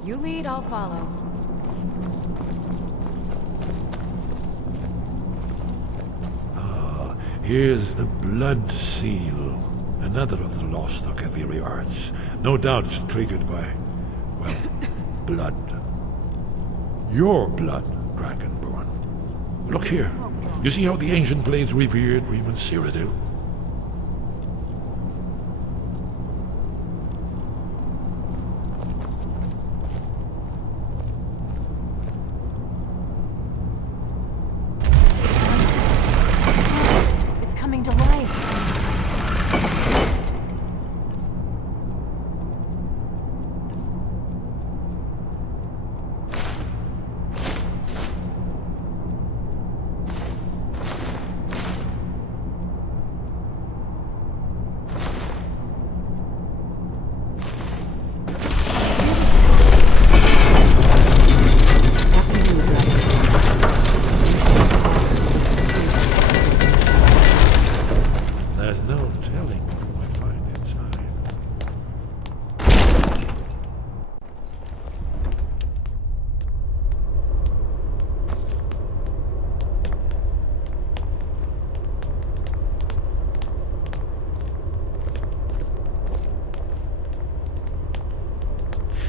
You lead, I'll follow. Here's the Blood Seal, another of the lost Akaviri arts. No doubt it's triggered by, well, blood. Your blood, Dragonborn. Look here. You see how the ancient blades revered Reman Cyrodiil?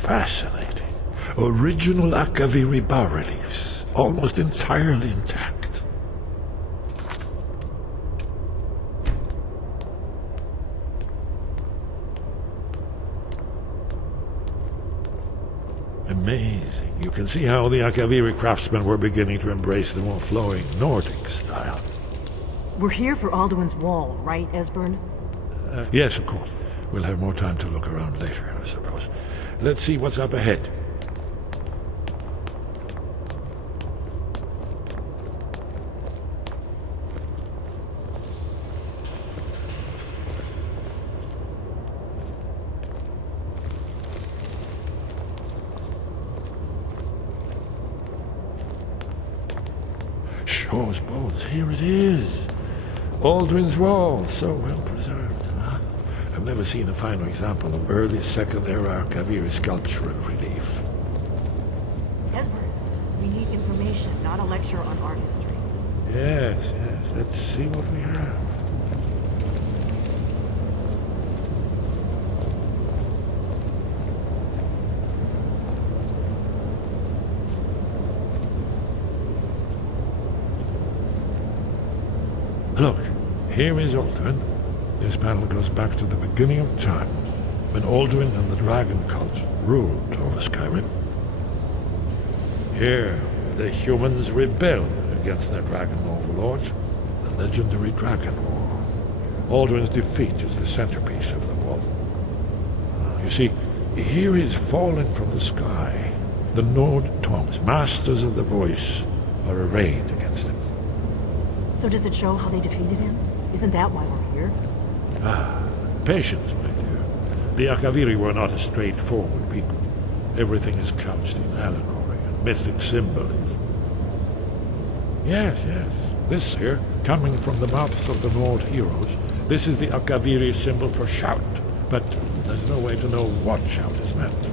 Fascinating. Original Akaviri bas-reliefs, almost entirely intact. Amazing. You can see how the Akaviri craftsmen were beginning to embrace the more flowing Nordic style. We're here for Alduin's wall, right, Esbern? Yes, of course. We'll have more time to look around later, I suppose. Let's see what's up ahead. Shaw's bones, here it is. Alduin's wall, so well preserved. Huh? I've never seen a finer example of early Second Era Akaviri sculptural relief. Esbern, we need information, not a lecture on art history. Yes, yes. Let's see what we have. Look, here is Alduin. This panel goes back to the beginning of time, when Alduin and the dragon cult ruled over Skyrim. Here, the humans rebelled against their dragon overlords, the legendary Dragon War. Alduin's defeat is the centerpiece of the wall. You see, here is fallen from the sky. The Nord Tongs, masters of the voice, are arrayed against him. So does it show how they defeated him? Isn't that why we're here? Ah, patience, my dear. The Akaviri were not a straightforward people. Everything is couched in allegory and mythic symbolism. Yes, yes. This here, coming from the mouths of the Nord heroes, this is the Akaviri symbol for shout, but there's no way to know what shout is meant.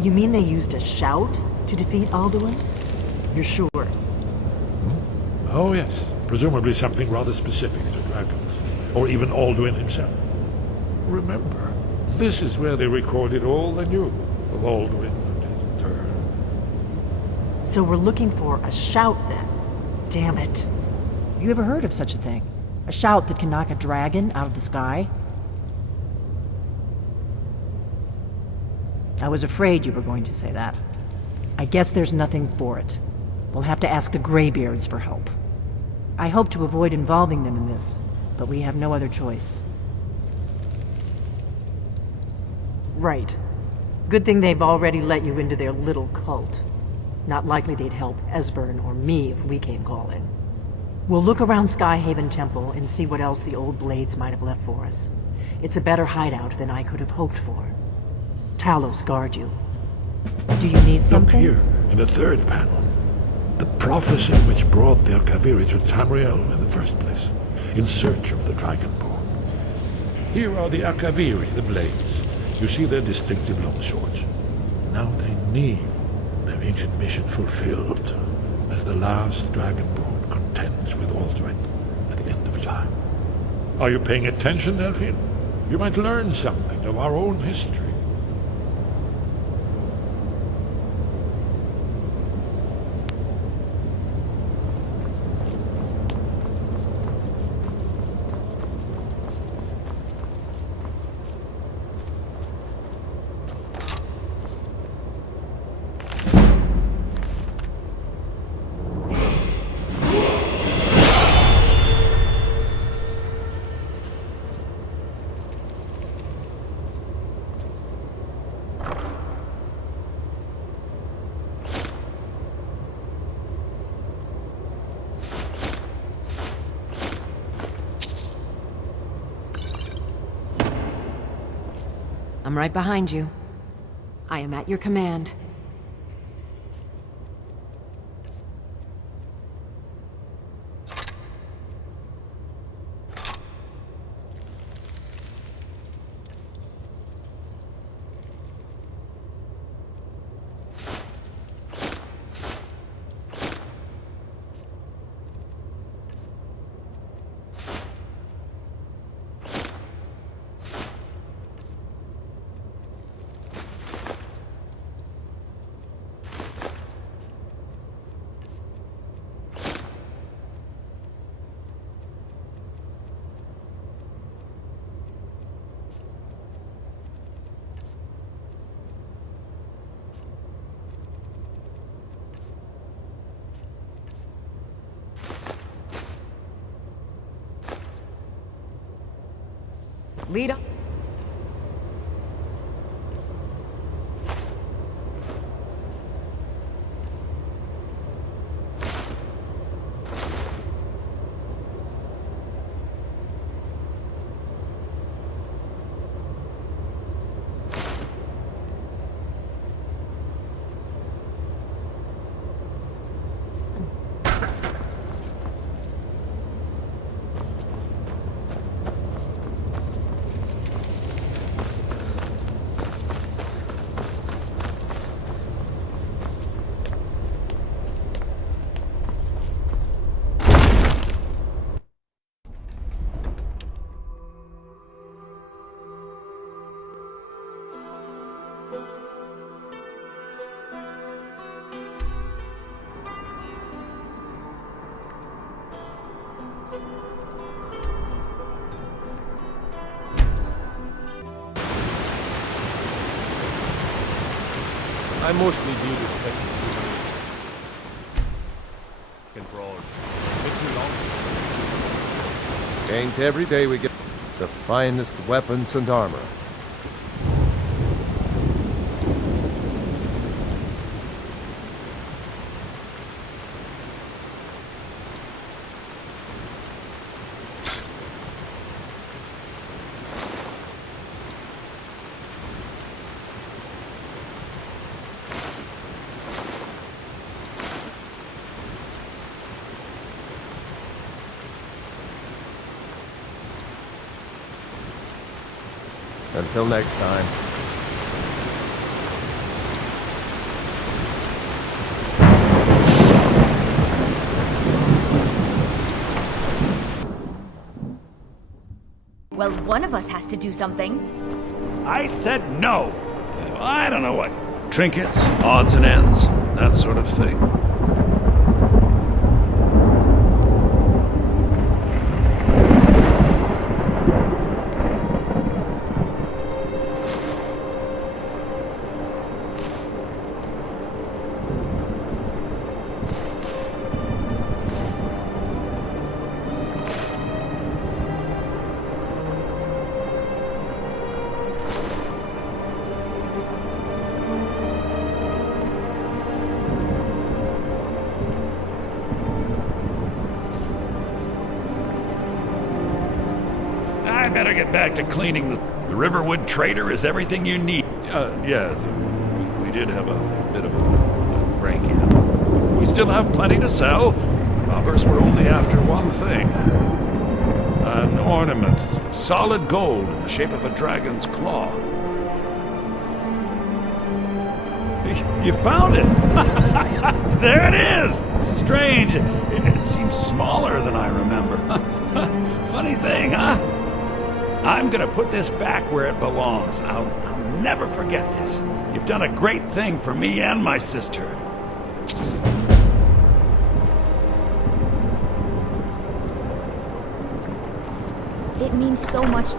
You mean they used a shout to defeat Alduin? You're sure? Oh yes, presumably something rather specific to dragons, or even Alduin himself. Remember, this is where they recorded all they knew of Alduin and his turn. So we're looking for a shout then? Damn it. You ever heard of such a thing? A shout that can knock a dragon out of the sky? I was afraid you were going to say that. I guess there's nothing for it. We'll have to ask the Greybeards for help. I hope to avoid involving them in this, but we have no other choice. Right. Good thing they've already let you into their little cult. Not likely they'd help Esbern or me if we came calling. We'll look around Skyhaven Temple and see what else the old blades might have left for us. It's a better hideout than I could have hoped for. Talos guard you. Do you need something? Look here, in the third panel. The prophecy which brought the Akaviri to Tamriel in the first place, in search of the Dragonborn. Here are the Akaviri, the blades. You see their distinctive long swords. Now they need their ancient mission fulfilled, as the last Dragonborn contends with Alduin at the end of time. Are you paying attention, Delphine? You might learn something of our own history. I'm right behind you. I am at your command. Lead on. I mostly deal with technical brawlers. Bit too long. Ain't every day we get the finest weapons and armor. Until next time. Well, one of us has to do something. I said no. I don't know what. Trinkets, odds and ends, that sort of thing. I better get back to cleaning the Riverwood Trader is everything you need. Yeah, we did have a bit of a break-in. We still have plenty to sell. Robbers were only after one thing. An ornament, solid gold in the shape of a dragon's claw. You found it! There it is! Strange. It seems smaller than I remember. Funny thing, huh? I'm gonna put this back where it belongs. I'll never forget this. You've done a great thing for me and my sister. It means so much.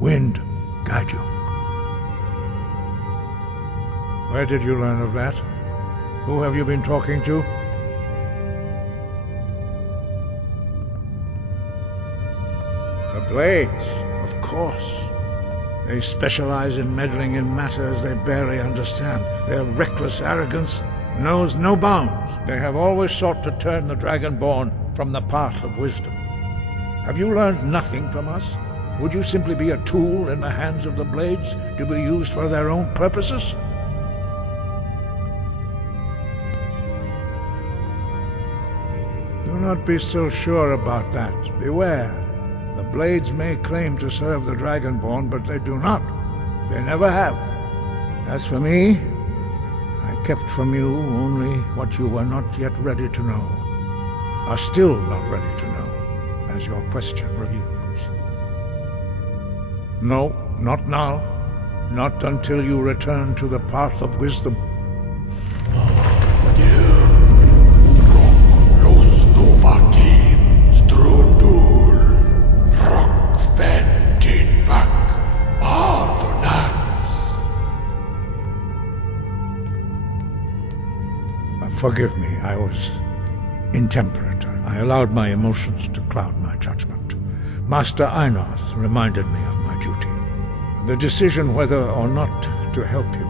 Wind guide you. Where did you learn of that? Who have you been talking to? The Blades, of course. They specialize in meddling in matters they barely understand. Their reckless arrogance knows no bounds. They have always sought to turn the Dragonborn from the path of wisdom. Have you learned nothing from us? Would you simply be a tool in the hands of the Blades to be used for their own purposes? Do not be so sure about that. Beware. The blades may claim to serve the Dragonborn, but they do not. They never have. As for me, I kept from you only what you were not yet ready to know. Are still not ready to know, as your question reveals. No, not now. Not until you return to the path of wisdom. Forgive me, I was intemperate. I allowed my emotions to cloud my judgment. Master Einarth reminded me of my duty. The decision whether or not to help you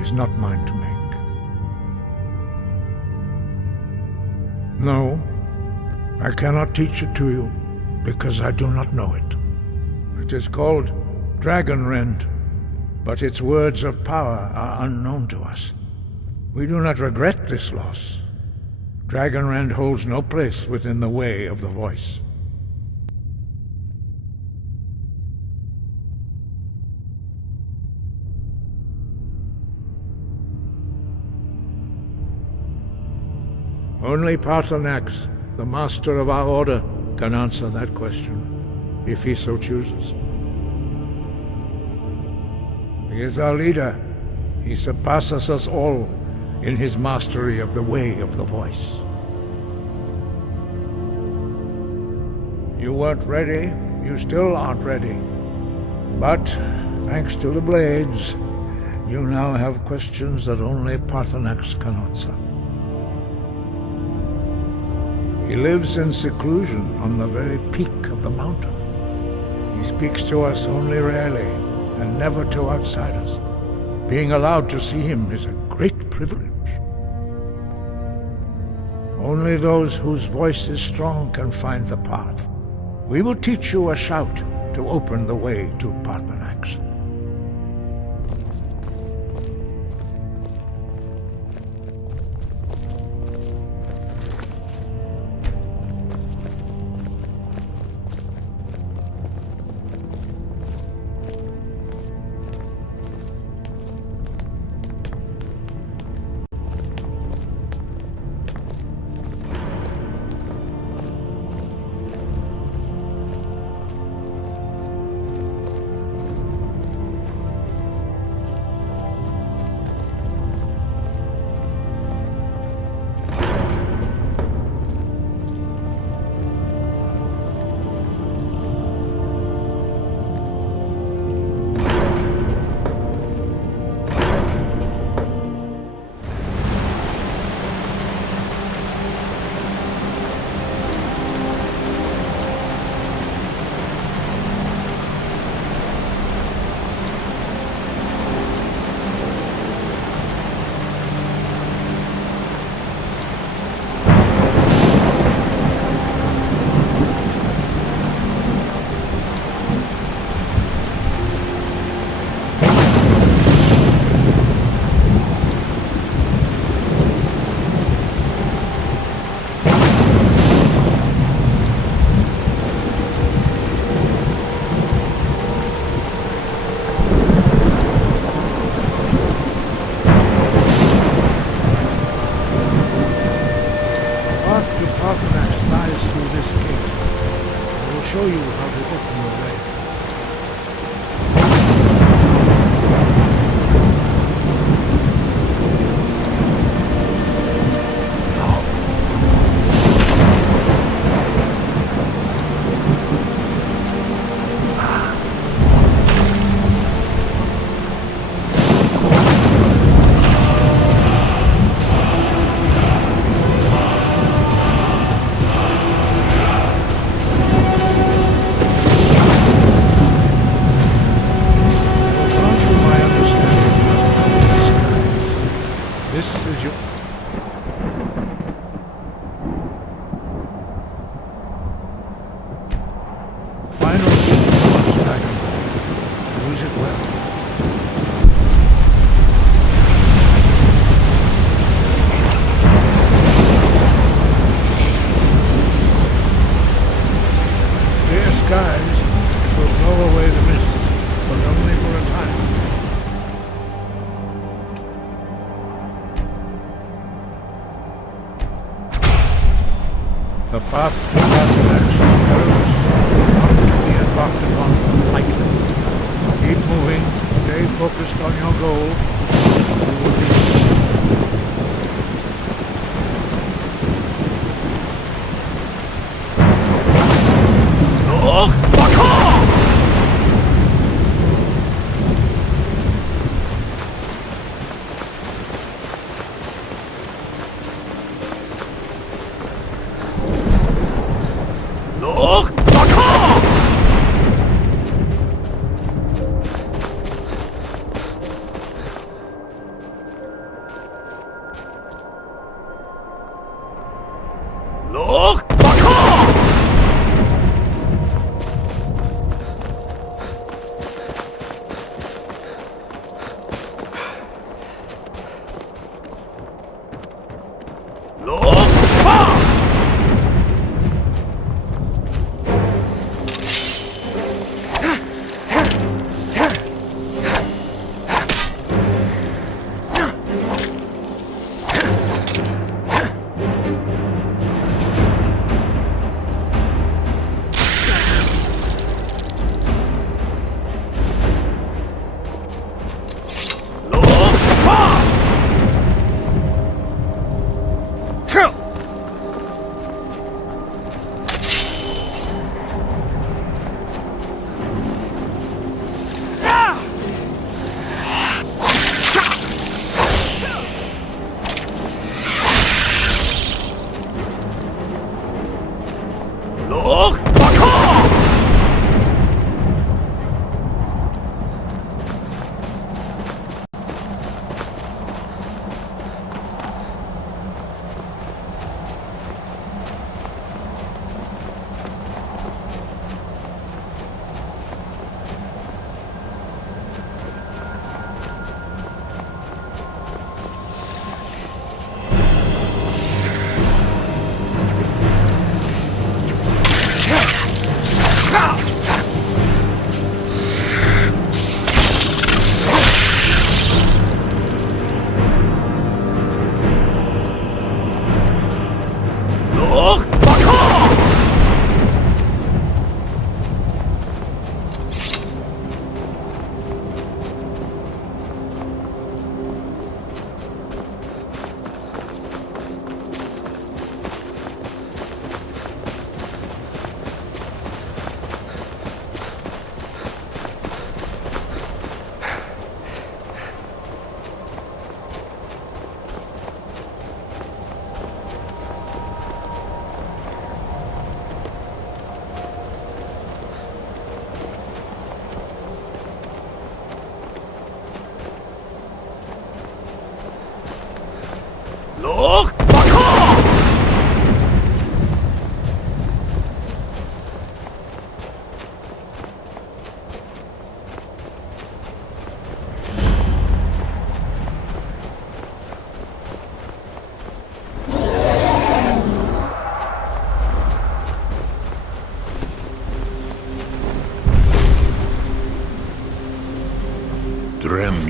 is not mine to make. No, I cannot teach it to you, because I do not know it. It is called Dragonrend, but its words of power are unknown to us. We do not regret this loss. Dragonrend holds no place within the way of the voice. Only Paarthurnax, the master of our order, can answer that question, if he so chooses. He is our leader. He surpasses us all in his mastery of the way of the voice. You weren't ready. You still aren't ready. But, thanks to the blades, you now have questions that only Paarthurnax can answer. He lives in seclusion on the very peak of the mountain. He speaks to us only rarely, and never to outsiders. Being allowed to see him is a great privilege. Only those whose voice is strong can find the path. We will teach you a shout to open the way to Paarthurnax. The path to Pathanax is perilous, not to be embarked upon lightly. Keep moving, stay focused on your goal. You will be successful.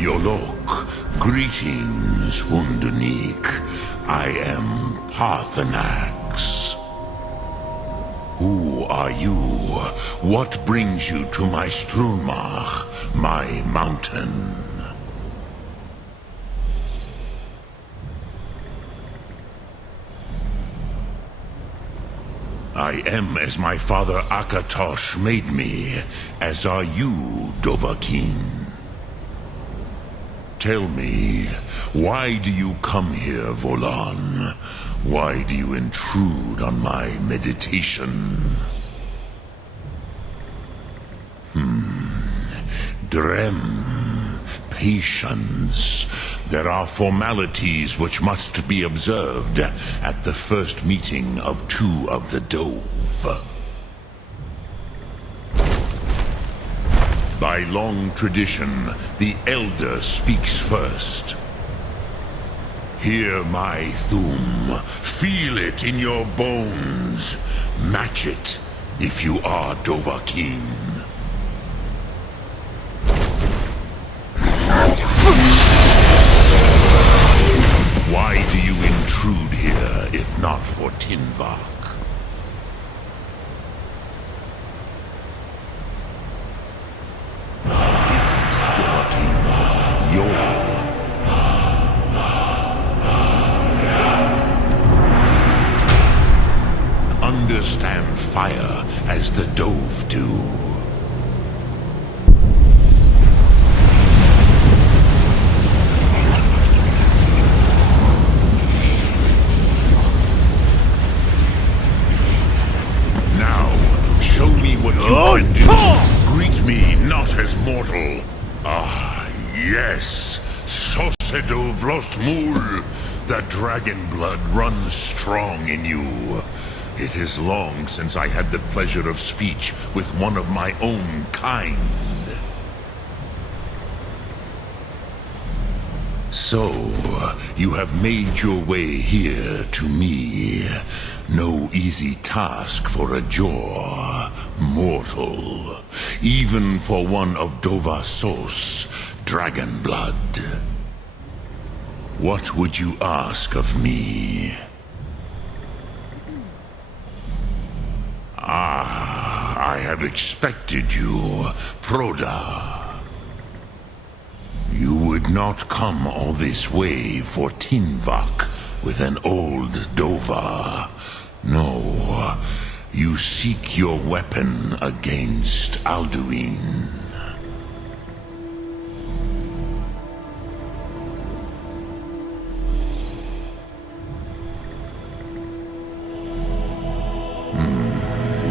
Yolok. Greetings, Unending. I am Pathanax. Who are you? What brings you to my Strunmach, my mountain? I am as my father Akatosh made me, as are you, Dovahkiin. Tell me, why do you come here, Volan? Why do you intrude on my meditation? Drem, patience. There are formalities which must be observed at the first meeting of two of the Dove. By long tradition, the Elder speaks first. Hear my Thum. Feel it in your bones. Match it if you are Dovahkiin. Why do you intrude here, if not for Tinvak? understand fire as the Dove do. Now, show me what you can do. Greet me not as mortal. Ah, yes. Sosedo Vlostmul. The dragon blood runs strong in you. It is long since I had the pleasure of speech with one of my own kind. So, you have made your way here to me. No easy task for a Jor, mortal. Even for one of Dovasos, dragon blood. What would you ask of me? Ah, I have expected you, Proda. You would not come all this way for Tinvak with an old Dova. No, you seek your weapon against Alduin.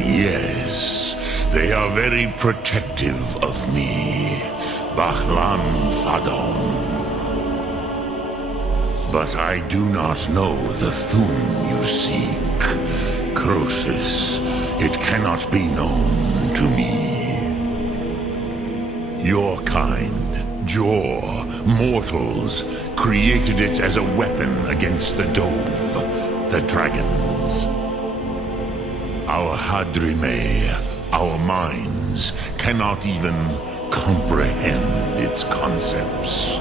Yes, they are very protective of me, Bahlan Fadon. But I do not know the Thum you seek. Croesus, it cannot be known to me. Your kind, Jor, mortals, created it as a weapon against the Dove, the dragons. Our Hadrime, our minds, cannot even comprehend its concepts.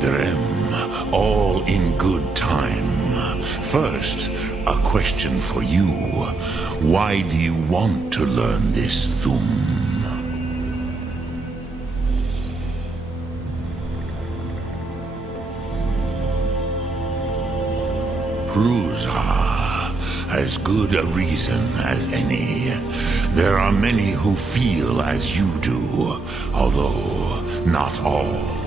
Drem, all in good time. First, a question for you. Why do you want to learn this Thum? Prusa, as good a reason as any. There are many who feel as you do, although not all.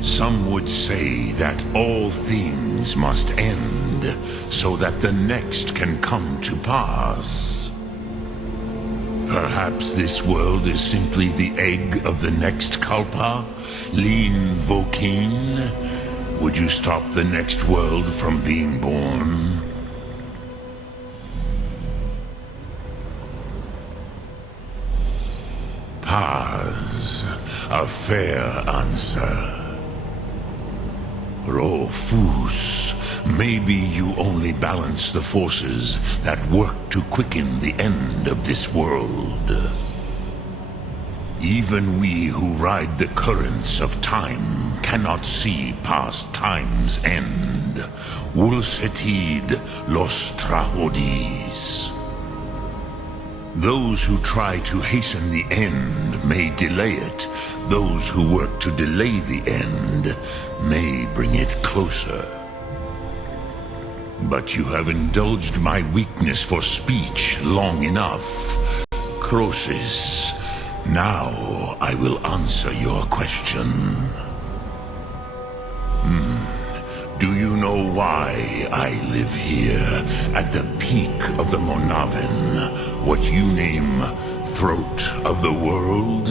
Some would say that all things must end, so that the next can come to pass. Perhaps this world is simply the egg of the next Kalpa, Lin Vokin. Would you stop the next world from being born? Paz, a fair answer. Rofus, maybe you only balance the forces that work to quicken the end of this world. Even we who ride the currents of time cannot see past time's end. Wulsetid los trahodis. Those who try to hasten the end may delay it. Those who work to delay the end may bring it closer. But you have indulged my weakness for speech long enough. Croesus, now I will answer your question. Do you know why I live here at the peak of the Monavin, what you name throat of the world?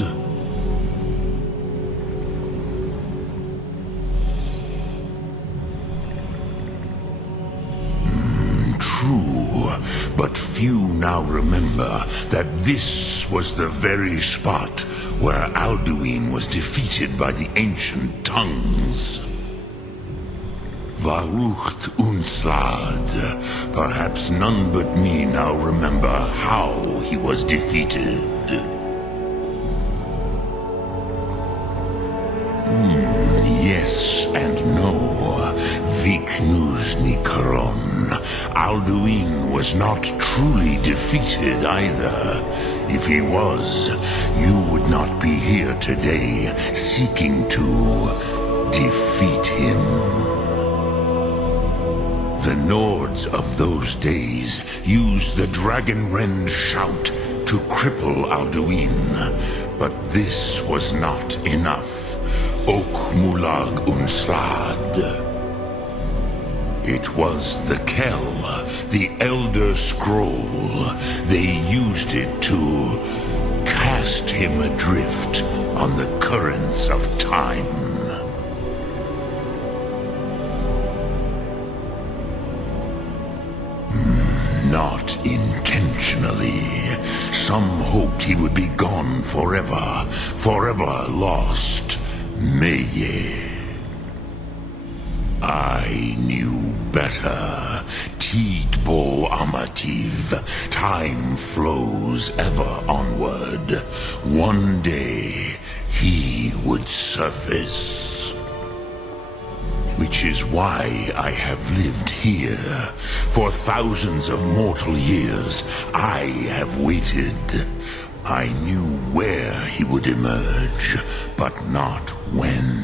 True, but few now remember that this was the very spot where Alduin was defeated by the ancient tongues. Varucht Unslad. Perhaps none but me now remember how he was defeated. Yes and no. Viknus Nikaron. Alduin was not truly defeated either. If he was, you would not be here today seeking to defeat him. Nords of those days used the Dragonrend shout to cripple Alduin, but this was not enough. Ok Mulag Unslad. It was the Kell, the Elder Scroll. They used it to cast him adrift on the currents of time. Not intentionally. Some hoped he would be gone forever, forever lost. Meye. I knew better. Tidbo Amativ. Time flows ever onward. One day, he would surface. Which is why I have lived here. For thousands of mortal years, I have waited. I knew where he would emerge, but not when.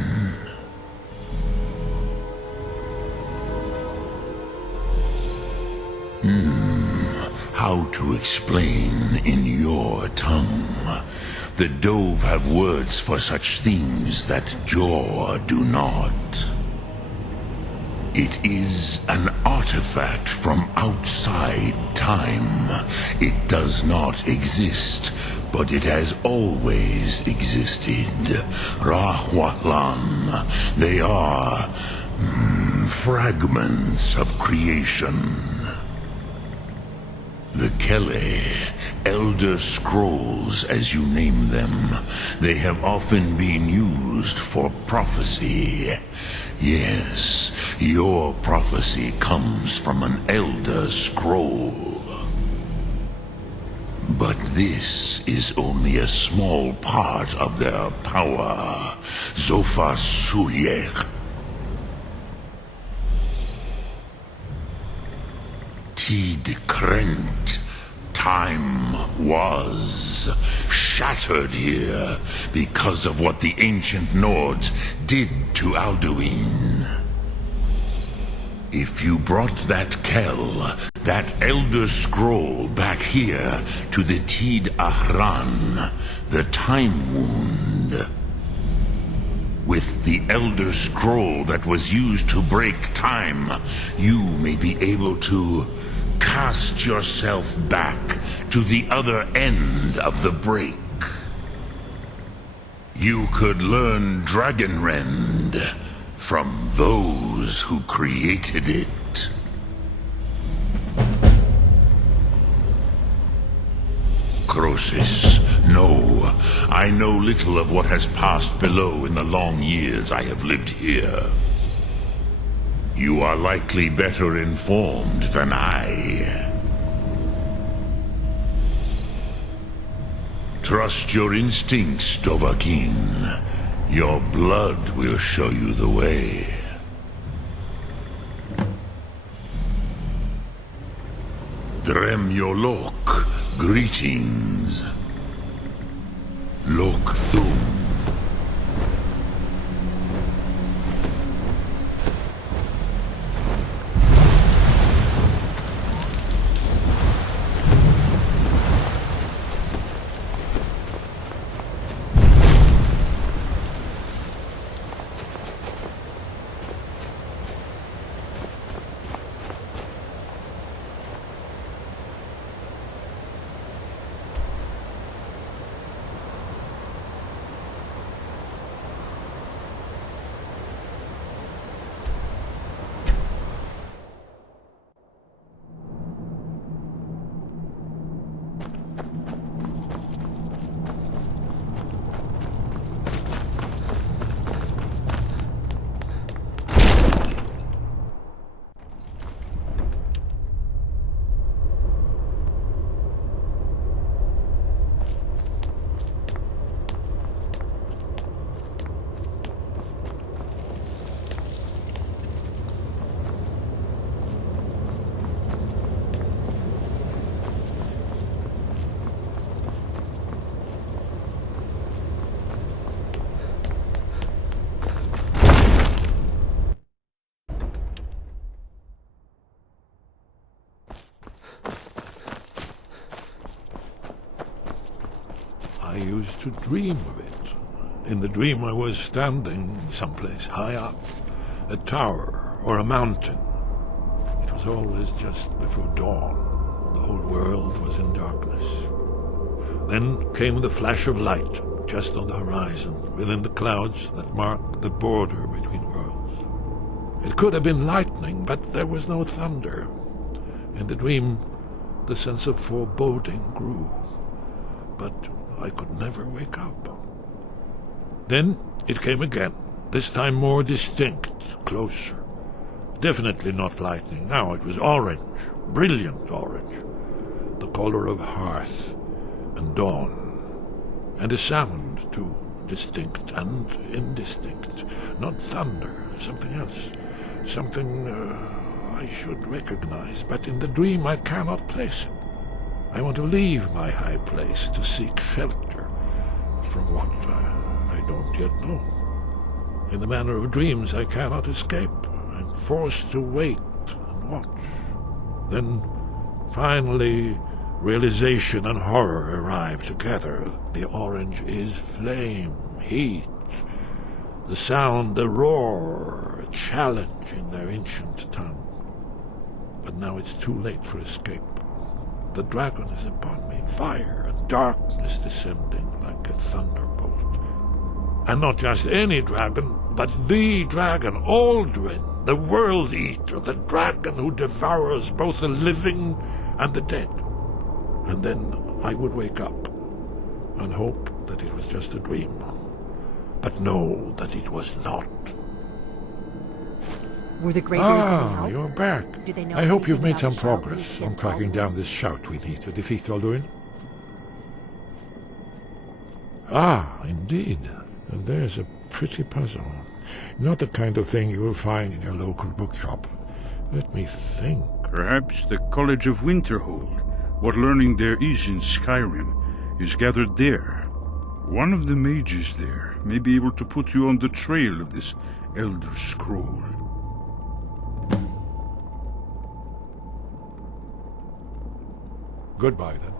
How to explain in your tongue? The Dove have words for such things that Jor do not. It is an artifact from outside time. It does not exist, but it has always existed. Rahwatlan. They are fragments of creation. The Kelle, Elder Scrolls as you name them, they have often been used for prophecy. Yes, your prophecy comes from an Elder Scroll. But this is only a small part of their power. Zofa Suyer. Tid Krent. Time was shattered here because of what the ancient Nords did to Alduin. If you brought that Kell, that Elder Scroll back here to the Tid Ahran, the Time Wound, with the Elder Scroll that was used to break time, you may be able to cast yourself back to the other end of the break. You could learn Dragonrend from those who created it. Croesus, no. I know little of what has passed below in the long years I have lived here. You are likely better informed than I. Trust your instincts, Dovahkiin. Your blood will show you the way. Dremyolok, greetings. Lok Thum. used to dream of it. In the dream I was standing someplace high up, a tower or a mountain. It was always just before dawn. The whole world was in darkness. Then came the flash of light, just on the horizon, within the clouds that mark the border between worlds. It could have been lightning, but there was no thunder. In the dream, the sense of foreboding grew, but I could never wake up. Then it came again, this time more distinct, closer. Definitely not lightning. Now it was orange, brilliant orange, the color of hearth and dawn. And a sound, too, distinct and indistinct. Not thunder, something else. Something I should recognize, but in the dream I cannot place it. I want to leave my high place to seek shelter from what I don't yet know. In the manner of dreams I cannot escape. I'm forced to wait and watch. Then, finally, realization and horror arrive together. The orange is flame, heat. The sound, the roar, a challenge in their ancient tongue. But now it's too late for escape. The dragon is upon me, fire and darkness descending like a thunderbolt. And not just any dragon, but the dragon, Alduin, the World Eater, the dragon who devours both the living and the dead. And then I would wake up and hope that it was just a dream, but know that it was not. Were the Greybeards any help? You're back. Did they know I hope you've anything made about some the shout progress we on just tracking followed? down this shout we need to defeat Alduin. Indeed. There's a pretty puzzle. Not the kind of thing you will find in your local bookshop. Let me think. Perhaps the College of Winterhold, what learning there is in Skyrim, is gathered there. One of the mages there may be able to put you on the trail of this Elder Scroll. Goodbye, then.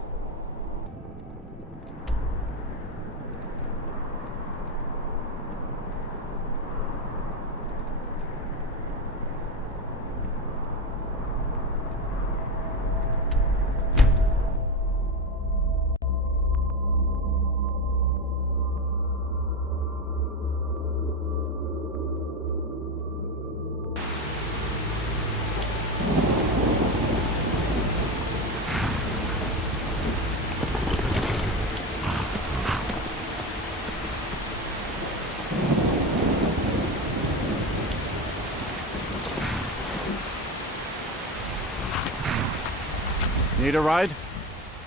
Need a ride?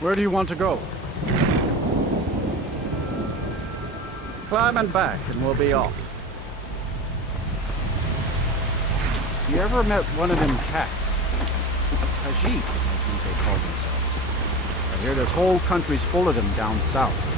Where do you want to go? Climb and back, and we'll be off. You ever met one of them cats? Khajiit, I think they call themselves. I hear there's whole countries full of them down south.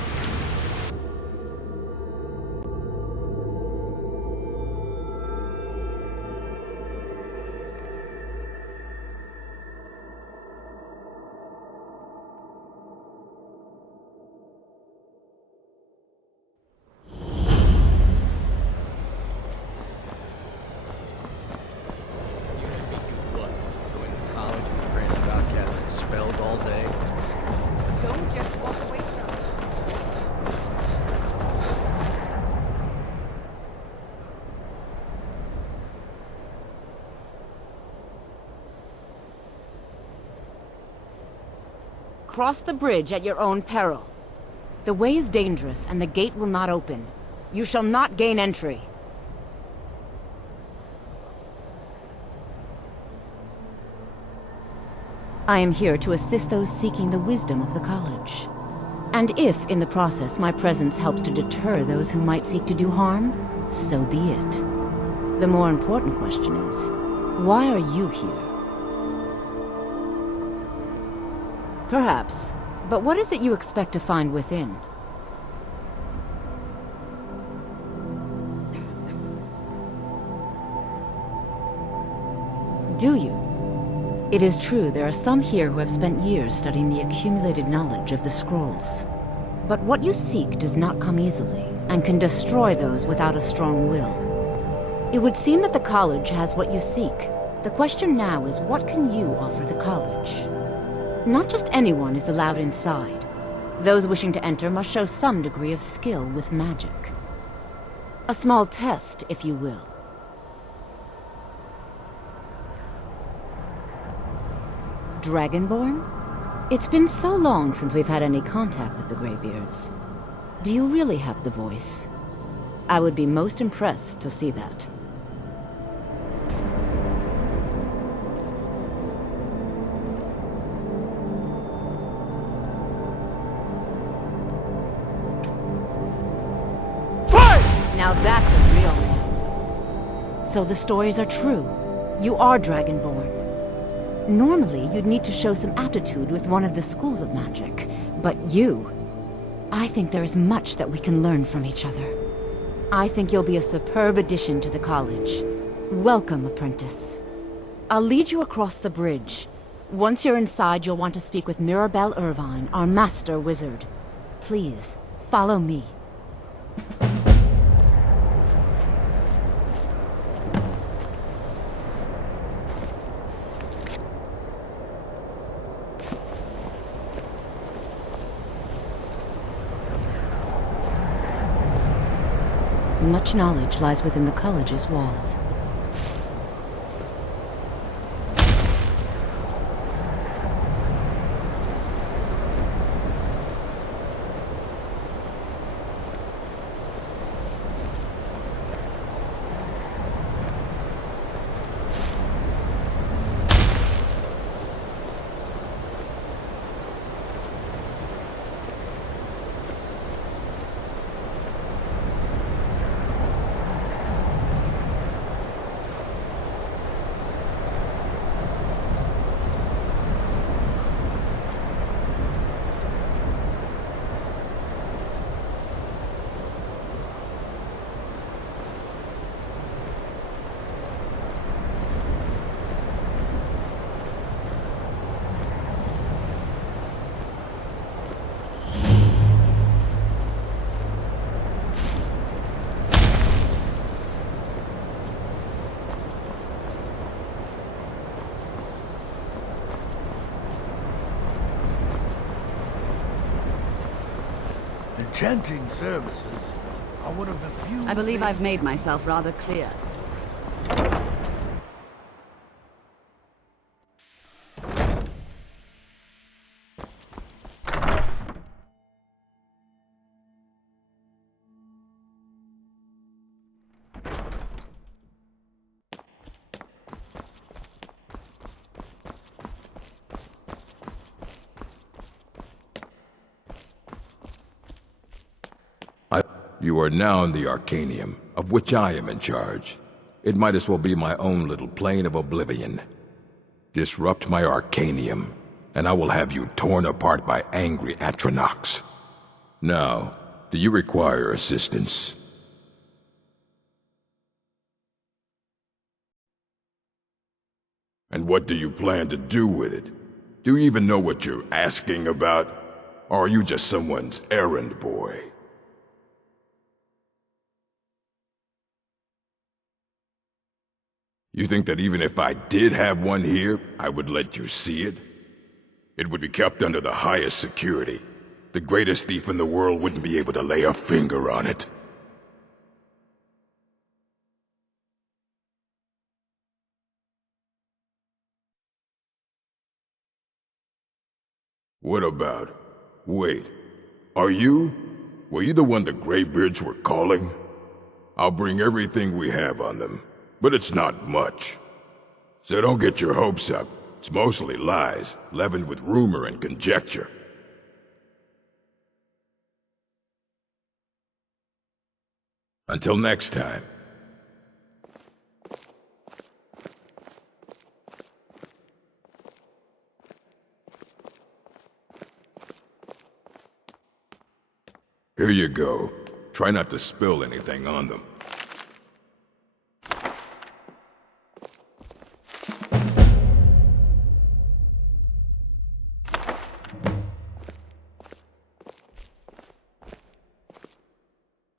Cross the bridge at your own peril. The way is dangerous, and the gate will not open. You shall not gain entry. I am here to assist those seeking the wisdom of the college. And if, in the process, my presence helps to deter those who might seek to do harm, so be it. The more important question is, why are you here? Perhaps. But what is it you expect to find within? Do you? It is true there are some here who have spent years studying the accumulated knowledge of the scrolls. But what you seek does not come easily, and can destroy those without a strong will. It would seem that the college has what you seek. The question now is, what can you offer the college? Not just anyone is allowed inside. Those wishing to enter must show some degree of skill with magic. A small test, if you will. Dragonborn? It's been so long since we've had any contact with the Greybeards. Do you really have the voice? I would be most impressed to see that. Now that's a real man. So the stories are true. You are Dragonborn. Normally, you'd need to show some aptitude with one of the schools of magic. But you... I think there is much that we can learn from each other. I think you'll be a superb addition to the college. Welcome, apprentice. I'll lead you across the bridge. Once you're inside, you'll want to speak with Mirabelle Irvine, our master wizard. Please, follow me. Much knowledge lies within the college's walls. Enchanting services are one of the few... I believe I've made myself rather clear. You are now in the Arcanium, of which I am in charge. It might as well be my own little plane of oblivion. Disrupt my Arcanium, and I will have you torn apart by angry Atronachs. Now, do you require assistance? And what do you plan to do with it? Do you even know what you're asking about? Or are you just someone's errand boy? You think that even if I did have one here, I would let you see it? It would be kept under the highest security. The greatest thief in the world wouldn't be able to lay a finger on it. What about? Wait. Are you? Were you the one the Greybeards were calling? I'll bring everything we have on them. But it's not much. So don't get your hopes up. It's mostly lies, leavened with rumor and conjecture. Until next time. Here you go. Try not to spill anything on them.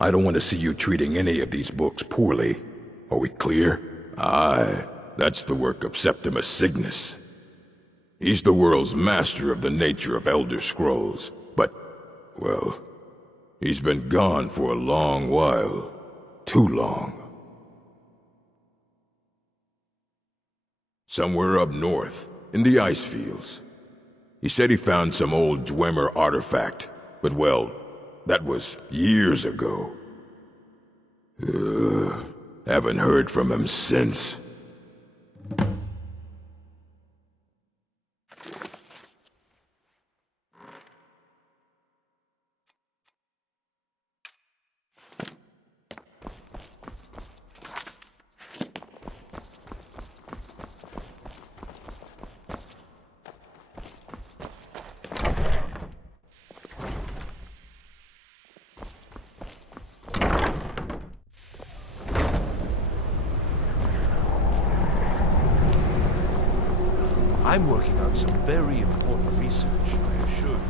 I don't want to see you treating any of these books poorly. Are we clear? Aye, that's the work of Septimus Signus. He's the world's master of the nature of Elder Scrolls, but, well, he's been gone for a long while. Too long. Somewhere up north, in the ice fields. He said he found some old Dwemer artifact, but well, that was years ago. Haven't heard from him since. I'm working on some very important research, I assure you.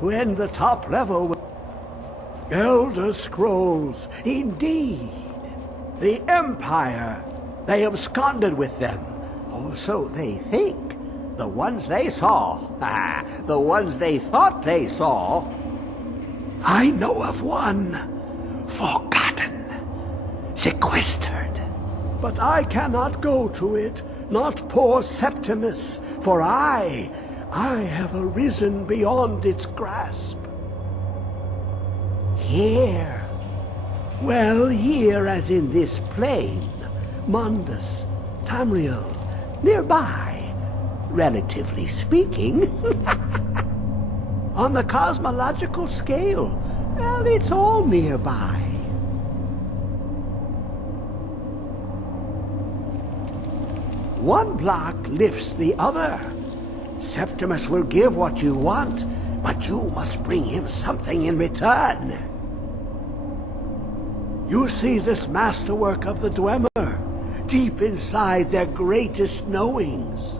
When the top level... Elder Scrolls, indeed. The Empire. They absconded with them. Or so they think. The ones they saw. The ones they thought they saw. I know of one. Forgotten. Sequestered. But I cannot go to it. Not poor Septimus. For I have arisen beyond its grasp. Here. Well, here as in this plain. Mundus, Tamriel, nearby, relatively speaking. On the cosmological scale, well, it's all nearby. One block lifts the other. Septimus will give what you want, but you must bring him something in return. You see this masterwork of the Dwemer, deep inside their greatest knowings.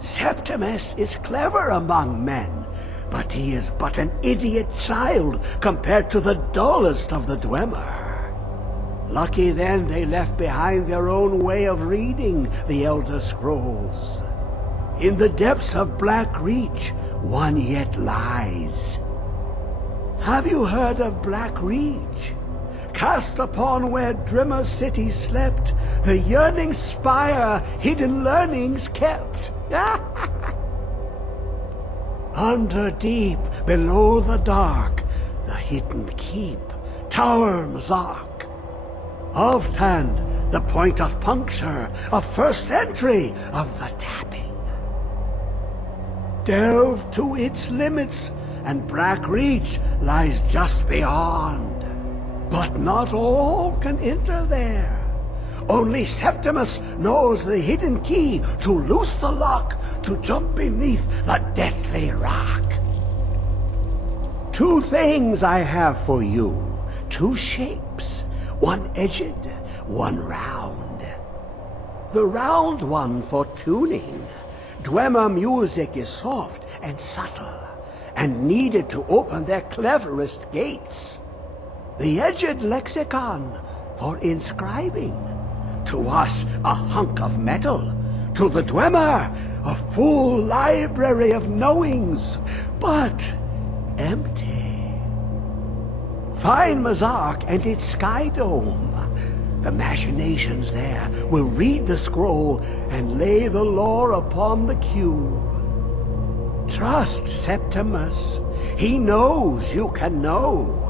Septimus is clever among men, but he is but an idiot child compared to the dullest of the Dwemer. Lucky then they left behind their own way of reading the Elder Scrolls. In the depths of Black Reach, one yet lies. Have you heard of Black Reach? Cast upon where Drimmer City slept, the yearning spire hidden learnings kept. Under deep, below the dark, the hidden keep, Tower Mzark. Oft-hand, the point of puncture, of first entry, of the tapping. Delve to its limits, and Black Reach lies just beyond. But not all can enter there. Only Septimus knows the hidden key to loose the lock, to jump beneath the deathly rock. Two things I have for you, two shapes, one edged, one round. The round one for tuning. Dwemer music is soft and subtle, and needed to open their cleverest gates. The edged lexicon for inscribing. To us, a hunk of metal. To the Dwemer, a full library of knowings, but empty. Find Mzark and its sky dome. The machinations there will read the scroll and lay the lore upon the cube. Trust Septimus. He knows you can know.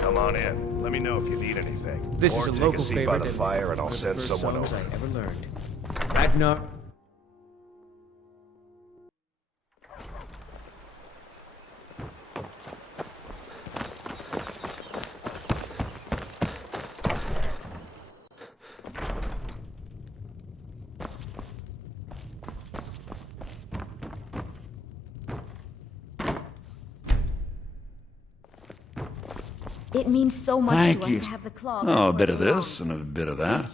Come on in. Let me know if you need anything. This or is a take local a seat favorite by the fire and I'll send someone over. I ever learned. Ragnar. It means so much Thank to you. us to have the claw. Oh, a bit of this and a bit of that.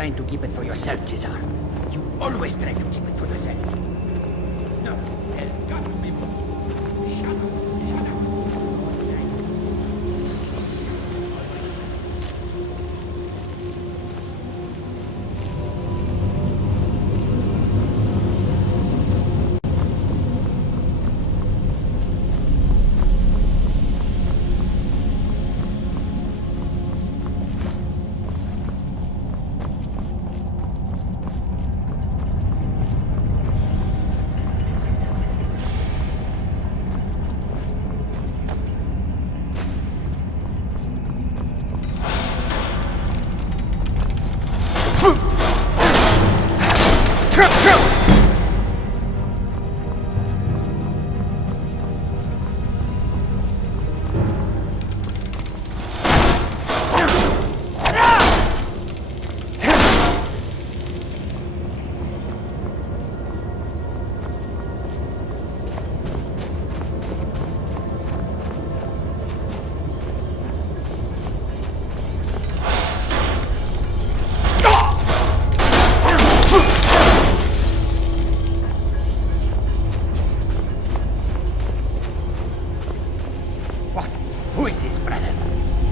trying to keep it for yourself, Cesar. You always try to keep it for yourself. No, there's got to be more. Shut up. Shut up.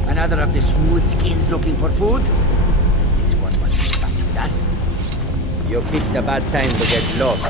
Another of the smooth skins looking for food? This one wasn't stuck with us. You picked a bad time to get lost.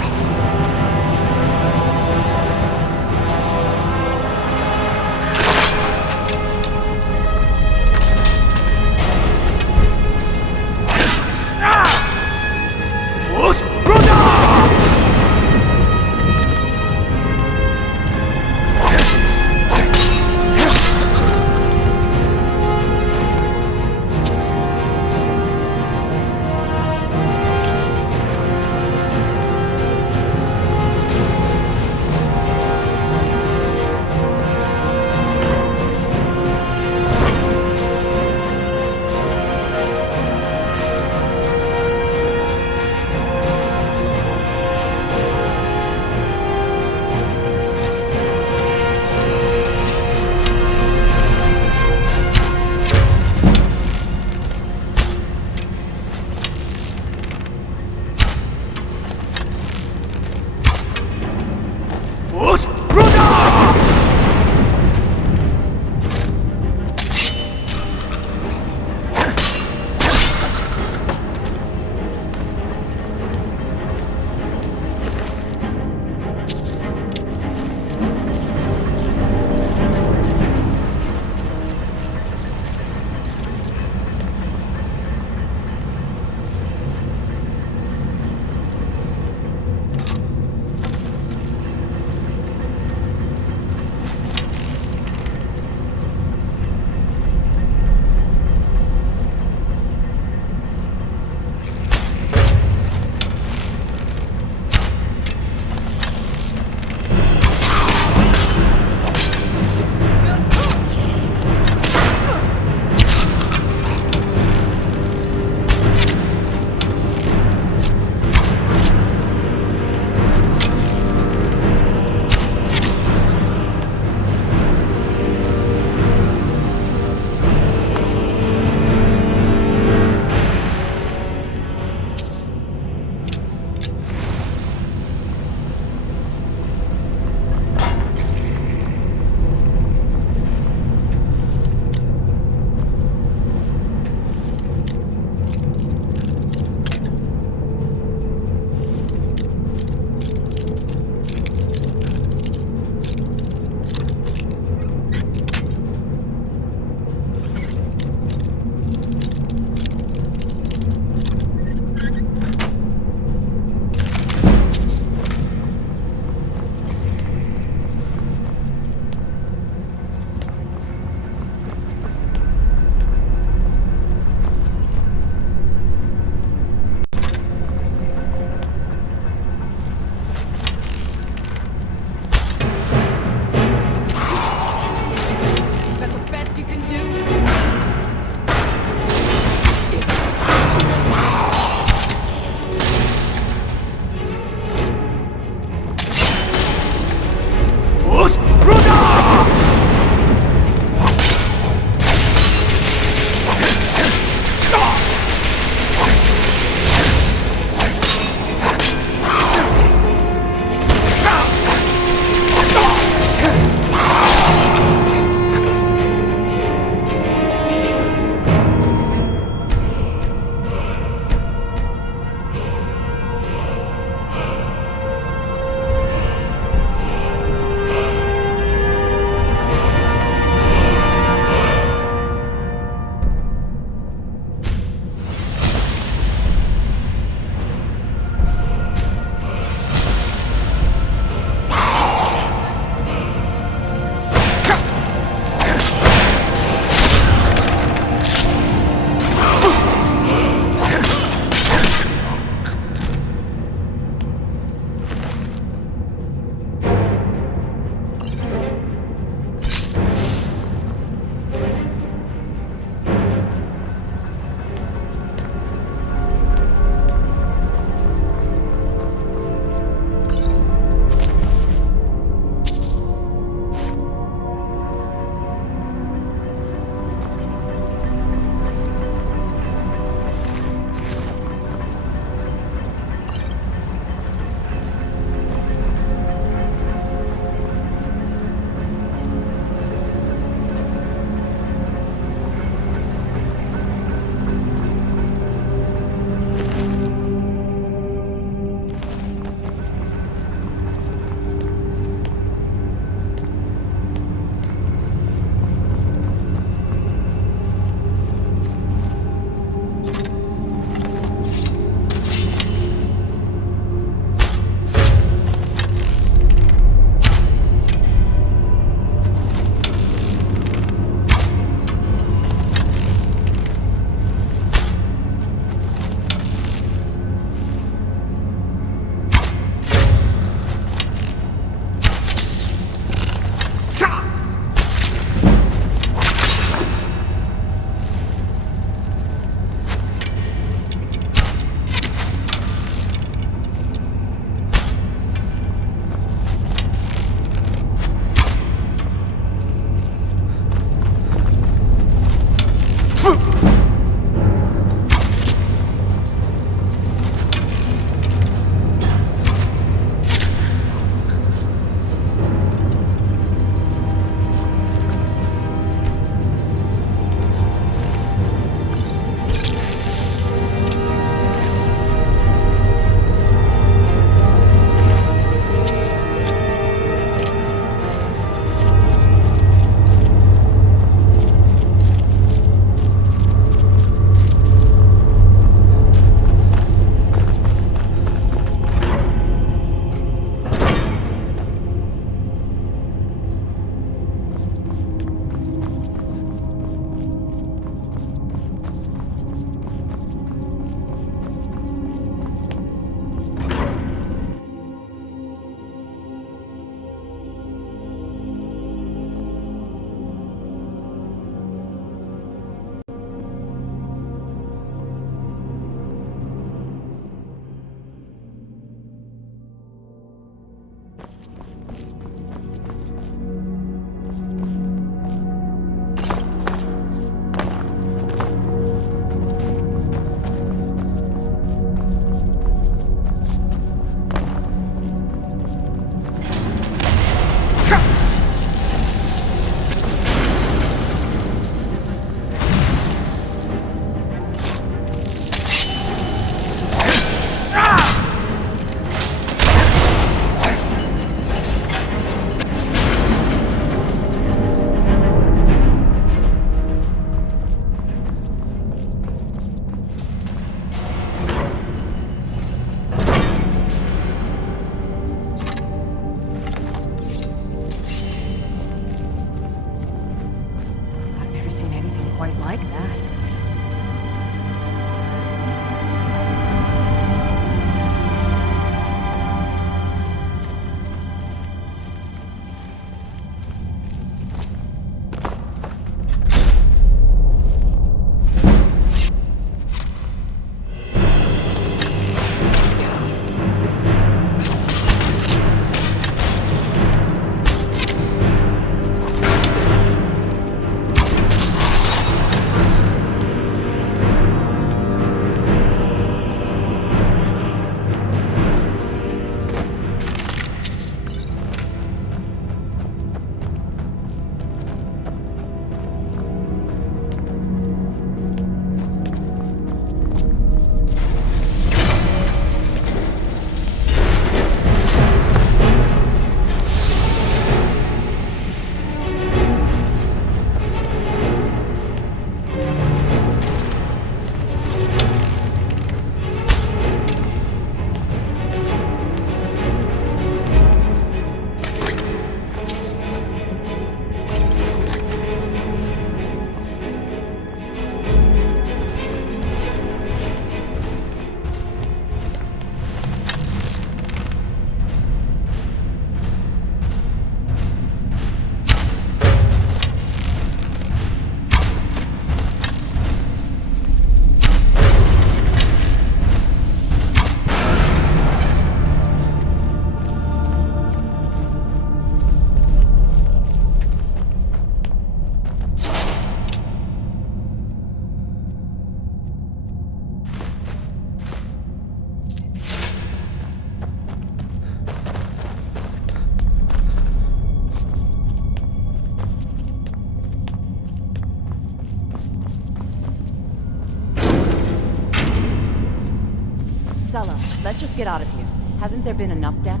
Sulla, let's just get out of here. Hasn't there been enough death?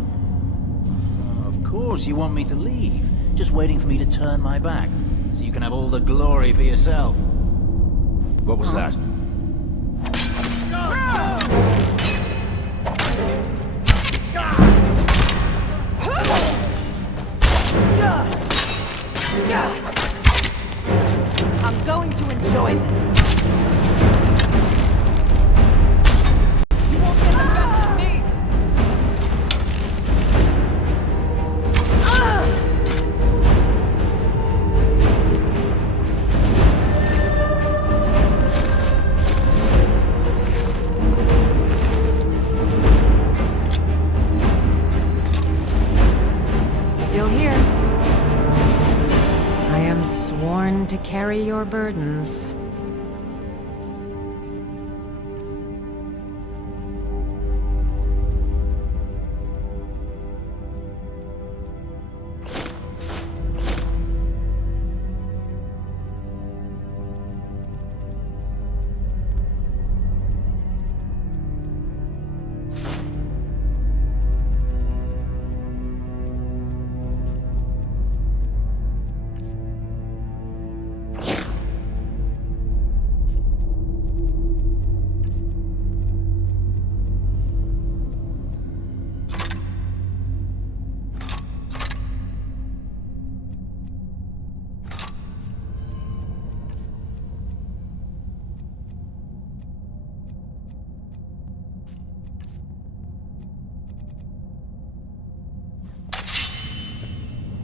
Of course you want me to leave. Just waiting for me to turn my back, so you can have all the glory for yourself. What was that? I'm going to enjoy this. You won't get the best of me! Still here. I am sworn to carry your burdens.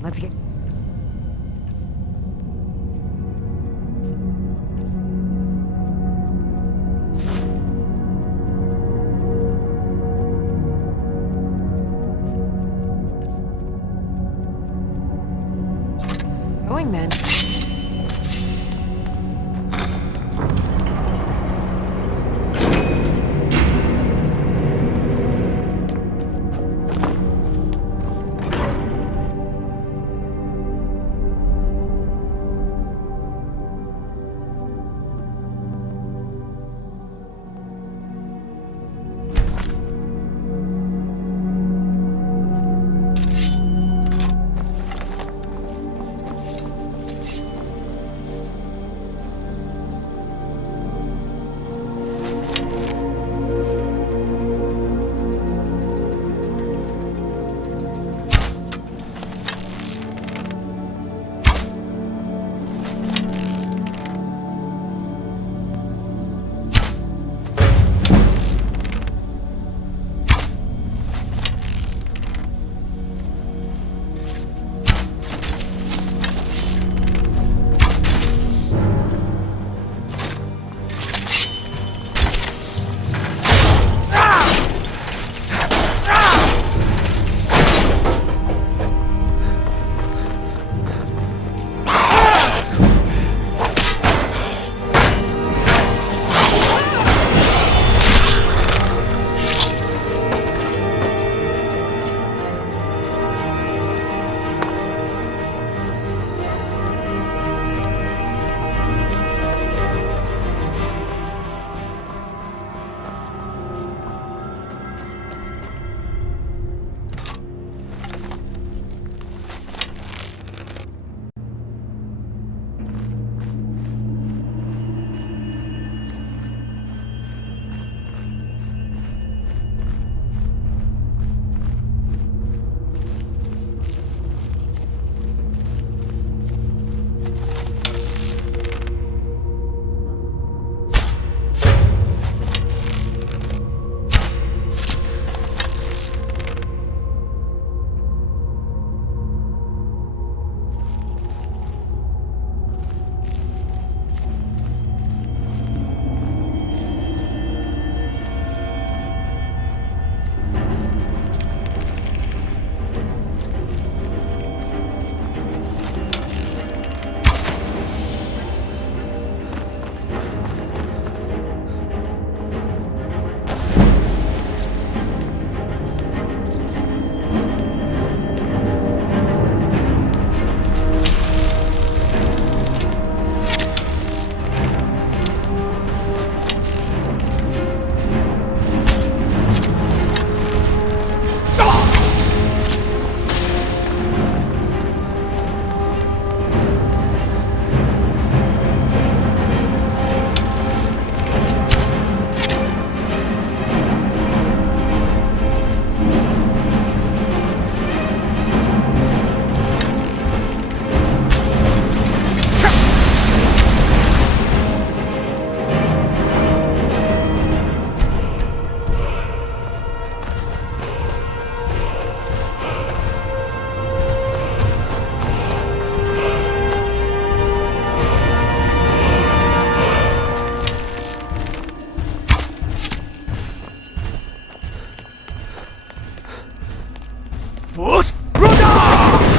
Let's get... going then. Fust Ruda!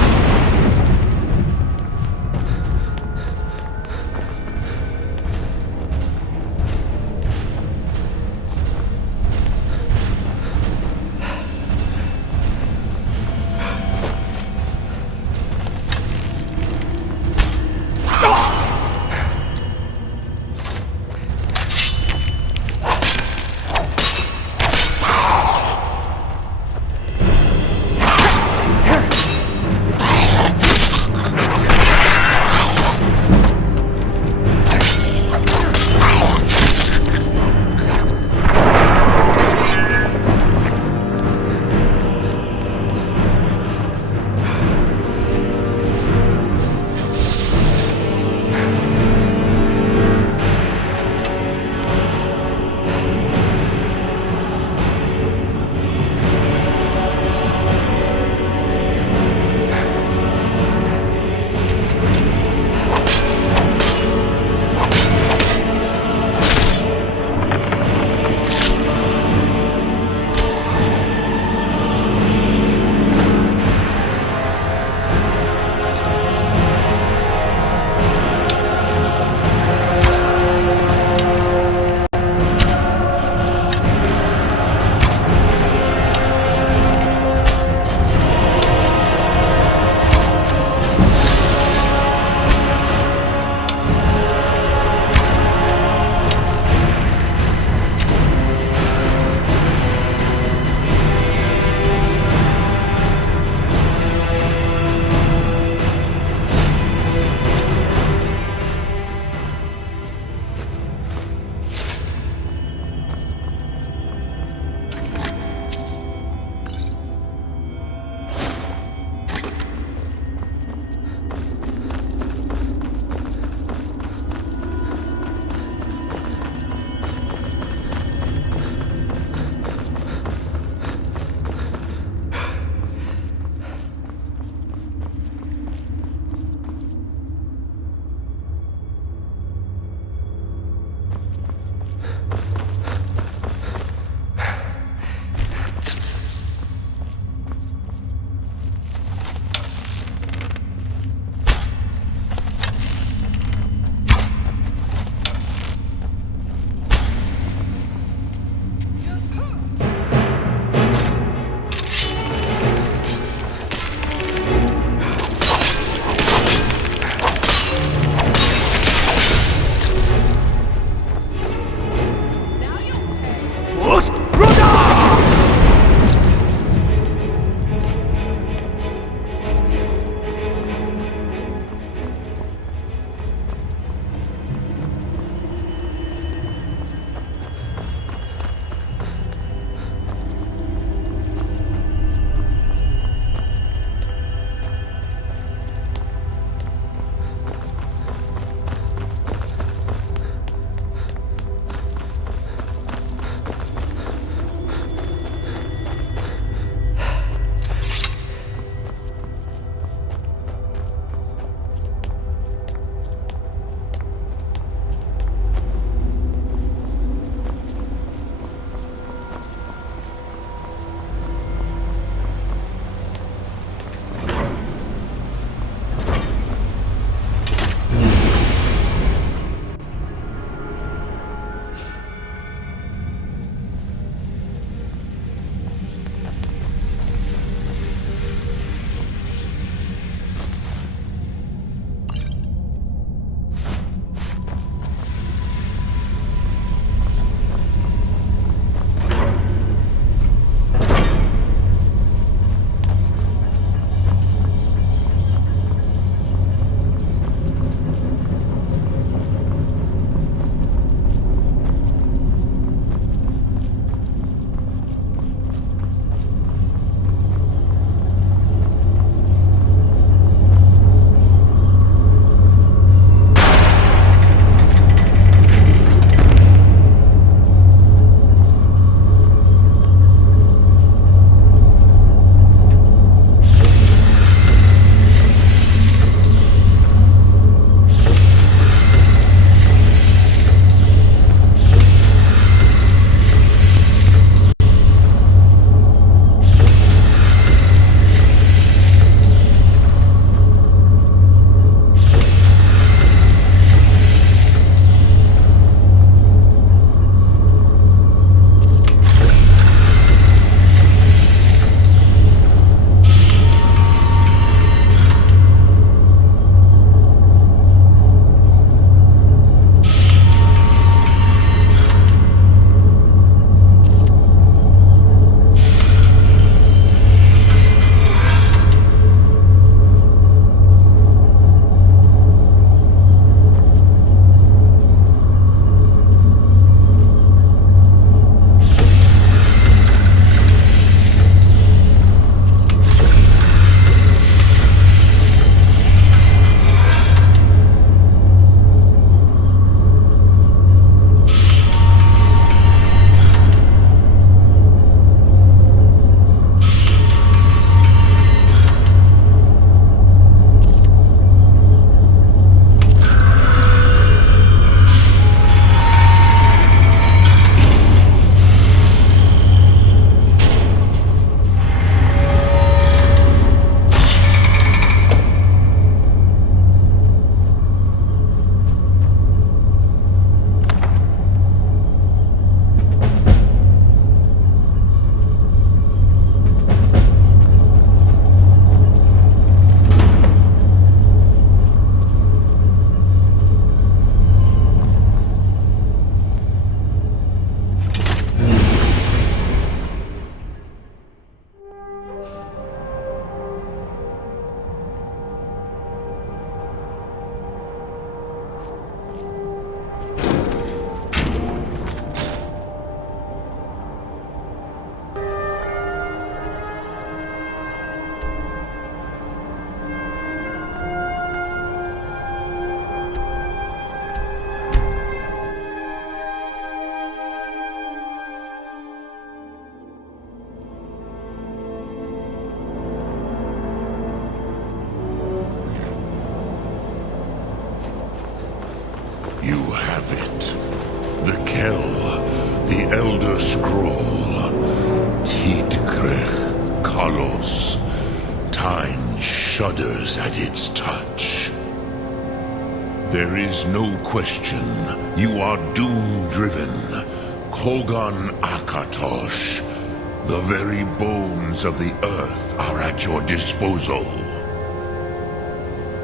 Elder Scroll. Tidkrech Kalos. Time shudders at its touch. There is no question. You are doom-driven. Kogan Akatosh. The very bones of the earth are at your disposal.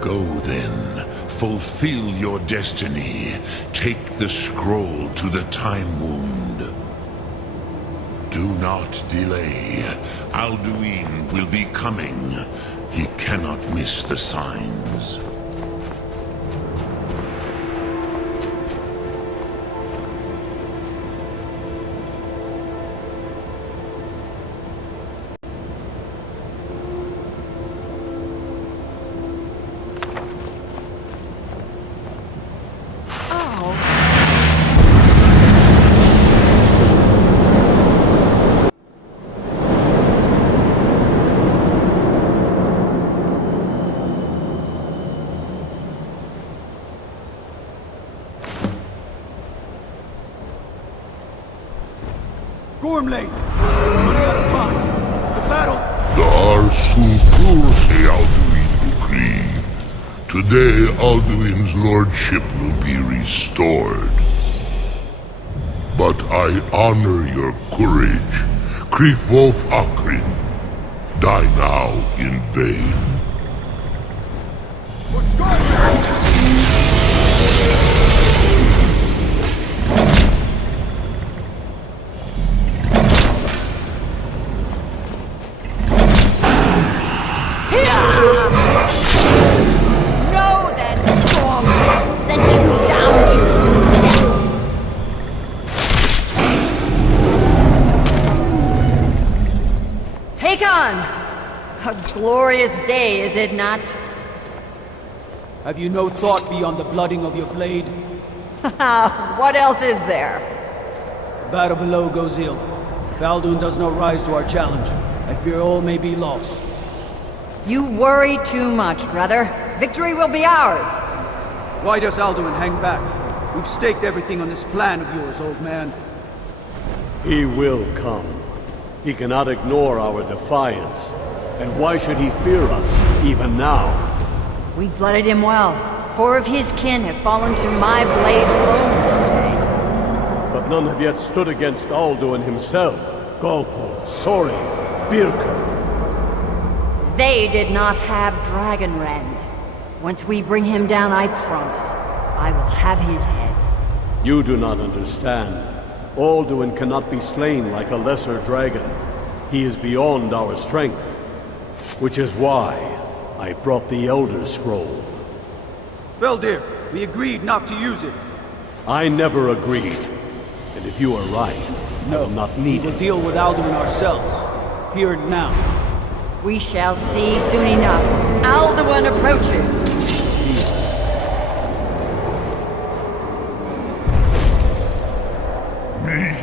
Go then. Fulfill your destiny. Take the scroll to the Time Wound. Do not delay. Alduin will be coming. He cannot miss the signs. Gormley! Running out of time! The battle! Dar Sulfurse Alduin decree. Today Alduin's lordship will be restored. But I honor your courage. Krifwolf Akrin. Die now in vain. What's going on? Know that Storm sent you down to death. Hakon! A glorious day, is it not? Have you no thought beyond the blooding of your blade? What else is there? The battle below goes ill. If Alduin does not rise to our challenge, I fear all may be lost. You worry too much, brother. Victory will be ours. Why does Alduin hang back? We've staked everything on this plan of yours, old man. He will come. He cannot ignore our defiance. And why should he fear us, even now? We blooded him well. 4 of his kin have fallen to my blade alone this day. But none have yet stood against Alduin himself. Golfo, Sori, Birka. They did not have Dragonrend. Once we bring him down, I promise, I will have his head. You do not understand. Alduin cannot be slain like a lesser dragon. He is beyond our strength. Which is why I brought the Elder Scroll. Veldir, we agreed not to use it. I never agreed. And if you are right, I will not need We'll it. deal with Alduin ourselves. Here and now. We shall see soon enough. Alduin approaches. Me,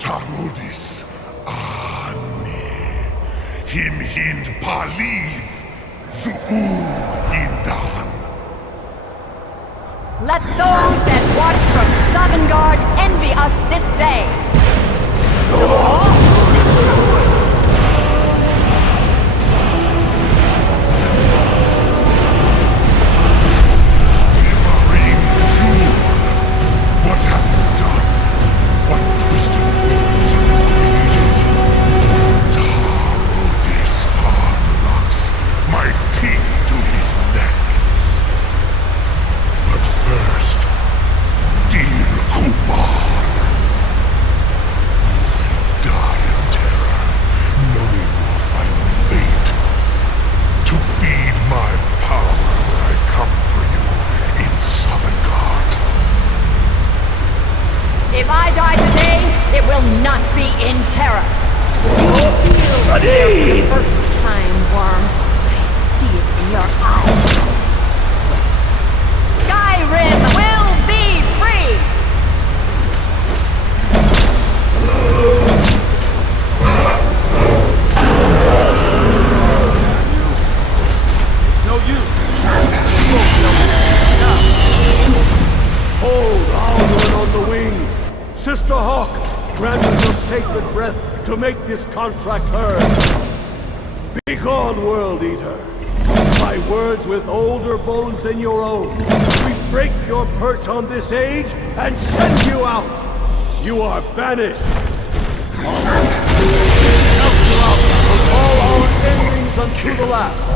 Tarudis, Ani, Him Hind Paliv, Zuu Hindan. Let those that watch from Sovengarde envy us this day. What have you done? What twisted words have you created? Tarudis hard my teeth to his neck. But first, dear Kumar, die in terror, knowing your final fate. To feed my power, I come for you in Sovengarde. If I die today, it will not be in terror. Ready! First time, Worm. I see it in your eyes. Skyrim will be free! It's no use. Hold Alduin on the wing! Sister Hawk, handle your sacred breath to make this contract heard. Begone, World Eater. My words with older bones than your own. We break your perch on this age and send you out. You are banished. Of all our endings unto the last.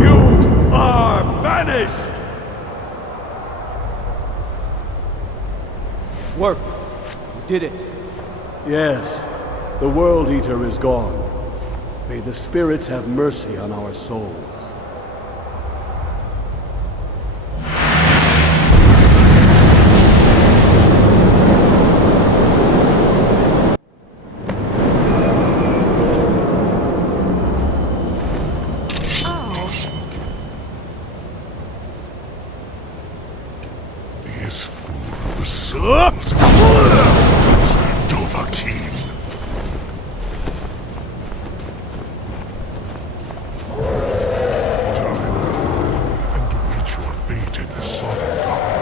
You are banished! Worked. You did it. Yes, the World Eater is gone. May the spirits have mercy on our souls. Sovengarde.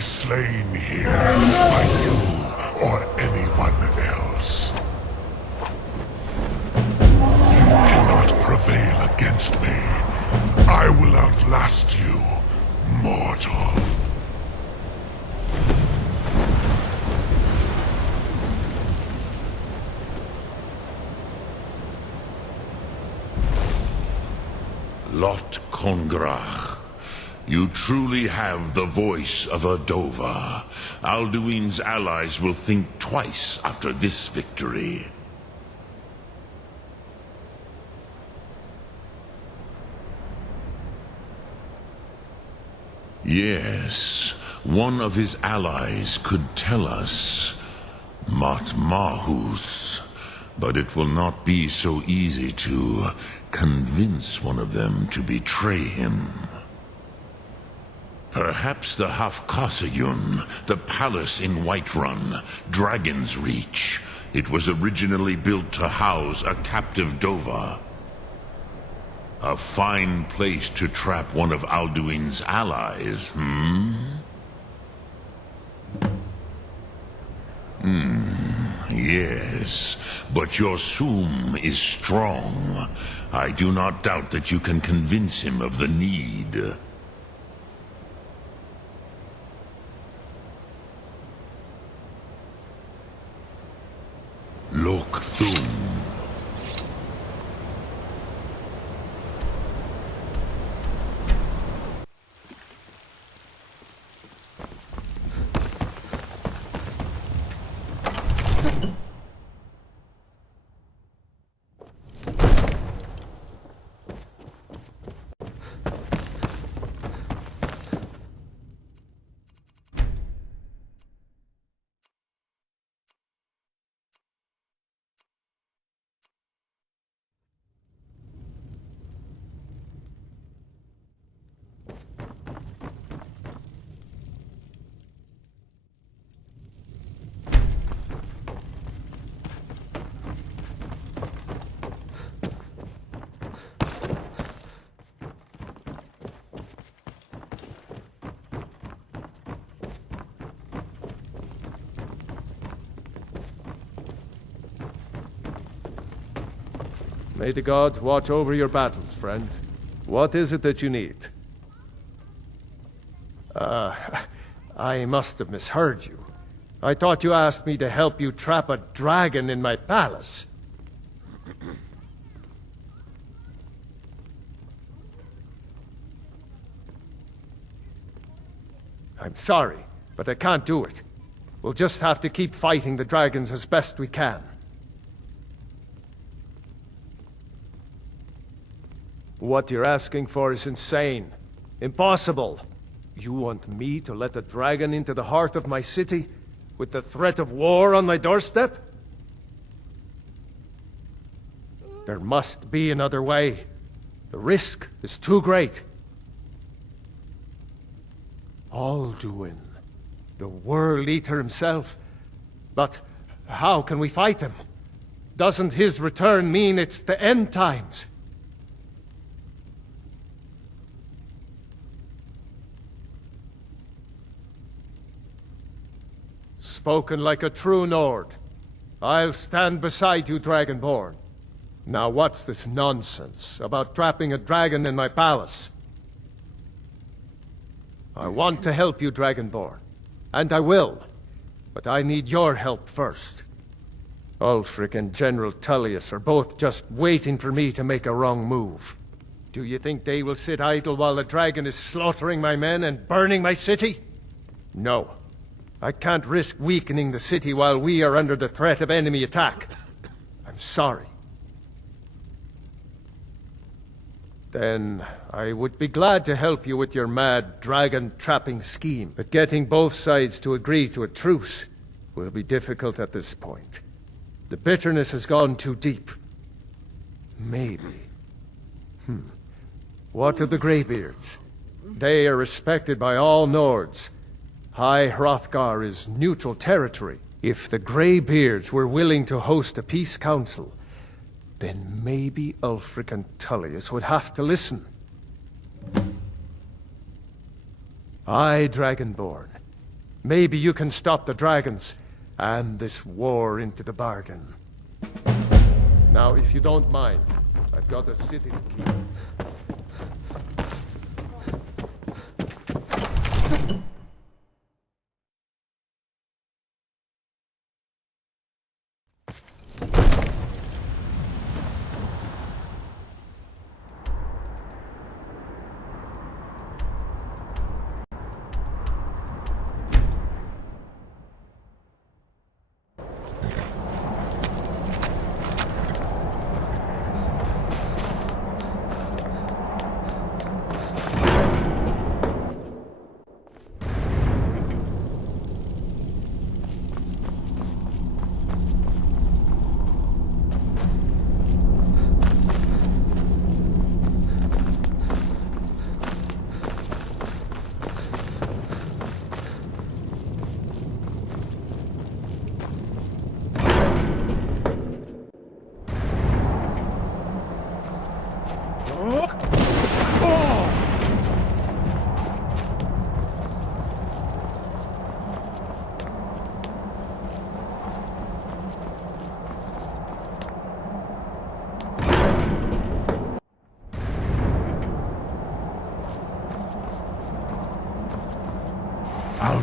Slain here by you or anyone else. You cannot prevail against me. I will outlast you, mortal. Lot Congrach. You truly have the voice of a Dova. Alduin's allies will think twice after this victory. Yes, one of his allies could tell us Matmahus, but it will not be so easy to convince one of them to betray him. Perhaps the Hafkasayun, the palace in Whiterun, Dragon's Reach. It was originally built to house a captive Dova. A fine place to trap one of Alduin's allies, Yes, but your Soom is strong. I do not doubt that you can convince him of the need. Look Thum. May the gods watch over your battles, friend. What is it that you need? I must have misheard you. I thought you asked me to help you trap a dragon in my palace. I'm sorry, but I can't do it. We'll just have to keep fighting the dragons as best we can. What you're asking for is insane. Impossible. You want me to let a dragon into the heart of my city, with the threat of war on my doorstep? There must be another way. The risk is too great. Alduin, the World Eater himself. But how can we fight him? Doesn't his return mean it's the end times? Spoken like a true Nord. I'll stand beside you, Dragonborn. Now what's this nonsense about trapping a dragon in my palace? I want to help you, Dragonborn. And I will. But I need your help first. Ulfric and General Tullius are both just waiting for me to make a wrong move. Do you think they will sit idle while the dragon is slaughtering my men and burning my city? No. I can't risk weakening the city while we are under the threat of enemy attack. I'm sorry. Then I would be glad to help you with your mad dragon-trapping scheme, but getting both sides to agree to a truce will be difficult at this point. The bitterness has gone too deep. Maybe. What of the Greybeards? They are respected by all Nords. High Hrothgar is neutral territory. If the Greybeards were willing to host a peace council, then maybe Ulfric and Tullius would have to listen. Aye, Dragonborn. Maybe you can stop the dragons, and this war into the bargain. Now, if you don't mind, I've got a city to keep.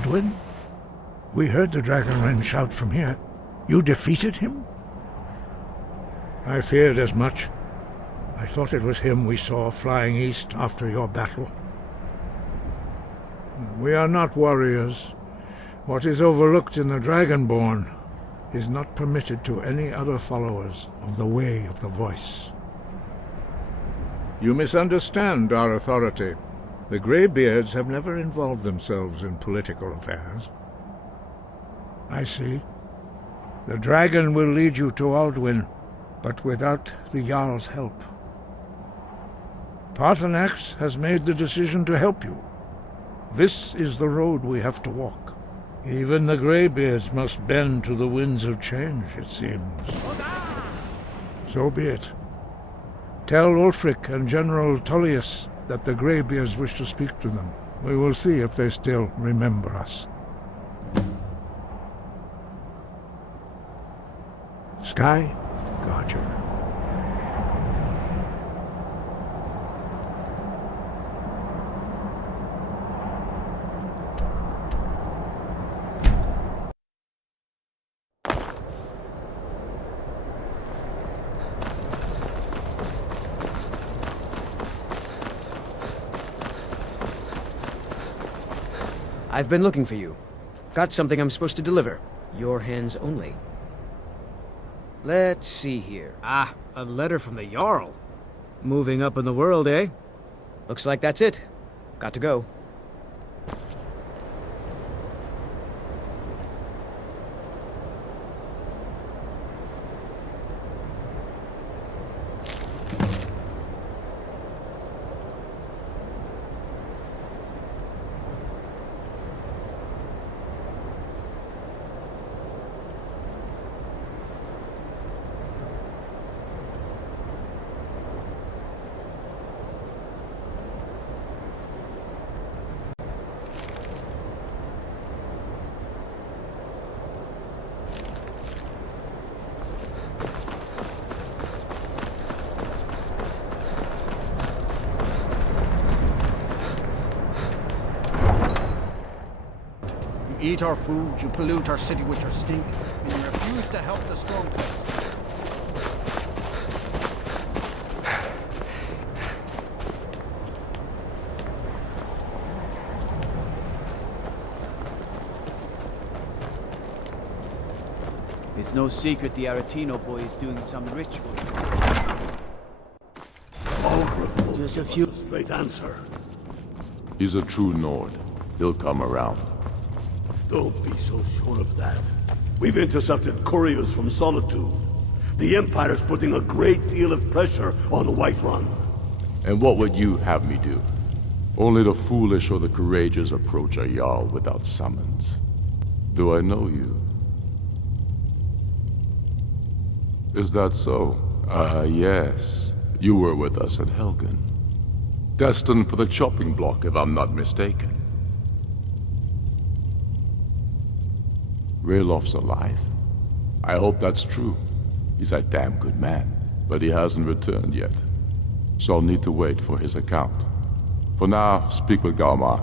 Alduin? We heard the Dragonrend shout from here. You defeated him? I feared as much. I thought it was him we saw flying east after your battle. We are not warriors. What is overlooked in the Dragonborn is not permitted to any other followers of the Way of the Voice. You misunderstand our authority. The Greybeards have never involved themselves in political affairs. I see. The dragon will lead you to Alduin, but without the Jarl's help. Paarthurnax has made the decision to help you. This is the road we have to walk. Even the Greybeards must bend to the winds of change, it seems. So be it. Tell Ulfric and General Tullius that the Greybeards wish to speak to them. We will see if they still remember us. Sky Garger. I've been looking for you. Got something I'm supposed to deliver. Your hands only. Let's see here. Ah, a letter from the Jarl. Moving up in the world, eh? Looks like that's it. Got to go. You eat our food, you pollute our city with your stink, and you refuse to help the Stormcloaks. It's no secret the Aretino boy is doing some ritual. Just a few. Straight answer. He's a true Nord. He'll come around. Don't be so sure of that. We've intercepted couriers from Solitude. The Empire's putting a great deal of pressure on Whiterun. And what would you have me do? Only the foolish or the courageous approach a Jarl without summons. Do I know you? Is that so? Yes. You were with us at Helgen. Destined for the chopping block, if I'm not mistaken. Raylof's alive. I hope that's true. He's a damn good man, but he hasn't returned yet. So I'll need to wait for his account. For now, speak with Galmar.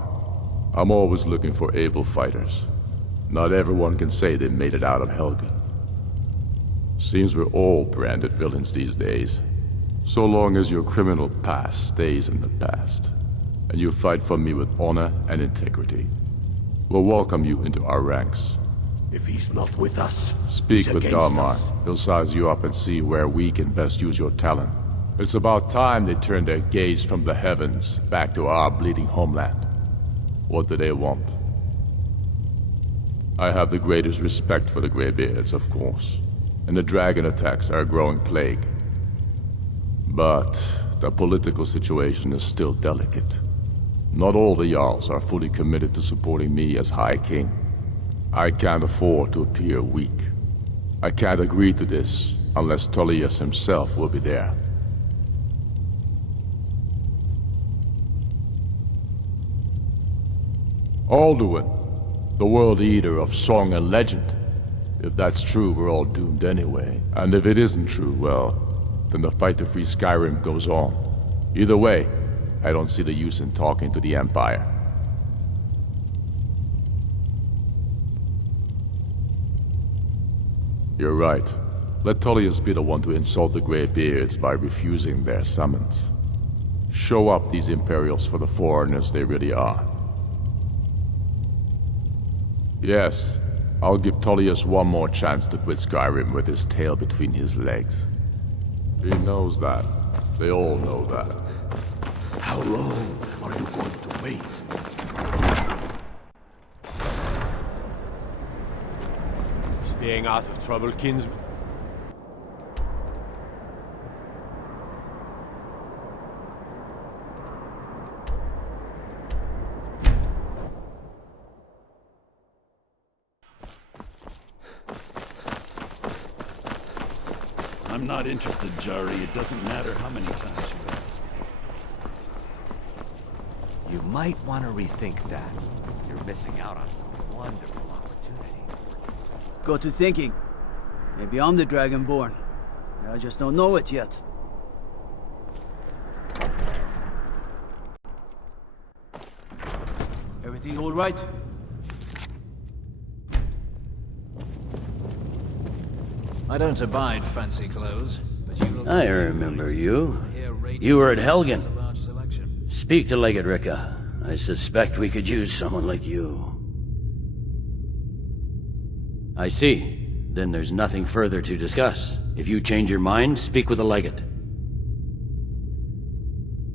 I'm always looking for able fighters. Not everyone can say they made it out of Helgen. Seems we're all branded villains these days. So long as your criminal past stays in the past, and you fight for me with honor and integrity, we'll welcome you into our ranks. If he's not with us, speak with Galmar. He'll size you up and see where we can best use your talent. It's about time they turned their gaze from the heavens back to our bleeding homeland. What do they want? I have the greatest respect for the Greybeards, of course, and the dragon attacks are a growing plague. But the political situation is still delicate. Not all the Jarls are fully committed to supporting me as High King. I can't afford to appear weak. I can't agree to this unless Tullius himself will be there. Alduin, the World Eater of song and legend. If that's true, we're all doomed anyway. And if it isn't true, well, then the fight to free Skyrim goes on. Either way, I don't see the use in talking to the Empire. You're right. Let Tullius be the one to insult the Greybeards by refusing their summons. Show up these Imperials for the foreigners they really are. Yes, I'll give Tullius one more chance to quit Skyrim with his tail between his legs. He knows that. They all know that. How long are you going to wait? Staying out of trouble, kinsman. I'm not interested, Jari. It doesn't matter how many times you ask. You might want to rethink that. You're missing out on some wonderful opportunities. Got to thinking. Maybe I'm the Dragonborn. I just don't know it yet. Everything all right? I don't abide fancy clothes, but you look... I remember you. You were at Helgen. Speak to Legate Ricka. I suspect we could use someone like you. I see. Then there's nothing further to discuss. If you change your mind, speak with the Legate.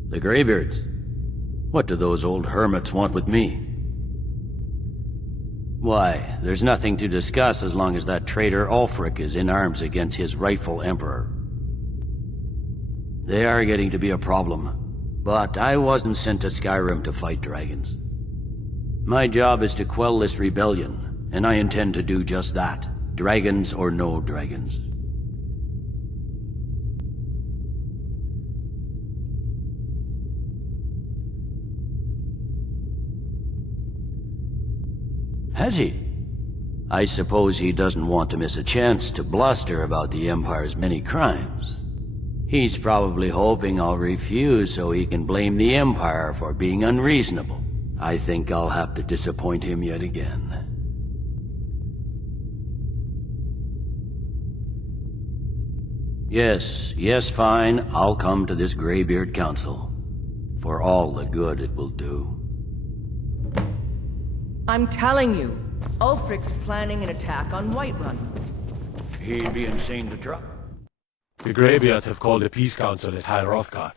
The Greybeards? What do those old hermits want with me? Why, there's nothing to discuss as long as that traitor Ulfric is in arms against his rightful emperor. They are getting to be a problem, but I wasn't sent to Skyrim to fight dragons. My job is to quell this rebellion, and I intend to do just that, dragons or no dragons. Has he? I suppose he doesn't want to miss a chance to bluster about the Empire's many crimes. He's probably hoping I'll refuse so he can blame the Empire for being unreasonable. I think I'll have to disappoint him yet again. Yes, fine. I'll come to this Greybeard Council. For all the good it will do. I'm telling you, Ulfric's planning an attack on Whiterun. He'd be insane to try. The Greybeards have called a peace council at High Hrothgar.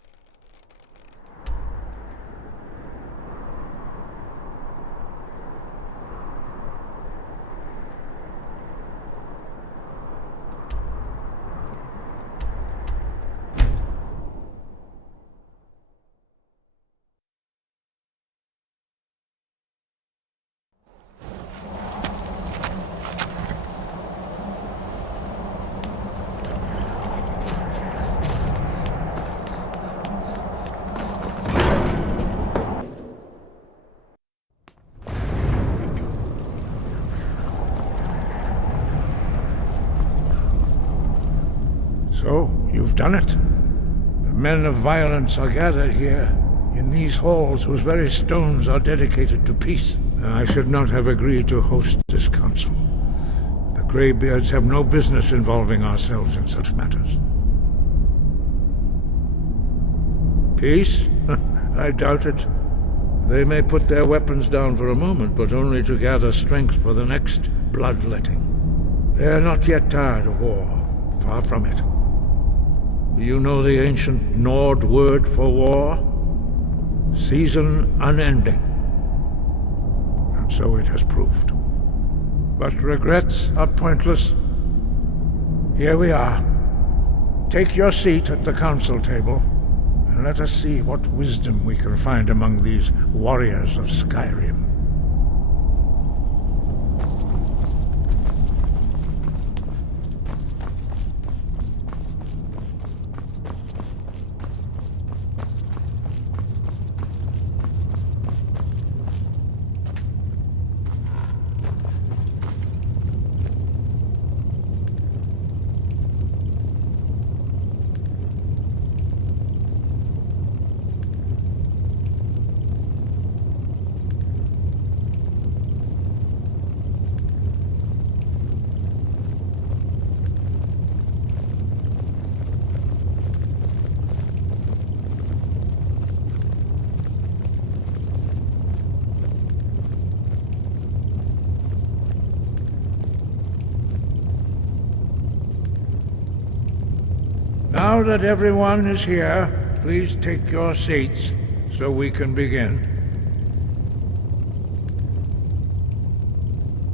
So, you've done it. The men of violence are gathered here, in these halls whose very stones are dedicated to peace. I should not have agreed to host this council. The Greybeards have no business involving ourselves in such matters. Peace? I doubt it. They may put their weapons down for a moment, but only to gather strength for the next bloodletting. They are not yet tired of war. Far from it. Do you know the ancient Nord word for war? Season unending. And so it has proved. But regrets are pointless. Here we are. Take your seat at the council table, and let us see what wisdom we can find among these warriors of Skyrim. Now that everyone is here, please take your seats so we can begin.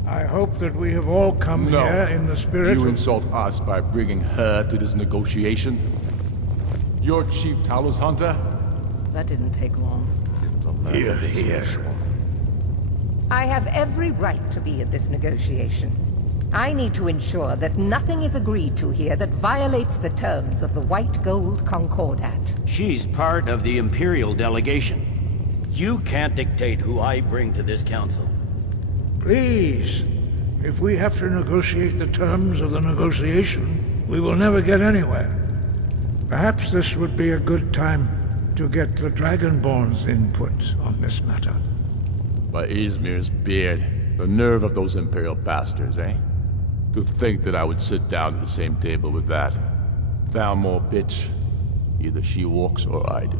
I hope that we have all come here in the spirit You of... insult us by bringing her to this negotiation? You're Chief Talos Hunter? That didn't take long. Here. I have every right to be at this negotiation. I need to ensure that nothing is agreed to here that violates the terms of the White Gold Concordat. She's part of the Imperial delegation. You can't dictate who I bring to this council. Please, if we have to negotiate the terms of the negotiation, we will never get anywhere. Perhaps this would be a good time to get the Dragonborn's input on this matter. By Izmir's beard, the nerve of those Imperial bastards, eh? To think that I would sit down at the same table with that Thalmor bitch. Either she walks or I do.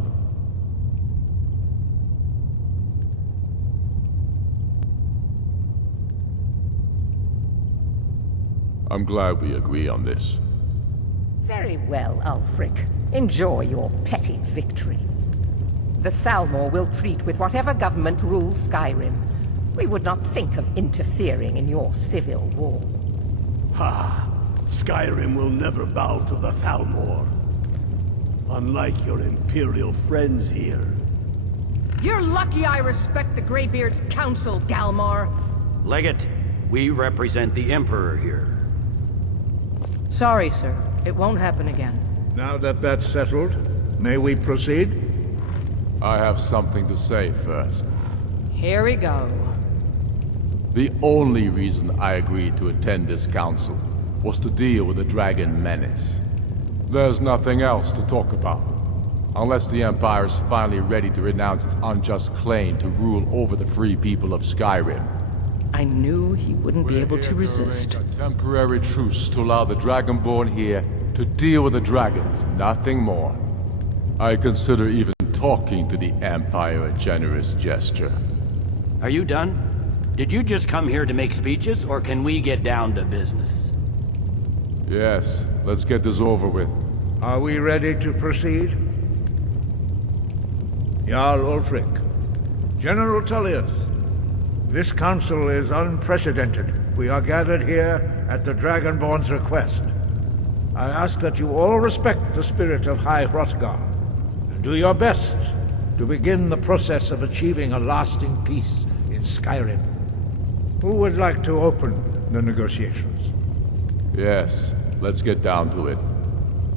I'm glad we agree on this. Very well, Ulfric. Enjoy your petty victory. The Thalmor will treat with whatever government rules Skyrim. We would not think of interfering in your civil war. Ha! Skyrim will never bow to the Thalmor. Unlike your Imperial friends here. You're lucky I respect the Greybeard's counsel, Galmar. Legate, we represent the Emperor here. Sorry, sir. It won't happen again. Now that that's settled, may we proceed? I have something to say first. Here we go. The only reason I agreed to attend this council was to deal with the dragon menace. There's nothing else to talk about. Unless the Empire is finally ready to renounce its unjust claim to rule over the free people of Skyrim. I knew he wouldn't be able to resist. A temporary truce to allow the Dragonborn here to deal with the dragons, nothing more. I consider even talking to the Empire a generous gesture. Are you done? Did you just come here to make speeches, or can we get down to business? Yes, let's get this over with. Are we ready to proceed? Jarl Ulfric, General Tullius, this council is unprecedented. We are gathered here at the Dragonborn's request. I ask that you all respect the spirit of High Hrothgar, and do your best to begin the process of achieving a lasting peace in Skyrim. Who would like to open the negotiations? Yes, let's get down to it.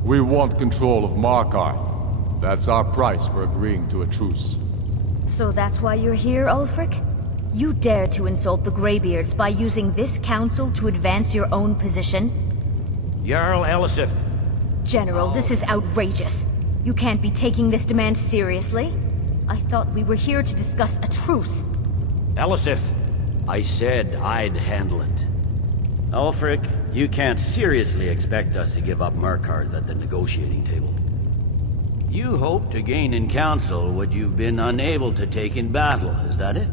We want control of Markarth. That's our price for agreeing to a truce. So that's why you're here, Ulfric? You dare to insult the Greybeards by using this council to advance your own position? Jarl Elisif. General, this is outrageous. You can't be taking this demand seriously. I thought we were here to discuss a truce. Elisif, I said I'd handle it. Ulfric, you can't seriously expect us to give up Markarth at the negotiating table. You hope to gain in council what you've been unable to take in battle, is that it?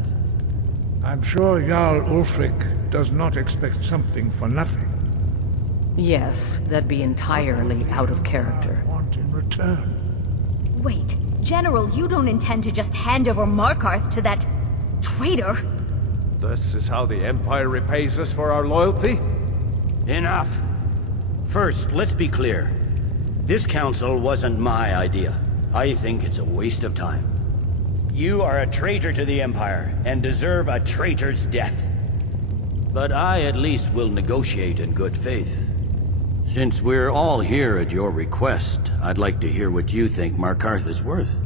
I'm sure Jarl Ulfric does not expect something for nothing. Yes, that'd be entirely out of character. Want in return? Wait, General, you don't intend to just hand over Markarth to that traitor? This is how the Empire repays us for our loyalty? Enough! First, let's be clear. This council wasn't my idea. I think it's a waste of time. You are a traitor to the Empire, and deserve a traitor's death. But I at least will negotiate in good faith. Since we're all here at your request, I'd like to hear what you think Markarth is worth.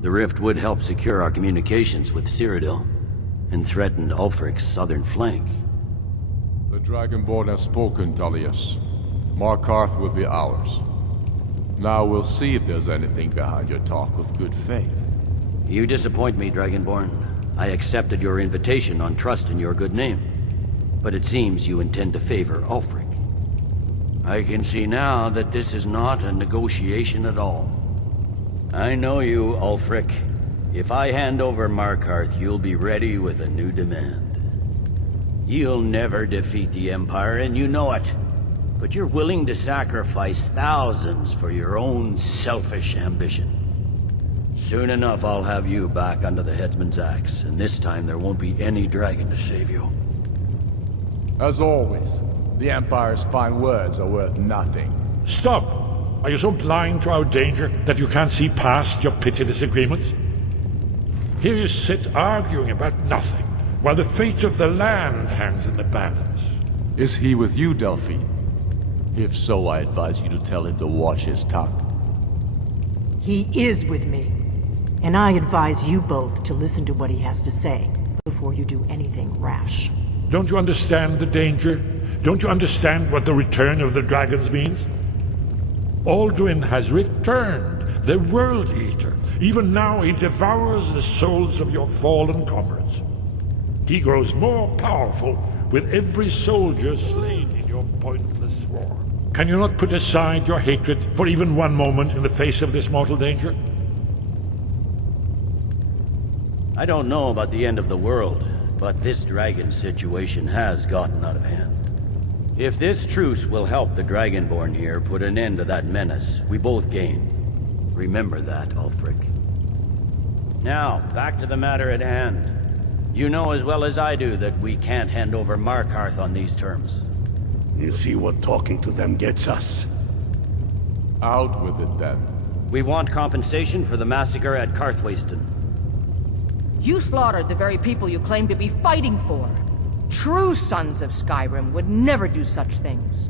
The rift would help secure our communications with Cyrodiil, and threatened Ulfric's southern flank. The Dragonborn has spoken, Tullius. Markarth will be ours. Now we'll see if there's anything behind your talk with good faith. You disappoint me, Dragonborn. I accepted your invitation on trust in your good name. But it seems you intend to favor Ulfric. I can see now that this is not a negotiation at all. I know you, Ulfric. If I hand over Markarth, you'll be ready with a new demand. You'll never defeat the Empire, and you know it. But you're willing to sacrifice thousands for your own selfish ambition. Soon enough, I'll have you back under the headsman's axe, and this time there won't be any dragon to save you. As always, the Empire's fine words are worth nothing. Stop! Are you so blind to our danger that you can't see past your petty disagreements? Here you sit arguing about nothing, while the fate of the land hangs in the balance. Is he with you, Delphine? If so, I advise you to tell him to watch his tongue. He is with me, and I advise you both to listen to what he has to say before you do anything rash. Don't you understand the danger? Don't you understand what the return of the dragons means? Alduin has returned, the World Eater. Even now he devours the souls of your fallen comrades. He grows more powerful with every soldier slain in your pointless war. Can you not put aside your hatred for even one moment in the face of this mortal danger? I don't know about the end of the world, but this dragon situation has gotten out of hand. If this truce will help the Dragonborn here put an end to that menace, we both gain. Remember that, Ulfric. Now, back to the matter at hand. You know as well as I do that we can't hand over Markarth on these terms. You see what talking to them gets us? Out with it, then. We want compensation for the massacre at Karthwasten. You slaughtered the very people you claim to be fighting for. True sons of Skyrim would never do such things.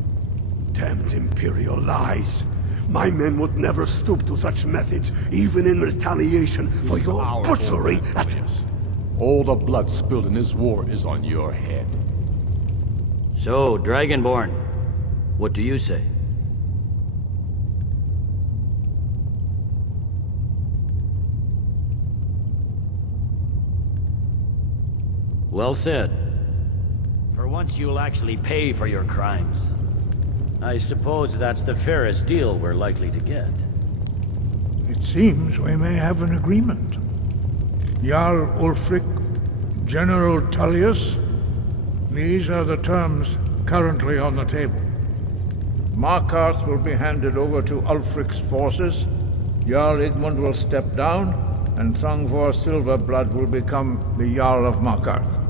Damned Imperial lies. My men would never stoop to such methods, even in retaliation for your butchery at... All the blood spilled in this war is on your head. So, Dragonborn, what do you say? Well said. For once you'll actually pay for your crimes. I suppose that's the fairest deal we're likely to get. It seems we may have an agreement. Jarl Ulfric, General Tullius, these are the terms currently on the table. Markarth will be handed over to Ulfric's forces, Jarl Igmund will step down, and Thangvor Silverblood will become the Jarl of Markarth.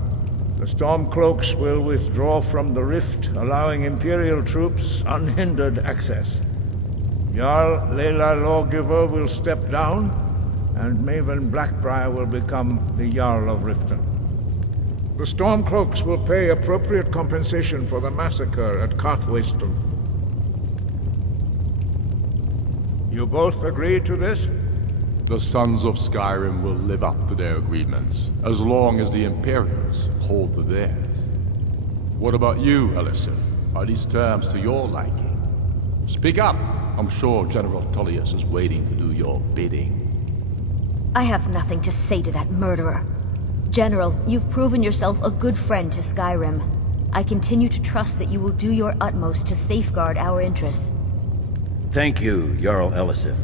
The Stormcloaks will withdraw from the rift, allowing Imperial troops unhindered access. Jarl Leila Lawgiver will step down, and Maven Blackbriar will become the Jarl of Riften. The Stormcloaks will pay appropriate compensation for the massacre at Karthwasten. You both agree to this? The Sons of Skyrim will live up to their agreements, as long as the Imperials hold to theirs. What about you, Elisif? Are these terms to your liking? Speak up! I'm sure General Tullius is waiting to do your bidding. I have nothing to say to that murderer. General, you've proven yourself a good friend to Skyrim. I continue to trust that you will do your utmost to safeguard our interests. Thank you, Jarl Elisif.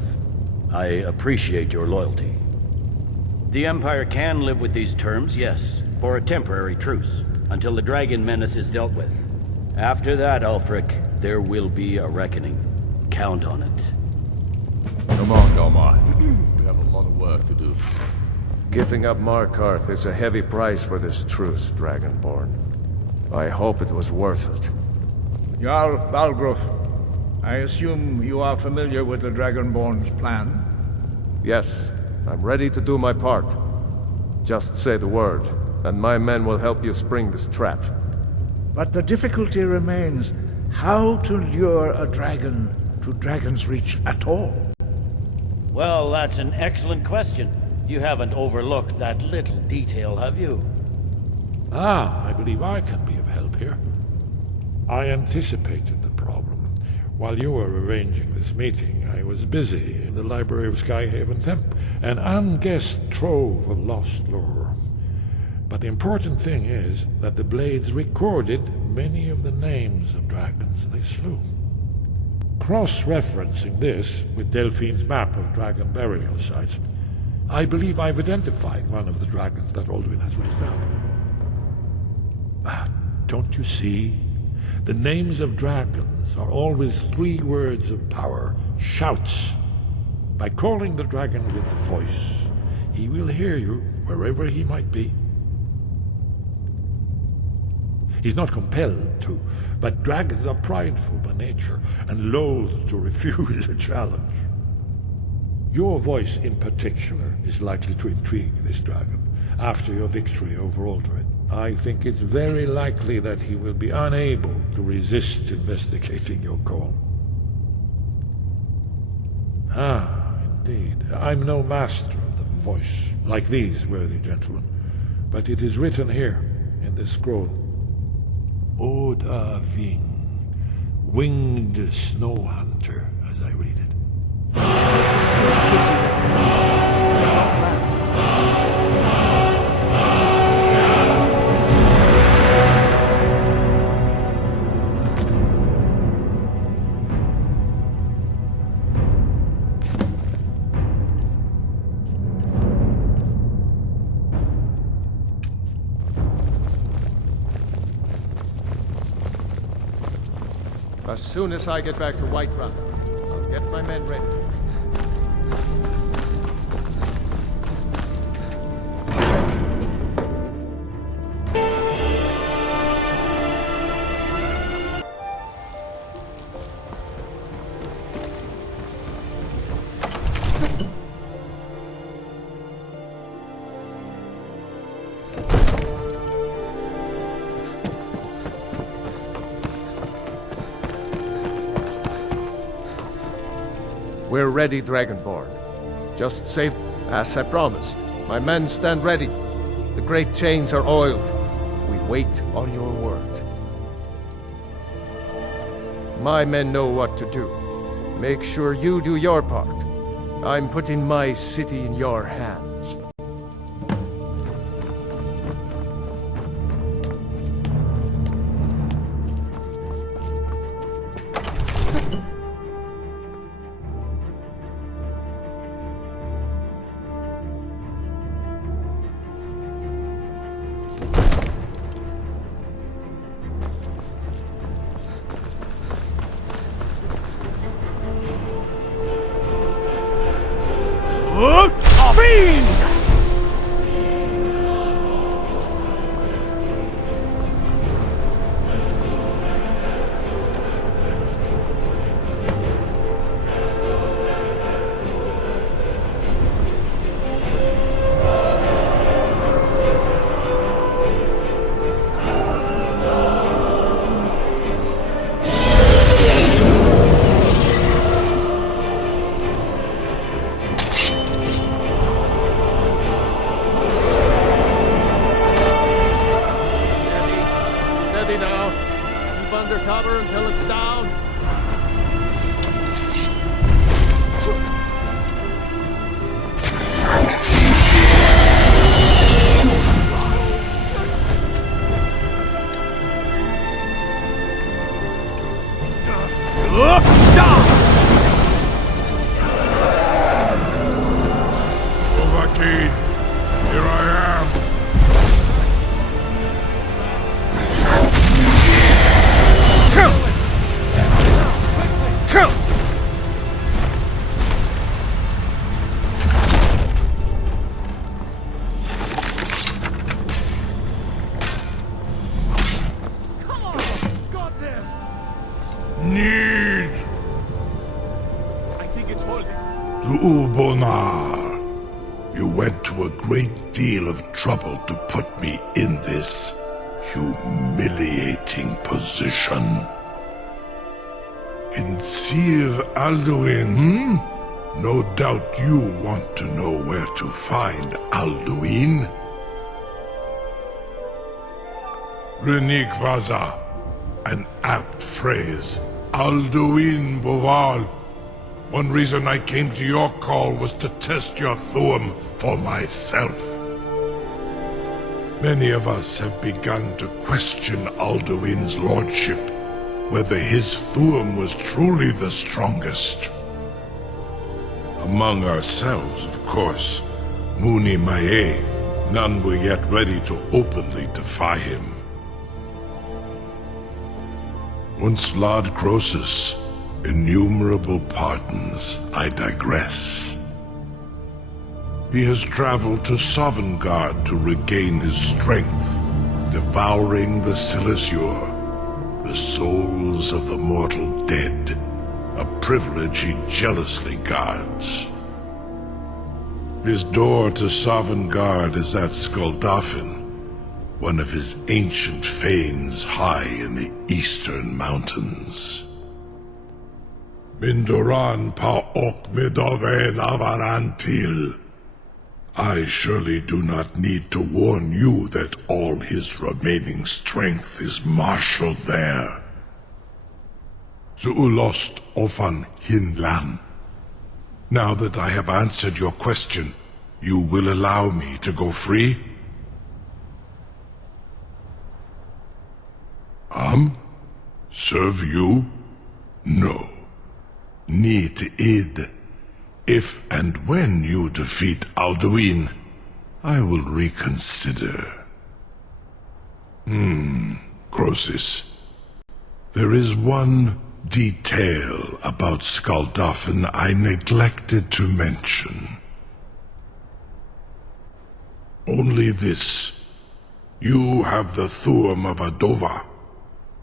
I appreciate your loyalty. The Empire can live with these terms, yes, for a temporary truce, until the dragon menace is dealt with. After that, Ulfric, there will be a reckoning. Count on it. Come on, Galmar. We have a lot of work to do. Giving up Markarth is a heavy price for this truce, Dragonborn. I hope it was worth it. Jarl Balgruuf, I assume you are familiar with the Dragonborn's plan? Yes, I'm ready to do my part. Just say the word, and my men will help you spring this trap. But the difficulty remains how to lure a dragon to Dragon's Reach at all. Well, that's an excellent question. You haven't overlooked that little detail, have you? I believe I can be of help here. I anticipated the problem. While you were arranging this meeting, I was busy in the library of Skyhaven Temp, an unguessed trove of lost lore. But the important thing is that the Blades recorded many of the names of dragons they slew. Cross-referencing this with Delphine's map of dragon burial sites, I believe I've identified one of the dragons that Alduin has raised up. Don't you see? The names of dragons are always 3 words of power, shouts. By calling the dragon with a voice, he will hear you wherever he might be. He's not compelled to, but dragons are prideful by nature and loath to refuse a challenge. Your voice in particular is likely to intrigue this dragon after your victory over Alduin. I think it's very likely that he will be unable to resist investigating your call. Ah, indeed. I'm no master of the voice, like these worthy gentlemen, but it is written here in this scroll. Oda Ving, winged snow hunter, as I read it. As soon as I get back to Whiterun, I'll get my men ready. We're ready, Dragonborn. Just say, as I promised, my men stand ready. The great chains are oiled. We wait on your word. My men know what to do. Make sure you do your part. I'm putting my city in your hands. You went to a great deal of trouble to put me in this humiliating position. In Sir Alduin, No doubt you want to know where to find Alduin. Renik Vaza, an apt phrase. Alduin Boval. One reason I came to your call was to test your Thuum for myself. Many of us have begun to question Alduin's lordship, whether his Thuum was truly the strongest. Among ourselves, of course, Muni Mae, none were yet ready to openly defy him. Once Lord Croesus, innumerable pardons, I digress. He has traveled to Sovengarde to regain his strength, devouring the Silesure, the souls of the mortal dead, a privilege he jealously guards. His door to Sovengarde is at Skuldafn, one of his ancient fanes high in the eastern mountains. Mindoran pa ok midove lavarantil. I surely do not need to warn you that all his remaining strength is marshaled there. Zuulost ofan hinlan. Now that I have answered your question, you will allow me to go free? Serve you? No. Need id. If and when you defeat Alduin, I will reconsider. Croesus. There is one detail about Skuldafn I neglected to mention. Only this. You have the thumb of a dova,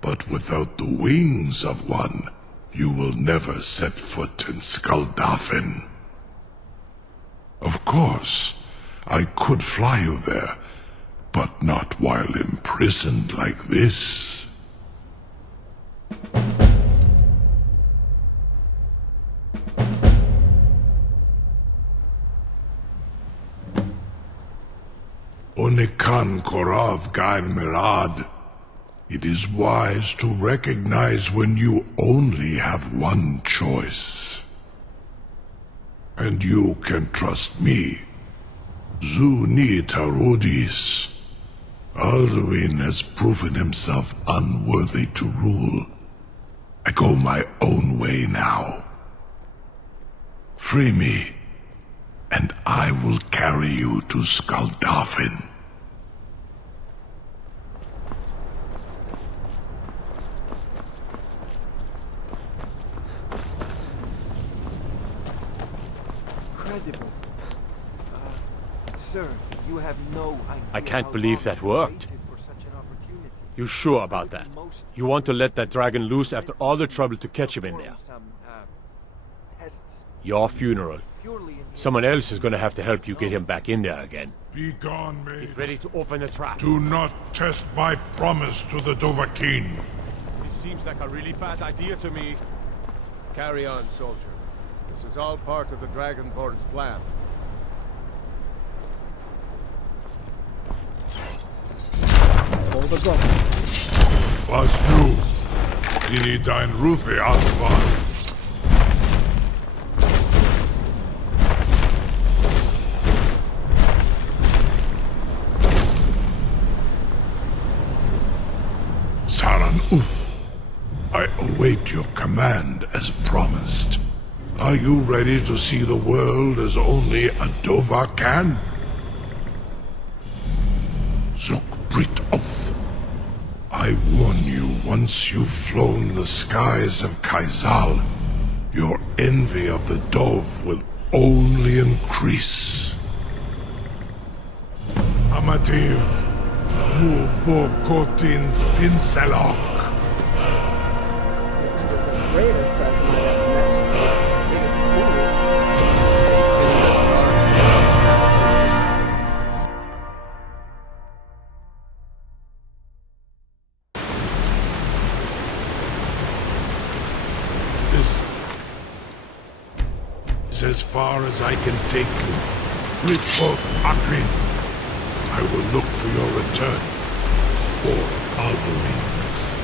but without the wings of one, you will never set foot in Skuldafn. Of course, I could fly you there, but not while imprisoned like this. Onikan Korav Gair Mirad. It is wise to recognize when you only have one choice. And you can trust me. Zuni Tarudis. Alduin has proven himself unworthy to rule. I go my own way now. Free me, and I will carry you to Skuldafn. Incredible. Sir, you have no idea. I can't believe that worked. You sure about that? You want to let that dragon loose after all the trouble to catch him in there? Your funeral. Someone else is gonna have to help you get him back in there again. Be gone, mate. Get ready to open the trap. Do not test my promise to the Dovahkiin. This seems like a really bad idea to me. Carry on, soldier. This is all part of the Dragonborn's plan. All the gods. Was du? Dini dein Rufe Aspan. Saran Uth, I await your command as promised. Are you ready to see the world as only a Dova can? Zuk Brit Oth. I warn you, once you've flown the skies of Kaizal, your envy of the Dove will only increase. Amativ, mu bokotin stinselok. The greatest person I've ever met. Biggest fool. This is as far as I can take you. Report Akrin. I will look for your return, or Alduin's.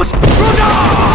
Los Truna!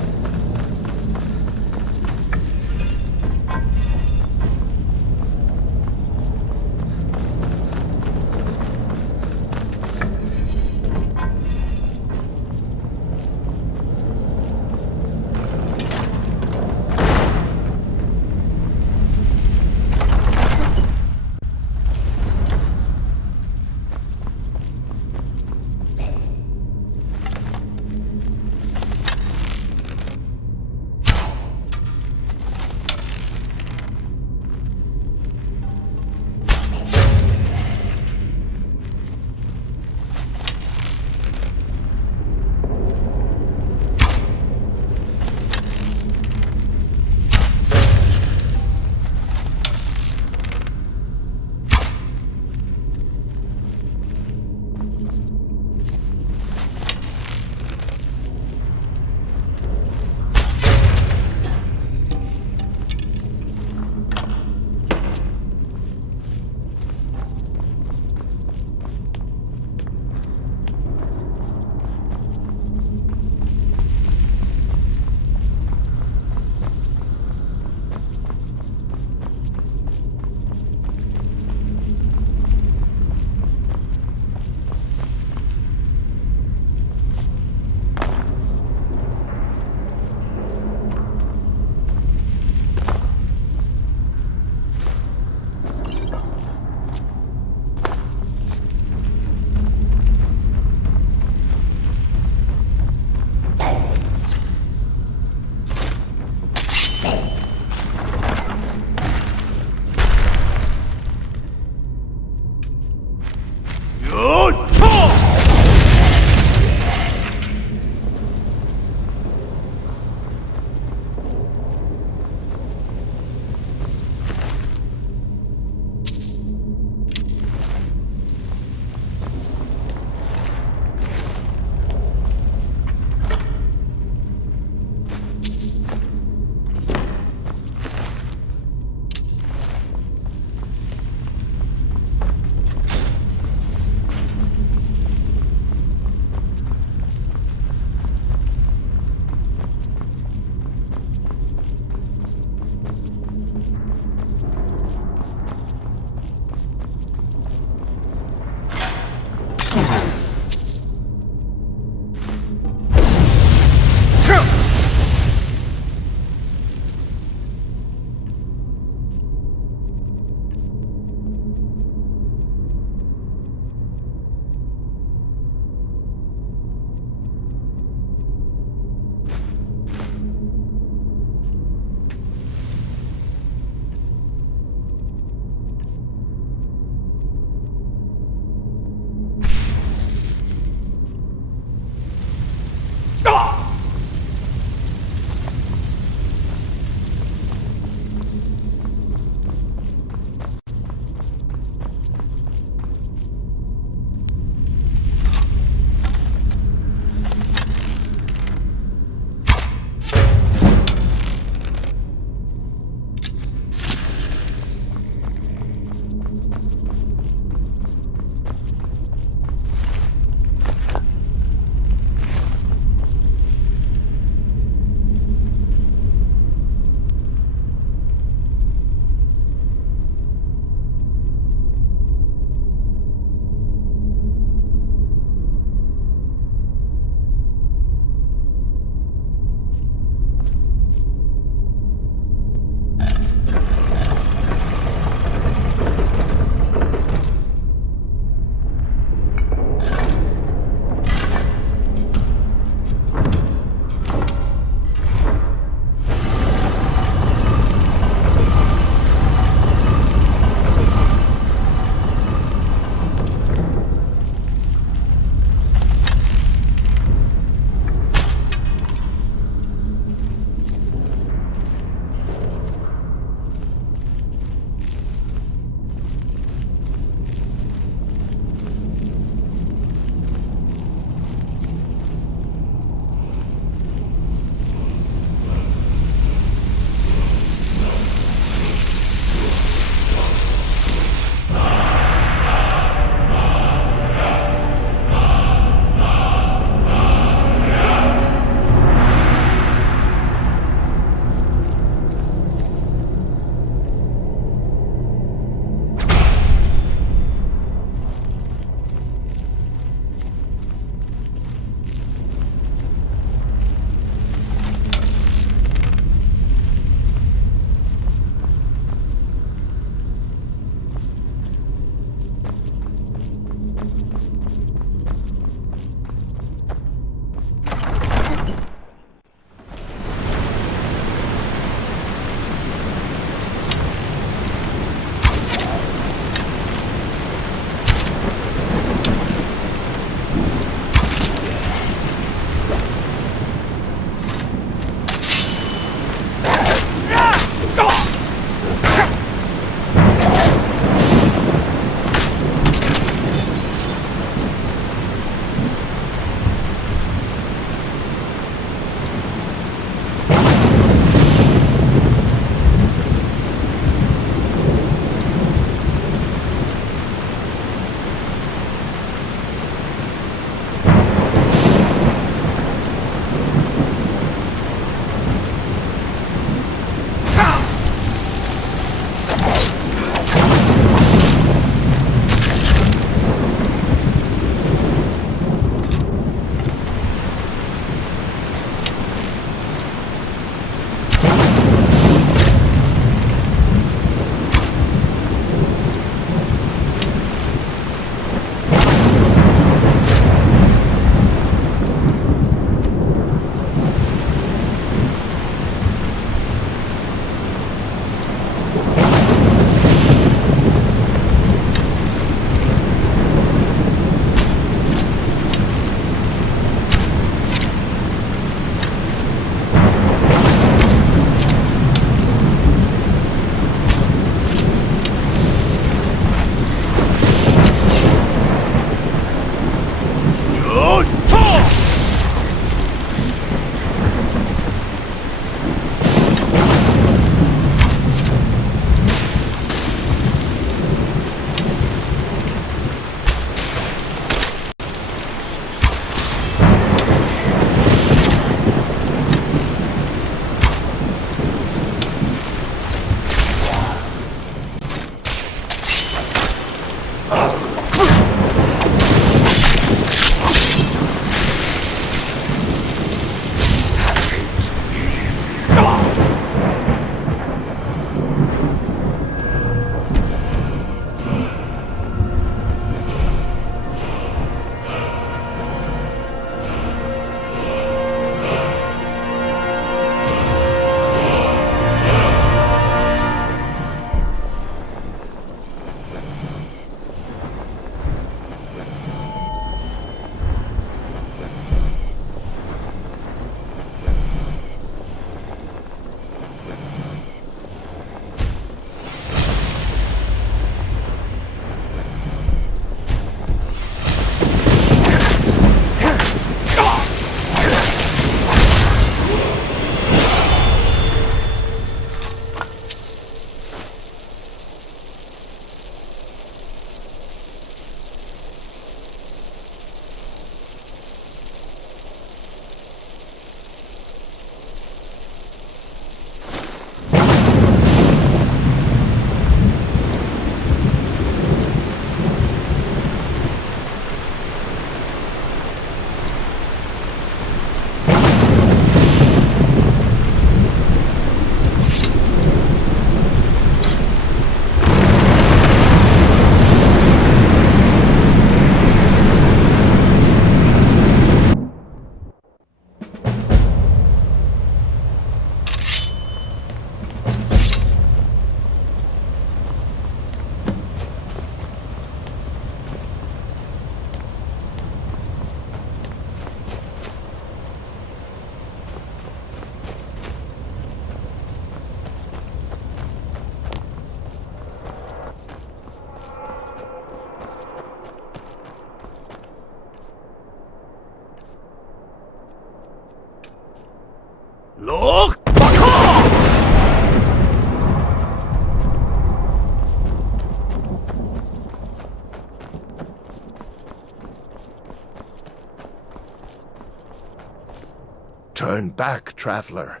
Turn back, traveler.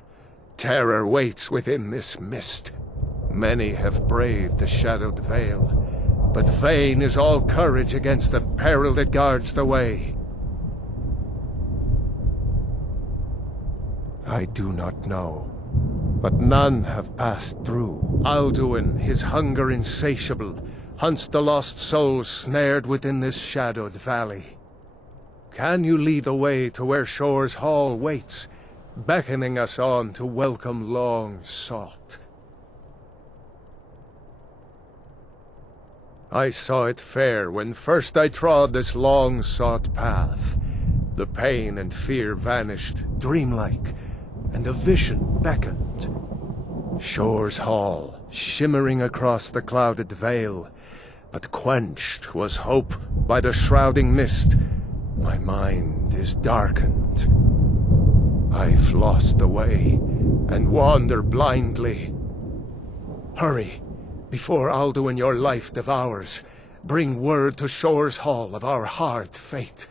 Terror waits within this mist. Many have braved the shadowed veil, but vain is all courage against the peril that guards the way. I do not know, but none have passed through. Alduin, his hunger insatiable, hunts the lost souls snared within this shadowed valley. Can you lead the way to where Shore's Hall waits, beckoning us on to welcome long sought? I saw it fair when first I trod this long-sought path. The pain and fear vanished, dreamlike, and a vision beckoned. Shore's Hall, shimmering across the clouded veil, but quenched was hope by the shrouding mist. My mind is darkened. I've lost the way, and wander blindly. Hurry, before Alduin your life devours. Bring word to Shore's Hall of our hard fate.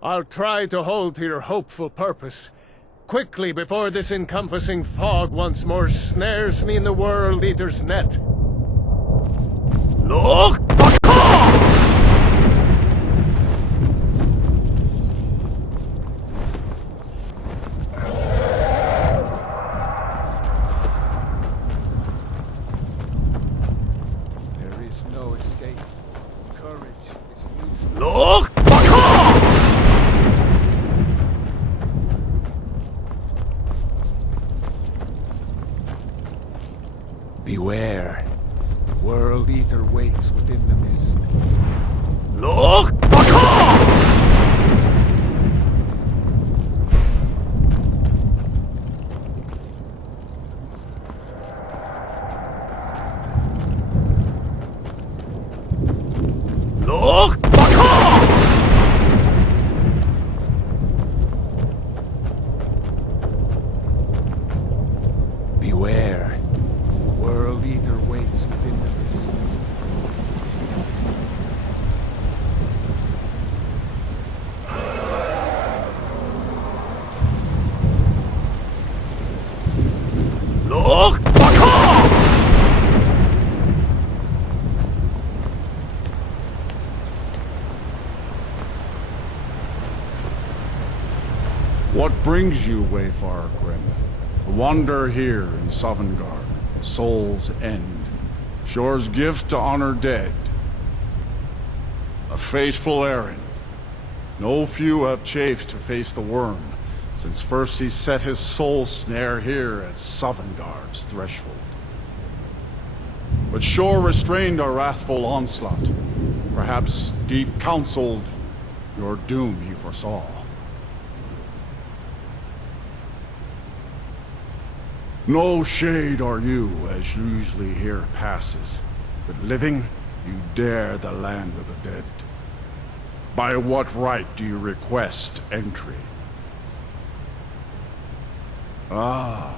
I'll try to hold to your hopeful purpose. Quickly, before this encompassing fog once more snares me in the World Eater's net. Look! There is no escape. Courage is useless. Look! Beware. The World Eater waits within the mist. Look! Look! Beware. World Eater waits within the mist. Look! What brings you, Wayfarer Grim? A wander here in Sovengarde, Soul's End, Shore's gift to honor dead. A fateful errand. No few have chafed to face the worm, since first he set his soul snare here at Sovengarde's threshold. But Shore restrained our wrathful onslaught. Perhaps deep counseled, your doom he foresaw. No shade are you, as usually here passes, but living, you dare the land of the dead. By what right do you request entry? Ah,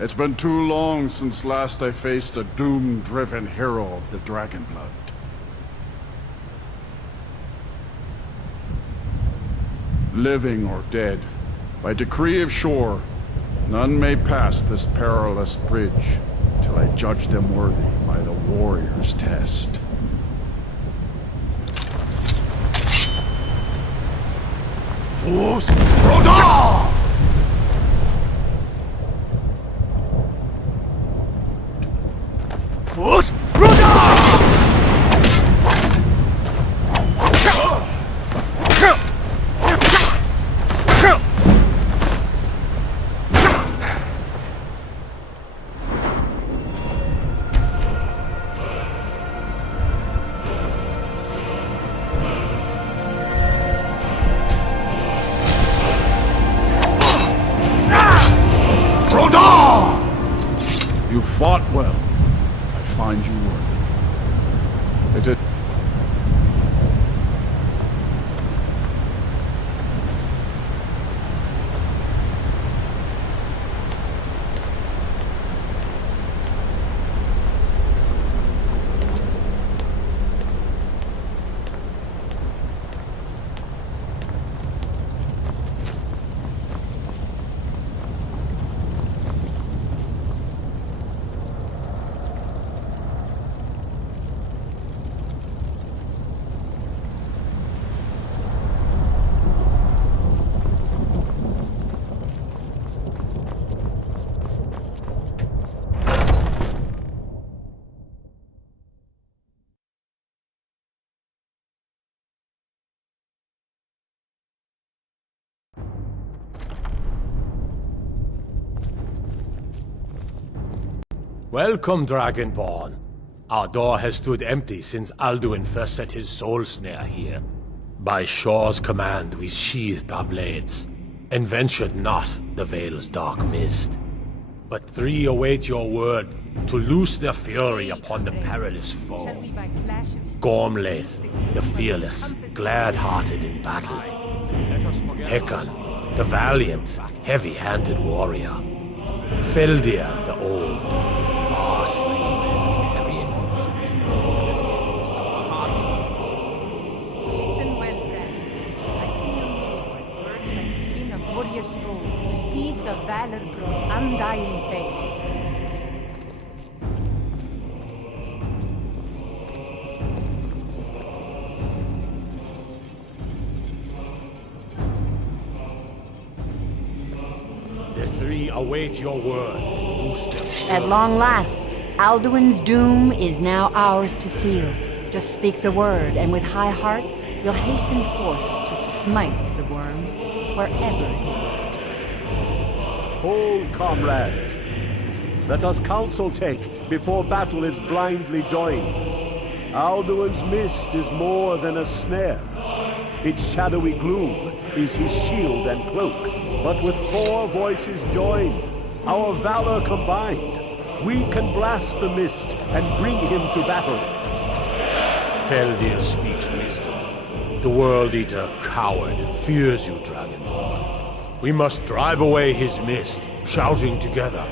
it's been too long since last I faced a doom-driven hero of the Dragon Blood. Living or dead, by decree of Shore, none may pass this perilous bridge till I judge them worthy by the warrior's test. Fools, Roda! Fools, Roda! You fought well. I find you worthy. It is... Welcome, Dragonborn. Our door has stood empty since Alduin first set his soul snare here. By Shaw's command, we sheathed our blades, and ventured not the Vale's dark mist. But three await your word to loose their fury upon the perilous foe. Gormlaith, the fearless, glad-hearted in battle. Hekon, the valiant, heavy-handed warrior. Feldir, the old, far-seeing and grim. Listen well, friend. I can know words that spin a warrior's bow, whose deeds of valor grow undying fame. Await your word to loose them. At long last, Alduin's doom is now ours to seal. Just speak the word, and with high hearts, you'll hasten forth to smite the worm wherever he lurks. Hold, comrades. Let us counsel take before battle is blindly joined. Alduin's mist is more than a snare. Its shadowy gloom is his shield and cloak. But with 4 voices joined, our valor combined, we can blast the mist and bring him to battle. Feldir speaks wisdom. The World Eater, coward, fears you, Dragonborn. We must drive away his mist, shouting together,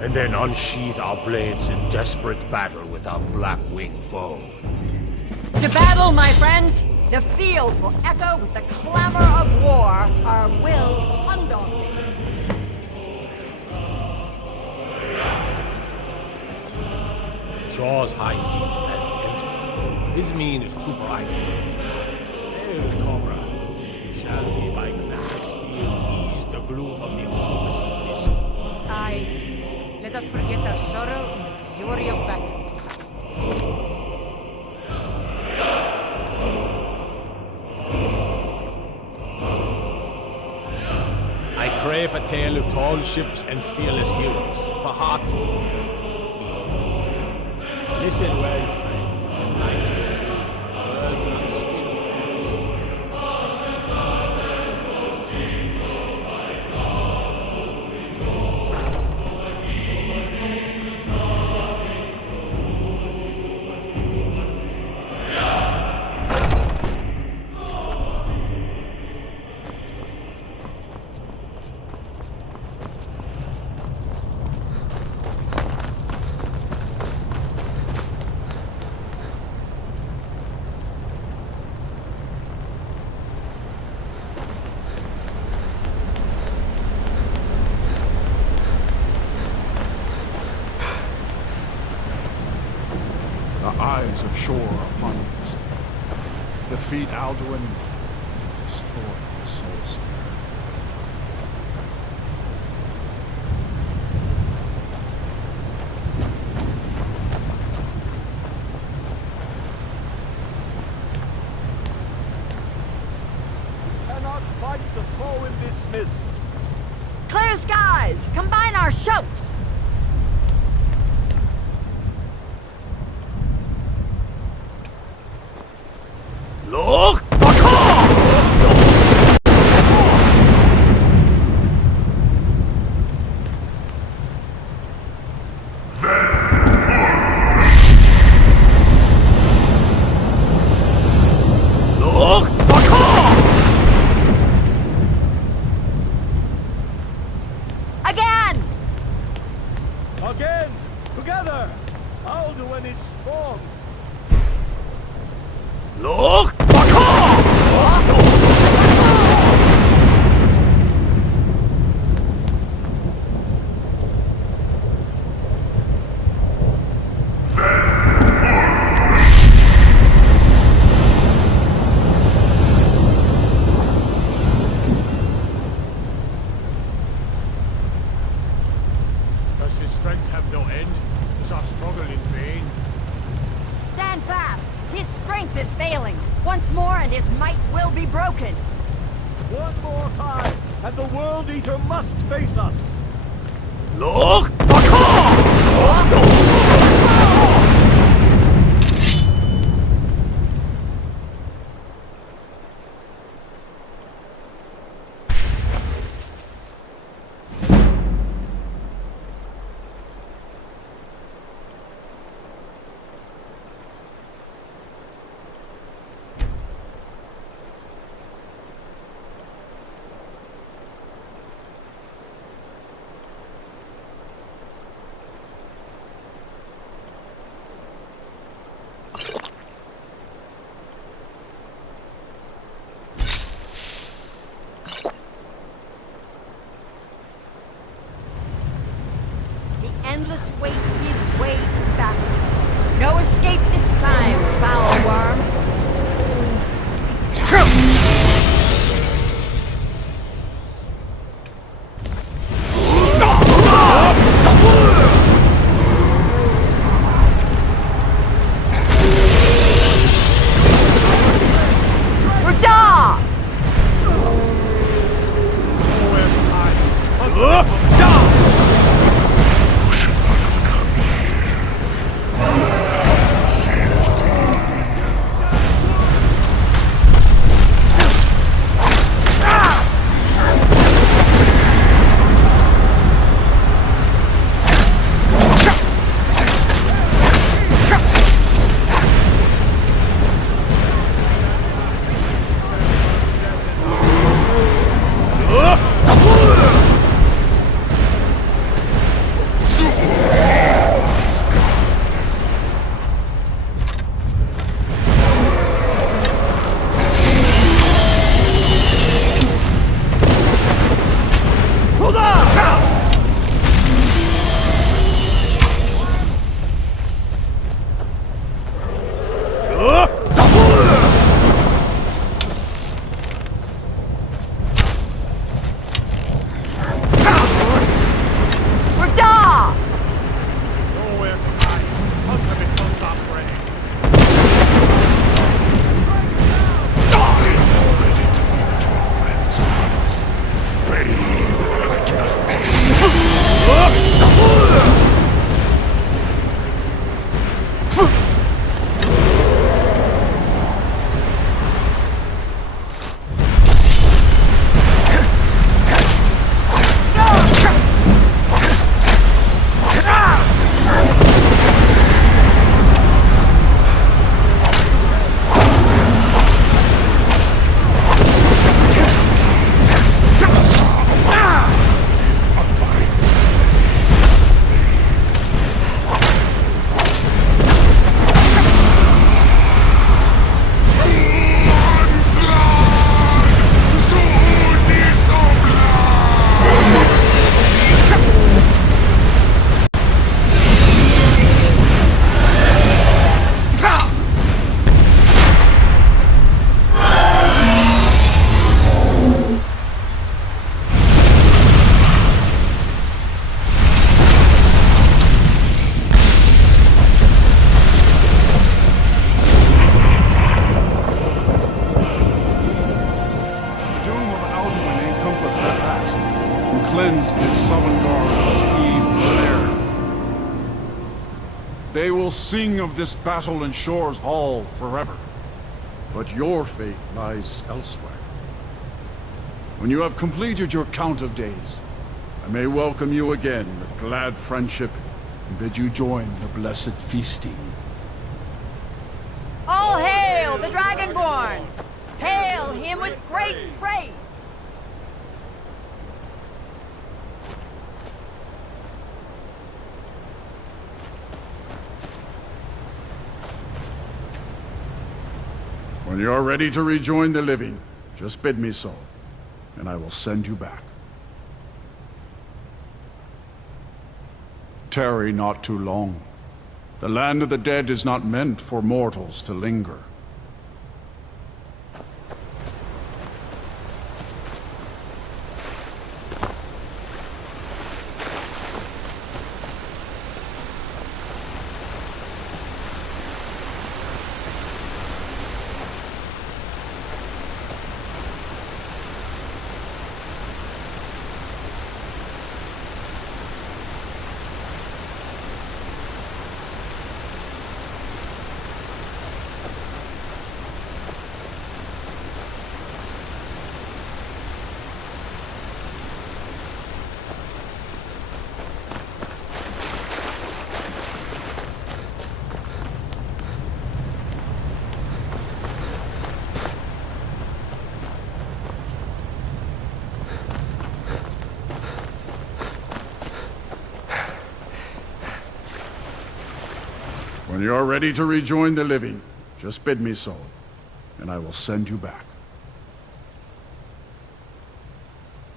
and then unsheath our blades in desperate battle with our black-winged foe. To battle, my friends! The field will echo with the clamor of war, our wills undaunted. Shaw's high seat stands empty. His mien is too bright for his eyes. Hail, comrade. Shall we by clash of steel ease the gloom of the encompassing mist? Aye. Let us forget our sorrow in the fury of battle. I crave a tale of tall ships and fearless heroes, for hearts of ease. Listen well, friend, and light it. Words are eyes of shore upon us. Defeat Alduin, destroy the soul snare. Cannot fight the foe in this mist. Clear skies! Combine our shouts! Look! Again! Again! Together! Alduin is strong! Look! Does his strength have no end? Is our struggle in vain? Stand fast! His strength is failing. Once more and his might will be broken. One more time, and the World Eater must face us! Look! They will sing of this battle in Shore's Hall forever. But your fate lies elsewhere. When you have completed your count of days, I may welcome you again with glad friendship and bid you join the blessed feasting. All hail the Dragonborn! Hail him with great praise! When you are ready to rejoin the living, just bid me so, and I will send you back. Tarry not too long. The land of the dead is not meant for mortals to linger. When you are ready to rejoin the living, just bid me so, and I will send you back.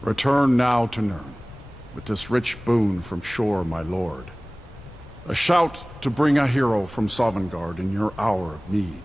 Return now to Nirn, with this rich boon from Shore, my lord. A shout to bring a hero from Sovengarde in your hour of need.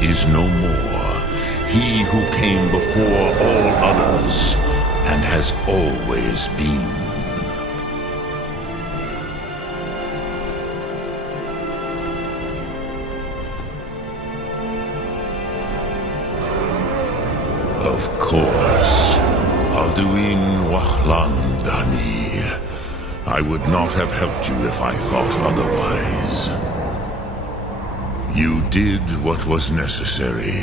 Is no more. He who came before all others, and has always been. Of course, Alduin Wahlandani. I would not have helped you if I thought otherwise. You did what was necessary.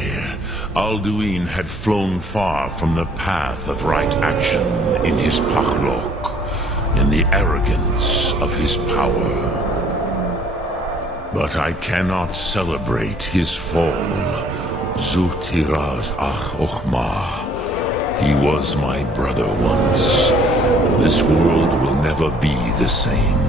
Alduin had flown far from the path of right action in his pachlok, in the arrogance of his power. But I cannot celebrate his fall. Zutiraz ach ochma. He was my brother once. This world will never be the same.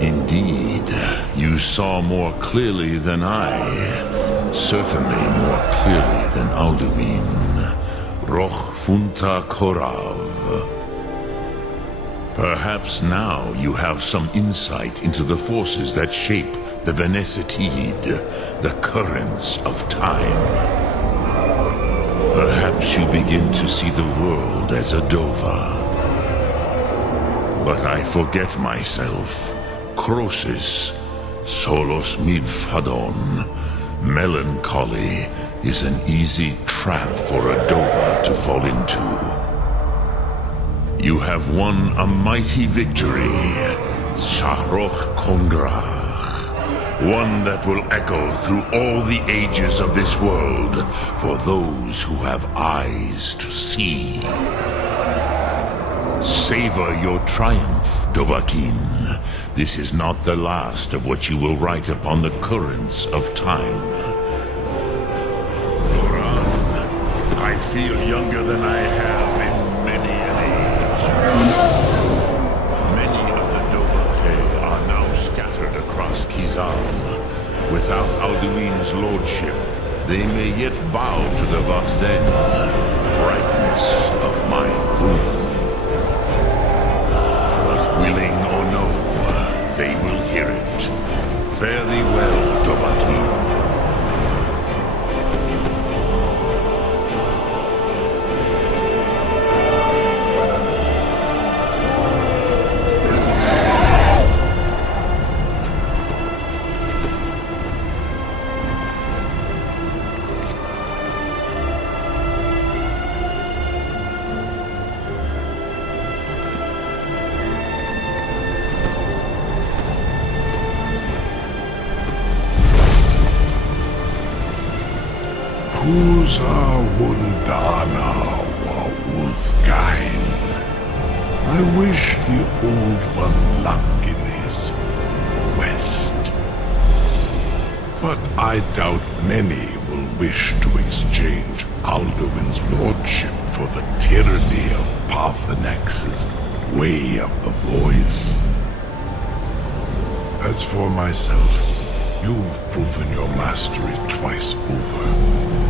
Indeed, you saw more clearly than I. Certainly more clearly than Alduin. Roch funta korav. Perhaps now you have some insight into the forces that shape the Venecitide, the currents of time. Perhaps you begin to see the world as a Dova. But I forget myself. Crosis, solos midfadon. Melancholy is an easy trap for a Dova to fall into. You have won a mighty victory, Shahroch Kondrach. One that will echo through all the ages of this world for those who have eyes to see. Savor your triumph, Dovahkiin. This is not the last of what you will write upon the currents of time. Doran, I feel younger than I have in many an age. Many of the Dovahkiin are now scattered across Kizam. Without Alduin's lordship, they may yet bow to the Vaxen, brightness of my Thum. Willing or no, they will hear it. Fare thee well, Dovahkiin. Kuza Wundana wa Uthgain. I wish the Old One luck in his quest. But I doubt many will wish to exchange Alduin's lordship for the tyranny of Paarthurnax's way of the voice. As for myself, you've proven your mastery twice over.